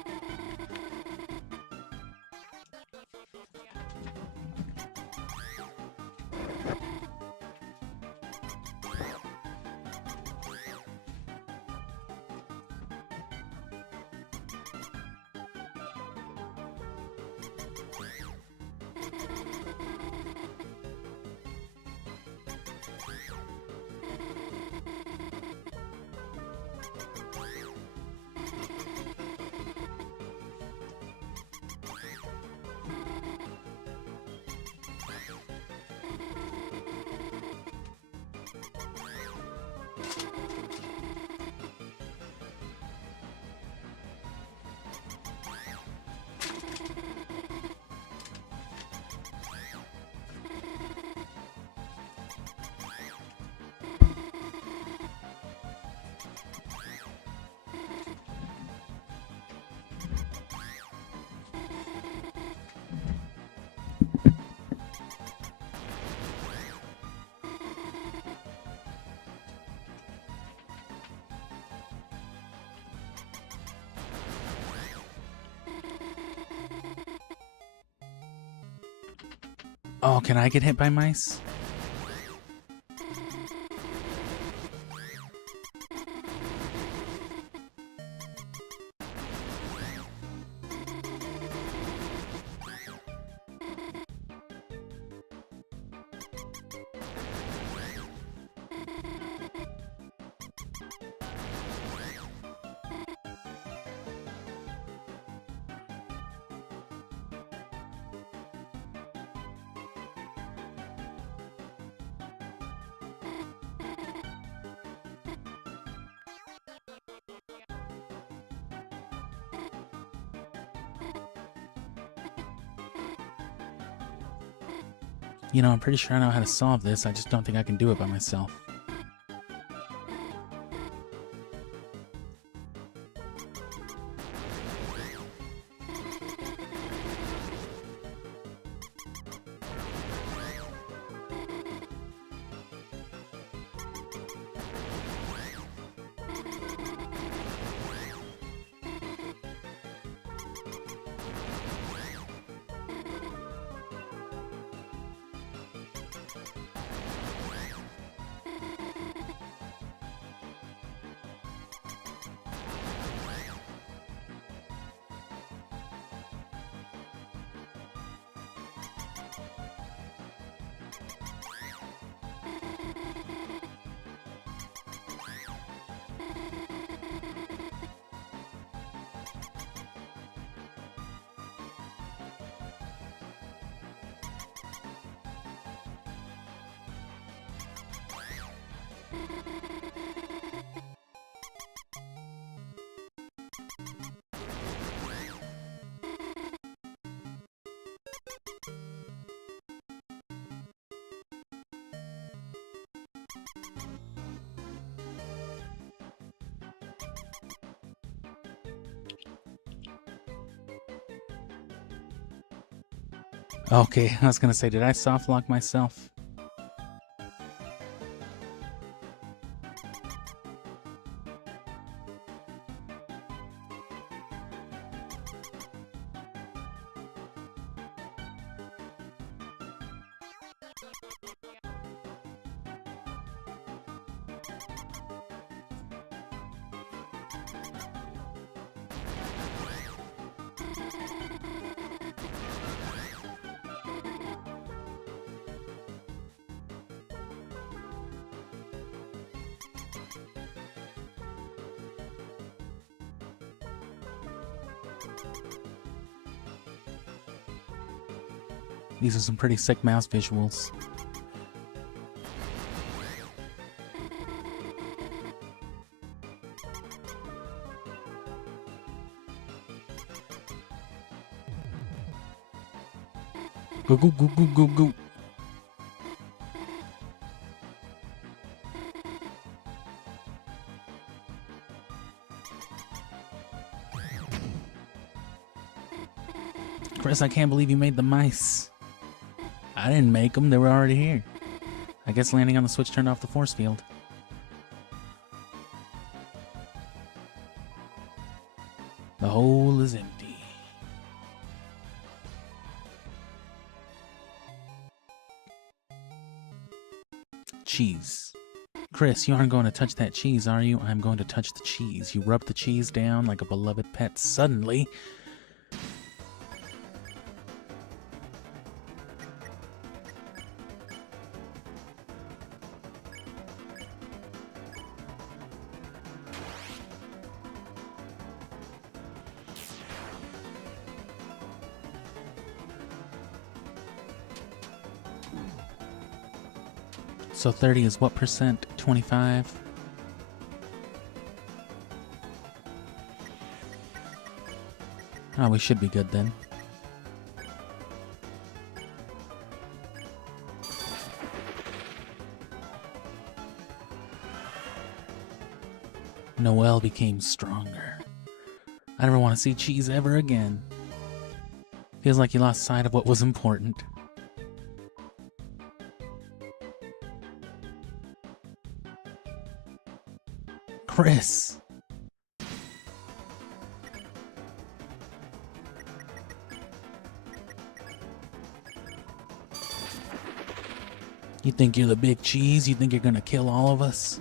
Oh, can I get hit by mice? You know, I'm pretty sure I know how to solve this. I just don't think I can do it by myself. Okay, I was gonna say, did I soft lock myself? These are some pretty sick mouse visuals. Go, go, go, go, go, go. Chris, I can't believe you made the mice. I didn't make them, they were already here. I guess landing on the switch turned off the force field. The hole is empty. Cheese. Chris, you aren't going to touch that cheese, are you? I'm going to touch the cheese. You rub the cheese down like a beloved pet. Suddenly... So 30 is what percent? 25? Oh, we should be good then. Noelle became stronger. I never want to see cheese ever again. Feels like you lost sight of what was important. Chris. You think you're the big cheese? You think you're gonna kill all of us?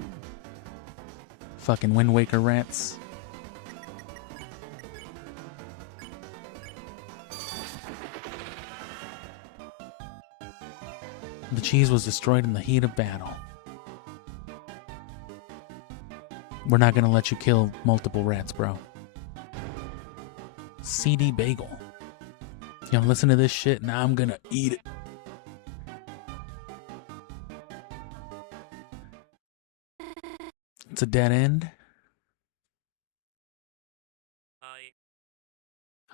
Fucking Wind Waker rats. The cheese was destroyed in the heat of battle. We're not gonna let you kill multiple rats, bro. CD bagel. You know, listen to this shit, now I'm gonna eat it. It's a dead end.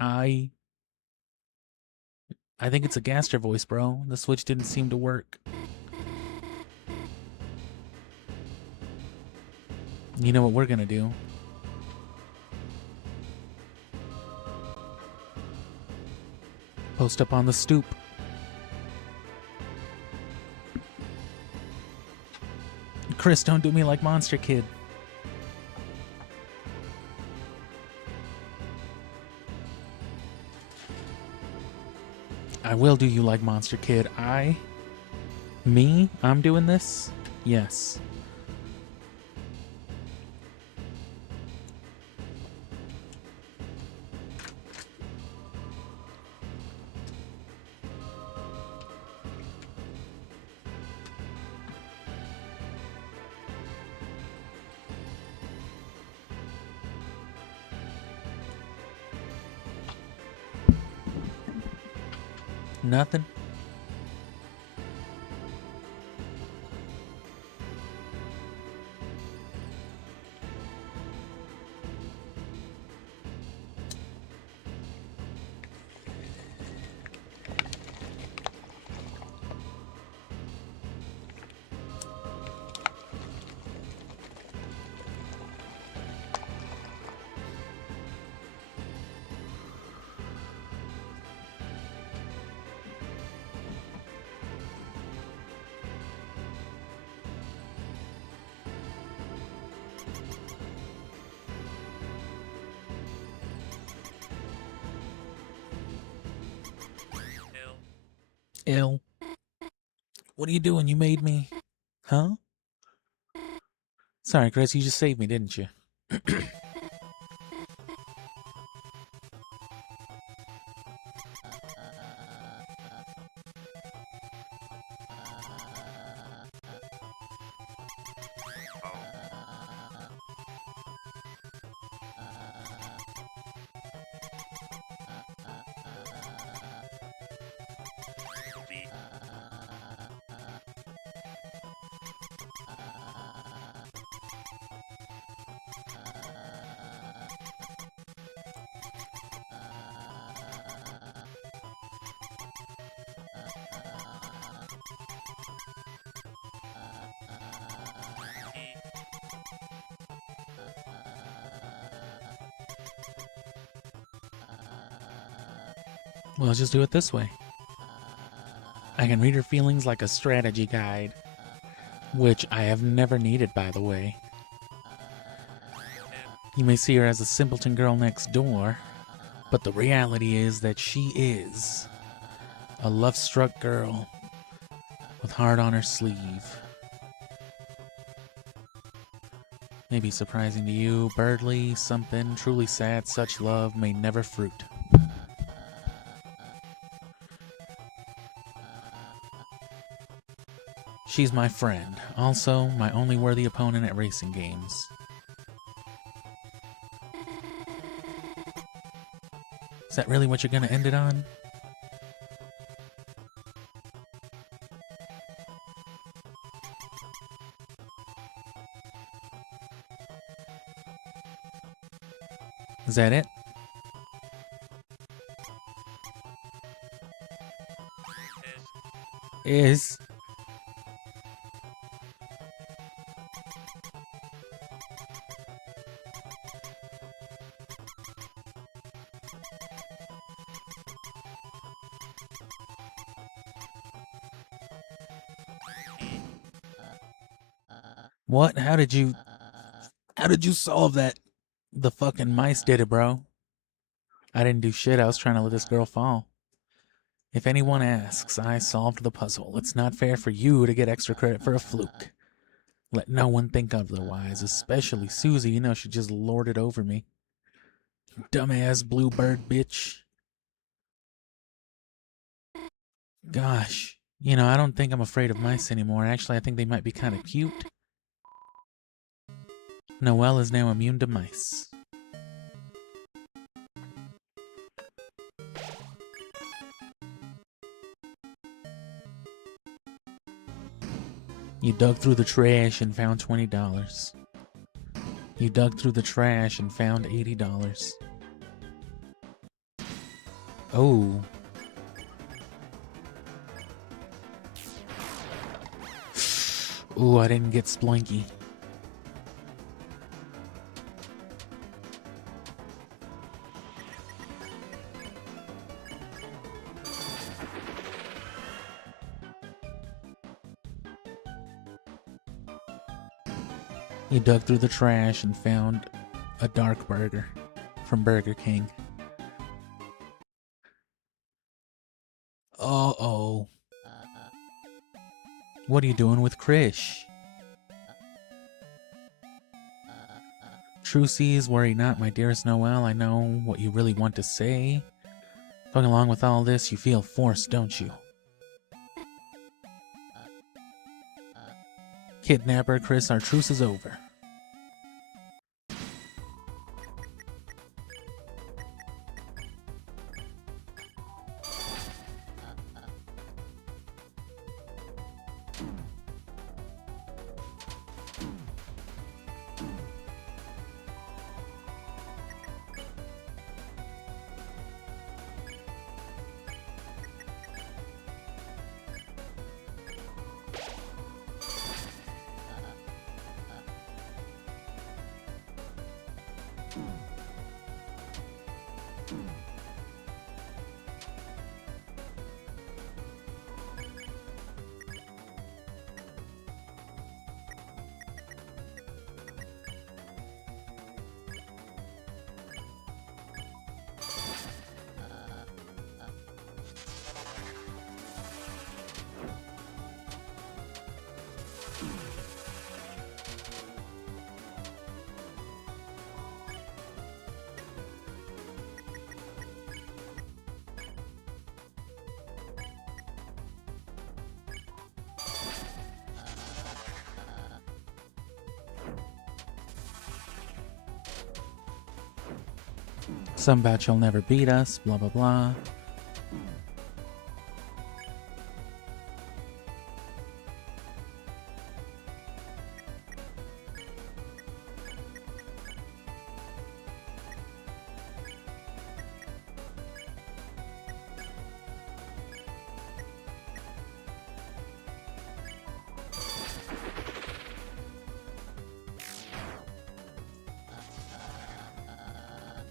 I think it's a Gaster voice, bro. The switch didn't seem to work. You know what we're gonna do? Post up on the stoop. Chris, don't do me like Monster Kid. I will do you like Monster Kid. Me? I'm doing this? Yes. Nothing. Ill. What are you doing? You made me... Huh? Sorry, Chris, you just saved me, didn't you? Well, let's just do it this way. I can read her feelings like a strategy guide, which I have never needed, by the way. You may see her as a simpleton girl next door, but the reality is that she is a love-struck girl with heart on her sleeve. Maybe surprising to you, Birdly, something truly sad, such love may never fruit. She's my friend, also my only worthy opponent at racing games. Is that really what you're gonna end it on? Is that it? Is. What? How did you solve that? The fucking mice did it, bro. I didn't do shit. I was trying to let this girl fall. If anyone asks, I solved the puzzle. It's not fair for you to get extra credit for a fluke. Let no one think otherwise, especially Susie. You know she just lorded over me. Dumbass bluebird bitch. Gosh. You know, I don't think I'm afraid of mice anymore. Actually, I think they might be kind of cute. Noelle is now immune to mice. You dug through the trash and found $20. You dug through the trash and found $80. Oh. Ooh, I didn't get Splinky. You dug through the trash and found a dark burger from Burger King. Uh-oh. What are you doing with Krish? Trucies, worry not, my dearest Noelle. I know what you really want to say. Going along with all this, you feel forced, don't you? Kidnapper, Chris, our truce is over. Some about you'll never beat us, blah blah blah.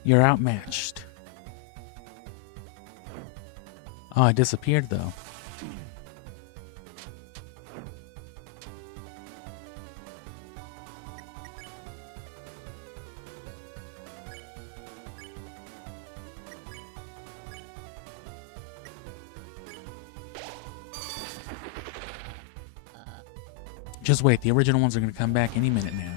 You're outmatched. Oh, I disappeared though. Just wait, the original ones are gonna come back any minute now.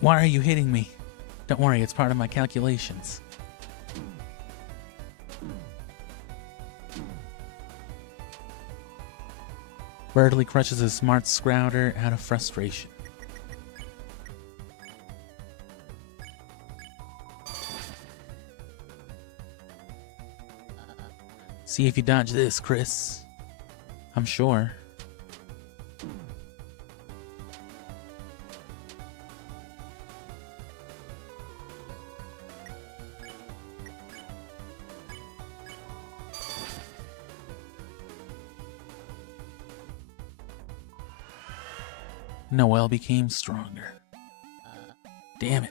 Why are you hitting me? Don't worry, it's part of my calculations. Birdly crushes his smart scrouter out of frustration. See if you dodge this, Chris. I'm sure. Noelle became stronger. Damn it.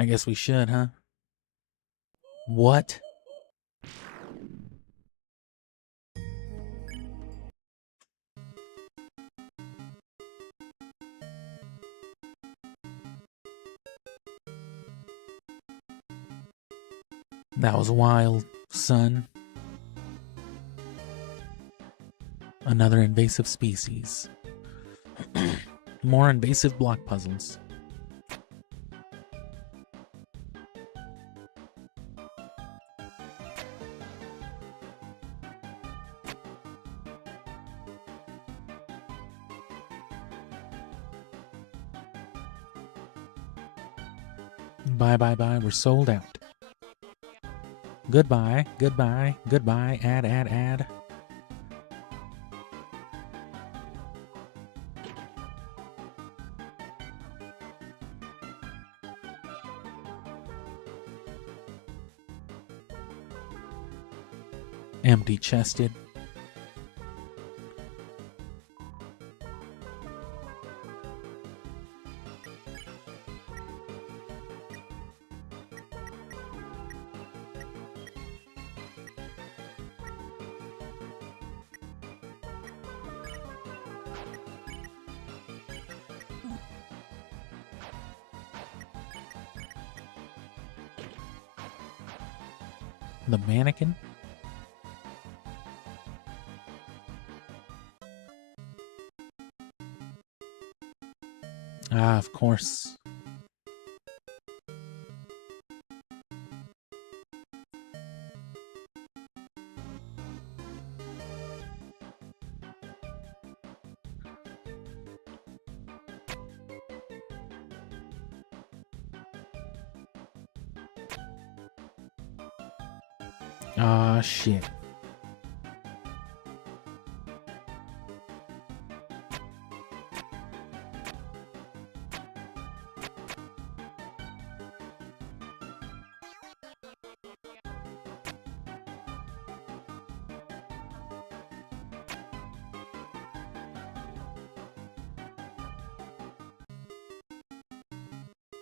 I guess we should, huh? What? That was wild, son. Another invasive species. More invasive block puzzles. Bye, bye, bye. We're sold out. Goodbye, goodbye, goodbye. Add, add, add. Empty-chested. The mannequin? Ah, of course. Ah, shit.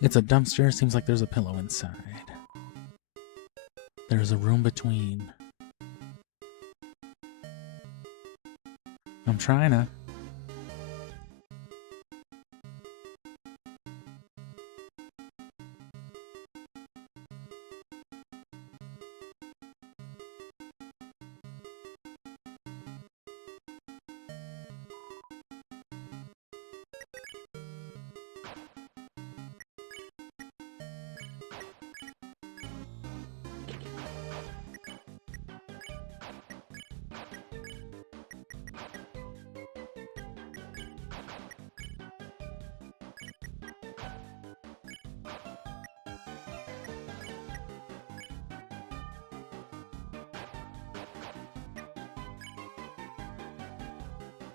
It's a dumpster. Seems like there's a pillow inside. There's a room between. I'm trying to.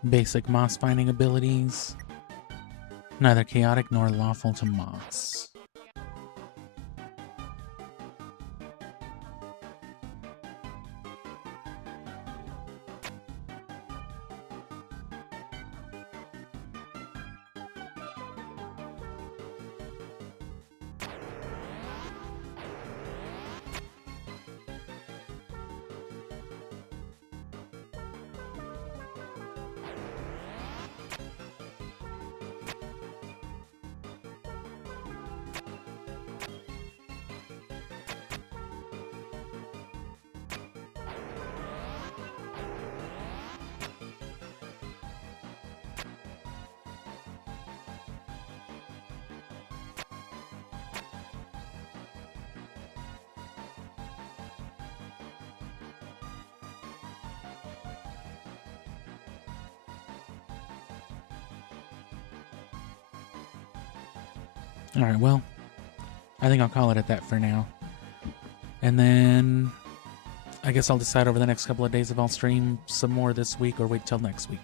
Basic moss finding abilities. Neither chaotic nor lawful to moss. Alright, well, I think I'll call it at that for now. And then I guess I'll decide over the next couple of days if I'll stream some more this week or wait till next week.